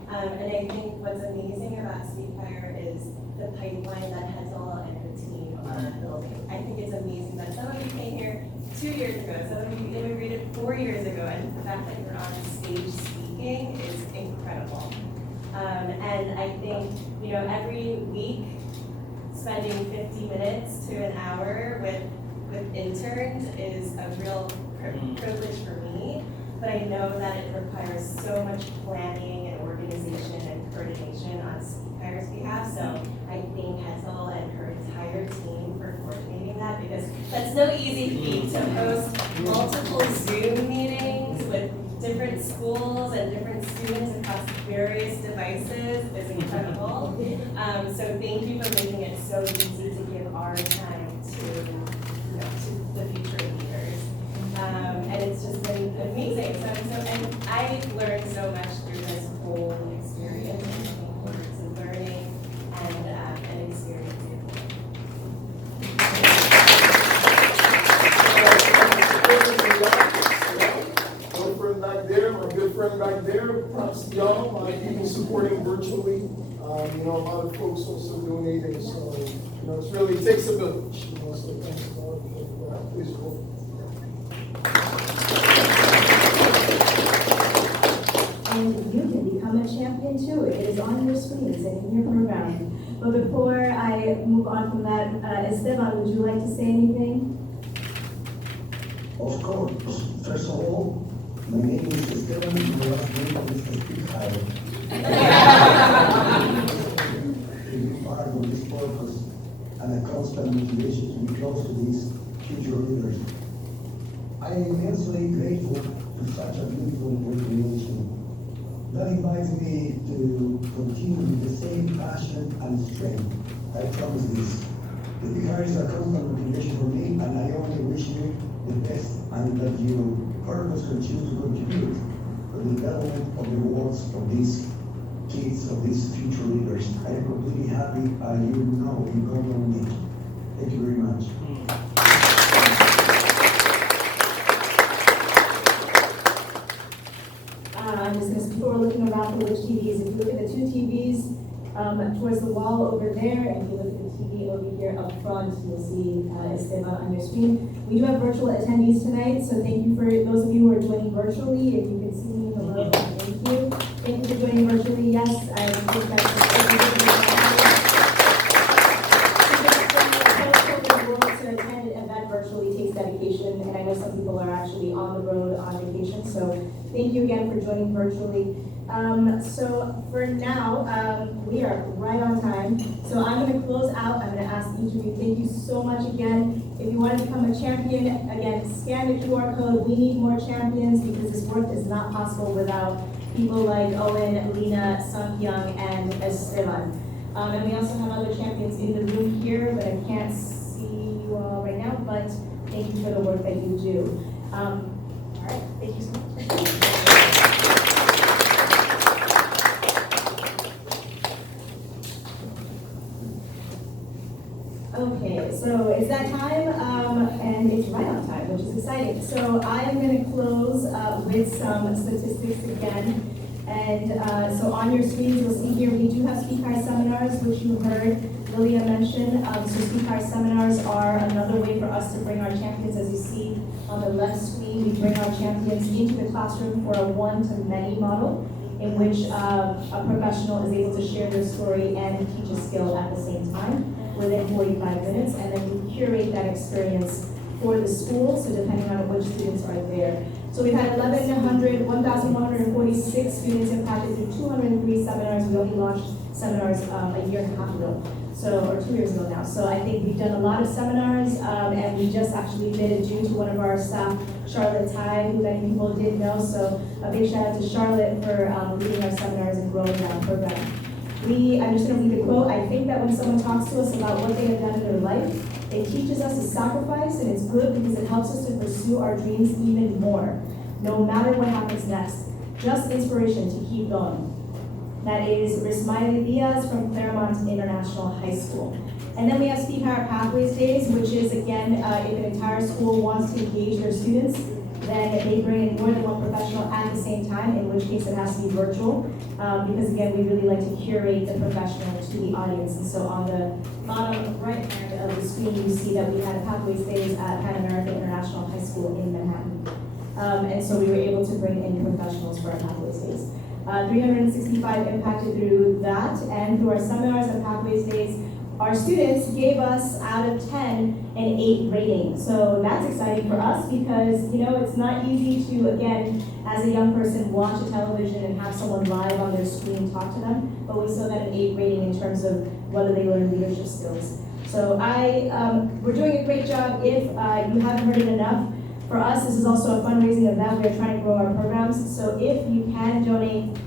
And I think what's amazing about SPEAKHIRE is the pipeline that Hetzel and her team are building. I think it's amazing that some of you came here 2 years ago, some of you immigrated 4 years ago, and the fact that you're on stage speaking is incredible. And I think, every week, spending 50 minutes to an hour with interns is a real privilege for me, but I know that it requires so much planning and organization and coordination on SPEAKHIRE's behalf, so I thank Hetzel and her entire team for coordinating that, because that's no easy feat to host multiple Zoom meetings with different schools and different students across various devices is incredible. So thank you for making it so easy to give our time to the future leaders. And it's just been amazing. And I learned so much through this whole experience. I think it's learning and experiencing. Girlfriend back there, my good friend back there, props to y'all, a lot of people supporting virtually. A lot of folks also donating, so it takes a village. So thanks to all of you for that. Please roll. And you can become a champion too. It is on your screens and in your program. But before I move on from that, Esteban, would you like to say anything? Of course. First of all, my name is Esteban, and I was going to SPEAKHIRE. To be part of this purpose and a constant motivation to be close to these future leaders. I am immensely grateful to such a beautiful recreation that invites me to continue with the same passion and strength. I promise this. The SPEAKHIRE is a constant motivation for me, and I only wish you the best and that your purpose continue to contribute to the development of the worlds of these kids, of these future leaders. I am completely happy, and you know you don't know me. Thank you very much. I'm just going to, before we're looking around for which TVs, if you look at the two TVs towards the wall over there, and you look at the TV over here up front, you'll see Esteban on your screen. We do have virtual attendees tonight, so thank you for those of you who are joining virtually. If you can see me, hello, thank you. Thank you for joining virtually. Yes, I think that's to attend an event virtually takes dedication, and I know some people are actually on the road on vacation, so thank you again for joining virtually. So for now, we are right on time. So I'm going to close out. I'm going to ask each of you, thank you so much again. If you want to become a champion, again, scan the QR code. We need more champions because this work is not possible without people like Owen, Lena, Sung-Kyung, and Esteban. And we also have other champions in the room here, but I can't see you all right now, but thank you for the work that you do. All right, thank you so much. Okay, so it's that time, and it's right on time. time, which is exciting. So I am going to close with some statistics again. And so on your screens, you'll see here, we do have SPEAKHIRE seminars, which you heard Lilia mention. So SPEAKHIRE seminars are another way for us to bring our champions. As you see on the left screen, we bring our champions into the classroom for a one-to-many model, in which a professional is able to share their story and teach a skill at the same time within 45 minutes, and then we curate that experience for the school, so depending on which students are there. So we've had 1,146 students impacted through 203 seminars. We only launched seminars a year and a half ago, or 2 years ago now. So I think we've done a lot of seminars, and we just actually did it due to one of our staff, Charlotte Tai, who many people did know. So a big shout out to Charlotte for leading our seminars and growing our program. I'm just going to leave a quote. I think that when someone talks to us about what they have done in their life, it teaches us to sacrifice, and it's good because it helps us to pursue our dreams even more, no matter what happens next. Just inspiration to keep going. That is Rismaili Diaz from Claremont International High School. And then we have SPEAKHIRE Pathways Days, which is, again, if an entire school wants to engage their students, then they bring in more than one professional at the same time, in which case it has to be virtual, because again, we really like to curate the professional to the audience. And so on the bottom right hand of the screen, you see that we had a Pathways Days at Pan American International High School in Manhattan. And so we were able to bring in professionals for our Pathways Days. 365 impacted through that, and through our seminars and Pathways Days, our students gave us out of 10 an 8 rating. So that's exciting for us because, it's not easy to, again, as a young person, watch a television and have someone live on their screen talk to them, but we still got an 8 rating in terms of whether they learn leadership skills. So we're doing a great job. If you haven't heard it enough, for us, this is also a fundraising event. We're trying to grow our programs. So if you can donate,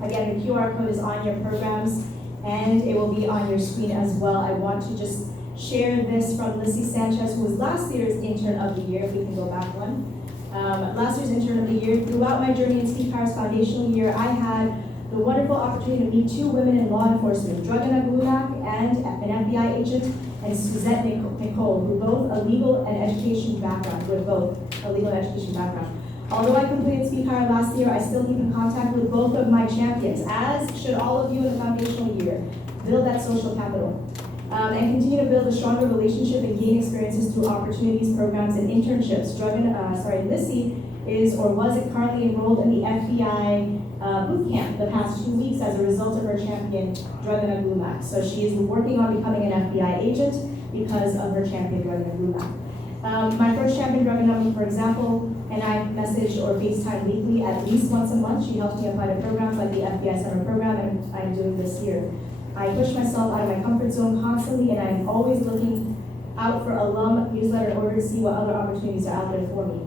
again, the QR code is on your programs, and it will be on your screen as well. I want to just share this from Lissy Sanchez, who was last year's intern of the year, if we can go back one. Last year's intern of the year. Throughout my journey in SPEAKHIRE's foundational year, I had the wonderful opportunity to meet 2 women in law enforcement, Dragana Gulak and an FBI agent, and Suzette Nicole, who both a legal and education background, Although I completed SPEAKHIRE last year, I still keep in contact with both of my champions, as should all of you in the foundational year. Build that social capital. And continue to build a stronger relationship and gain experiences through opportunities, programs, and internships. Lissy was currently enrolled in the FBI boot camp the past 2 weeks as a result of her champion, Dragana Gulak. So she is working on becoming an FBI agent because of her champion, Dragana Gulak. My first champion, Dragana, for example, and I message or FaceTime weekly at least once a month. She helps me apply to programs like the FBI Summer Program, and I'm doing this year. I push myself out of my comfort zone constantly, and I'm always looking out for alum newsletter in order to see what other opportunities are out there for me.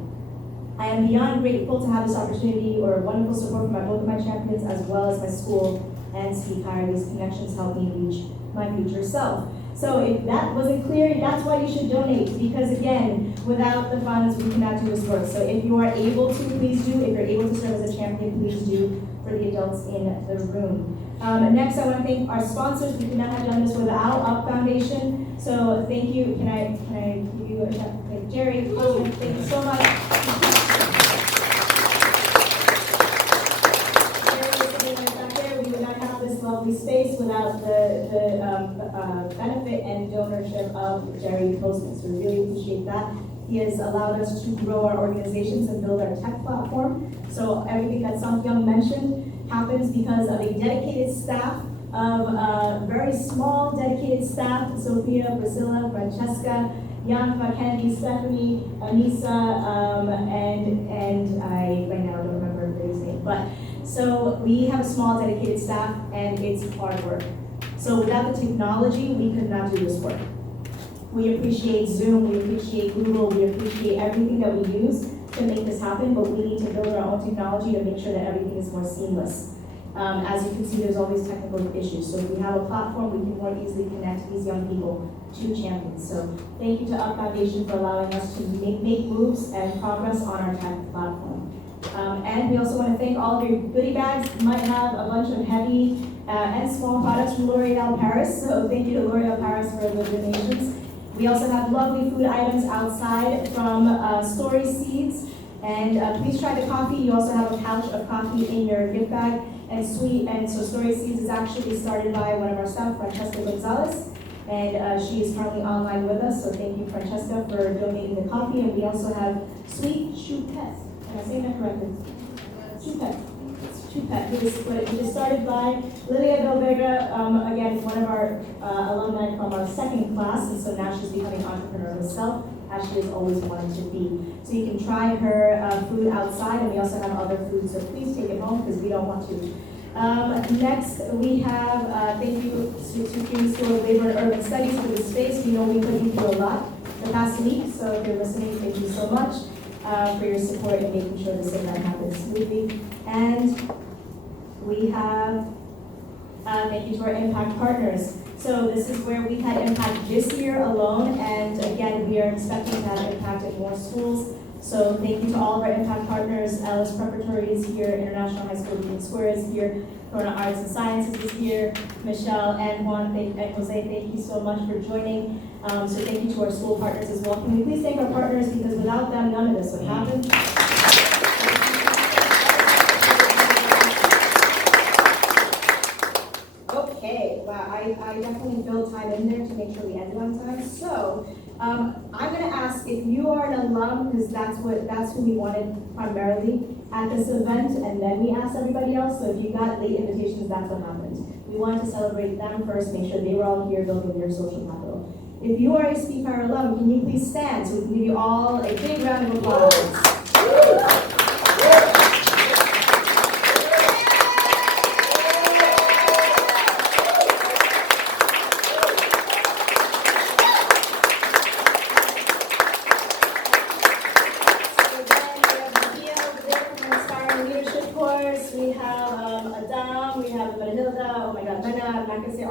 I am beyond grateful to have this opportunity or wonderful support from both of my champions, as well as my school and SPEAKHIRE. These connections help me reach my future self. So if that wasn't clear, that's why you should donate, because again, without the funds, we cannot do this work. So if you are able to, please do. If you're able to serve as a champion, please do for the adults in the room. Next, I want to thank our sponsors. We could not have done this without Up Foundation. So thank you. Can I give you a shout? Thank Jerry. Thank you so much. We would not have this lovely space without the benefit and donorship of Jerry Postman. So we really appreciate that. He has allowed us to grow our organizations and build our tech platform. So everything that Samkyung mentioned happens because of a dedicated staff of very small dedicated staff, Sophia, Priscilla, Francesca, Yanfa, Kennedy, Stephanie, Anissa, and I right now don't remember everybody's name. But so we have a small dedicated staff, and it's hard work. So without the technology, we could not do this work. We appreciate Zoom, we appreciate Google, we appreciate everything that we use to make this happen, but we need to build our own technology to make sure that everything is more seamless. As you can see, there's always technical issues. So if we have a platform, we can more easily connect these young people to champions. So thank you to Up Foundation for allowing us to make moves and progress on our tech platform. And we also want to thank all of your goodie bags. You might have a bunch of heavy and small products from L'Oreal Paris. So thank you to L'Oreal Paris for the donations. We also have lovely food items outside from Story Seeds. And please try the coffee. You also have a pouch of coffee in your gift bag. And so Story Seeds is actually started by one of our staff, Francesca Gonzalez. And she is currently online with us. So thank you, Francesca, for donating the coffee. And we also have Sweet Choupette. Am I saying that correctly? Choupette. Choupette, who is started by Lilia Del Vega, again, one of our alumni from our second class, and so now she's becoming an entrepreneur herself, as she has always wanted to be. So you can try her food outside, and we also have other food, so please take it home, because we don't want to. Next, we have, thank you to Cuny School of Labor and Urban Studies for the space. We know we put you through a lot the past week, so if you're listening, thank you so much for your support in making sure this event happens smoothly. And we have, thank you to our impact partners. So this is where we've had impact this year alone, and again, we are expecting to have impact in more schools. So thank you to all of our impact partners. Ellis Preparatory is here, International High School Union Square is here, Corona Arts and Sciences is here, Michelle and Juan and Jose, thank you so much for joining. So thank you to our school partners as well. Can we please thank our partners, because without them, none of this would happen. Okay, wow, I definitely built time in there to make sure we ended on time. So I'm gonna ask if you are an alum, because that's who we wanted primarily at this event, and then we asked everybody else. So if you got late invitations, that's what happened. We wanted to celebrate them first, make sure they were all here building their social capital. If you are a SPEAKHIRE alum, can you please stand so we can give you all a big round of applause?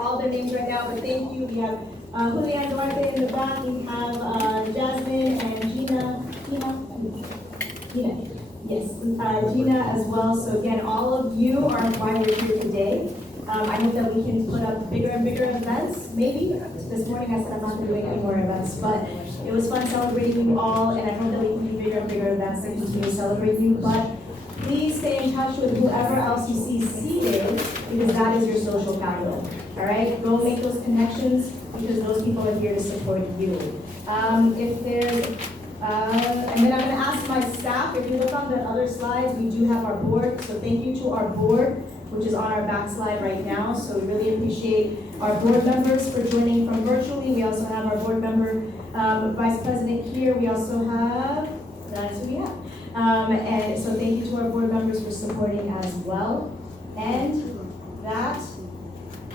All their names right now, but thank you. We have Julian Duarte in the back. We have Jasmine and Gina. Yes, Gina as well. So again, all of you are why we're here today. I hope that we can put up bigger and bigger events, maybe. This morning I said I'm not doing any more events, but it was fun celebrating you all, and I hope that we can do bigger and bigger events that continue to celebrate you. But please stay in touch with whoever else you see seated, because that is your social capital. All right, go make those connections, because those people are here to support you. And then I'm gonna ask my staff, if you look on the other slides, we do have our board. So thank you to our board, which is on our back slide right now. So we really appreciate our board members for joining from virtually. We also have our board member, Vice President here. We also have, that's who we have. And so thank you to our board members for supporting as well. And that,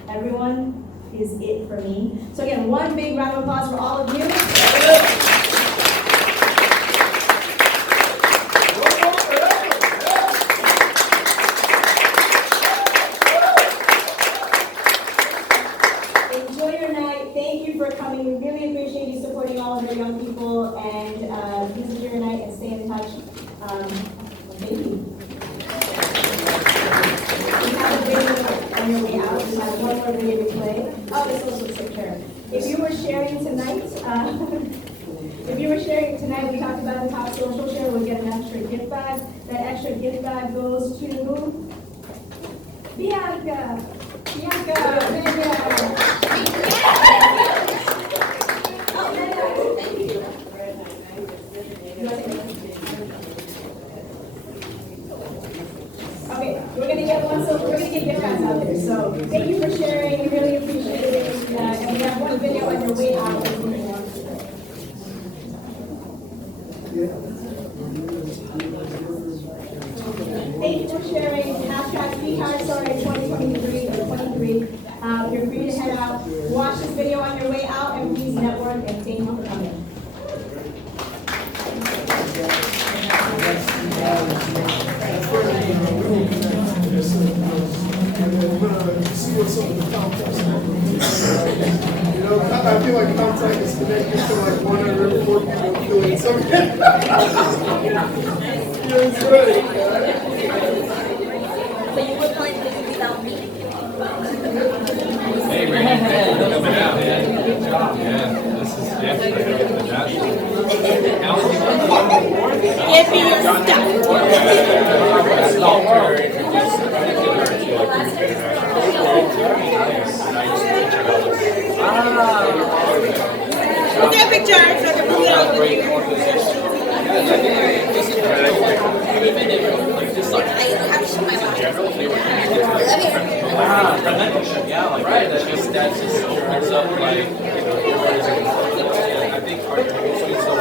everyone, is it for me. So again, one big round of applause for all of you. Enjoy your night. Thank you for coming. We really appreciate you supporting all of our young people, and please enjoy your night and stay in touch. Thank you. We have a video on your way out. We have one more video to play. Oh, this social picture. If you were sharing tonight, we talked about the top social share. We'll get an extra gift bag. That extra gift bag goes to Bianca. Okay, we're gonna get gift bags out there. So thank you for sharing. We really appreciate it. And we have one video on your way out. Thank you for sharing. Hashtag SPEAKHIRE Soiree 2023 or 23. You're free to head out. Watch this video on your way out, and please network, and thank you for coming. See what some of the contacts are. You know, I feel like contact is connected to like 1 out of 4 people doing something. It's great. But you would play this without me. Hey, Randy, thank you for coming out. Good job. Yeah, this is Give me your stuff. Take a picture so I can put it on Yeah, like that just opens up like I think archaeology is so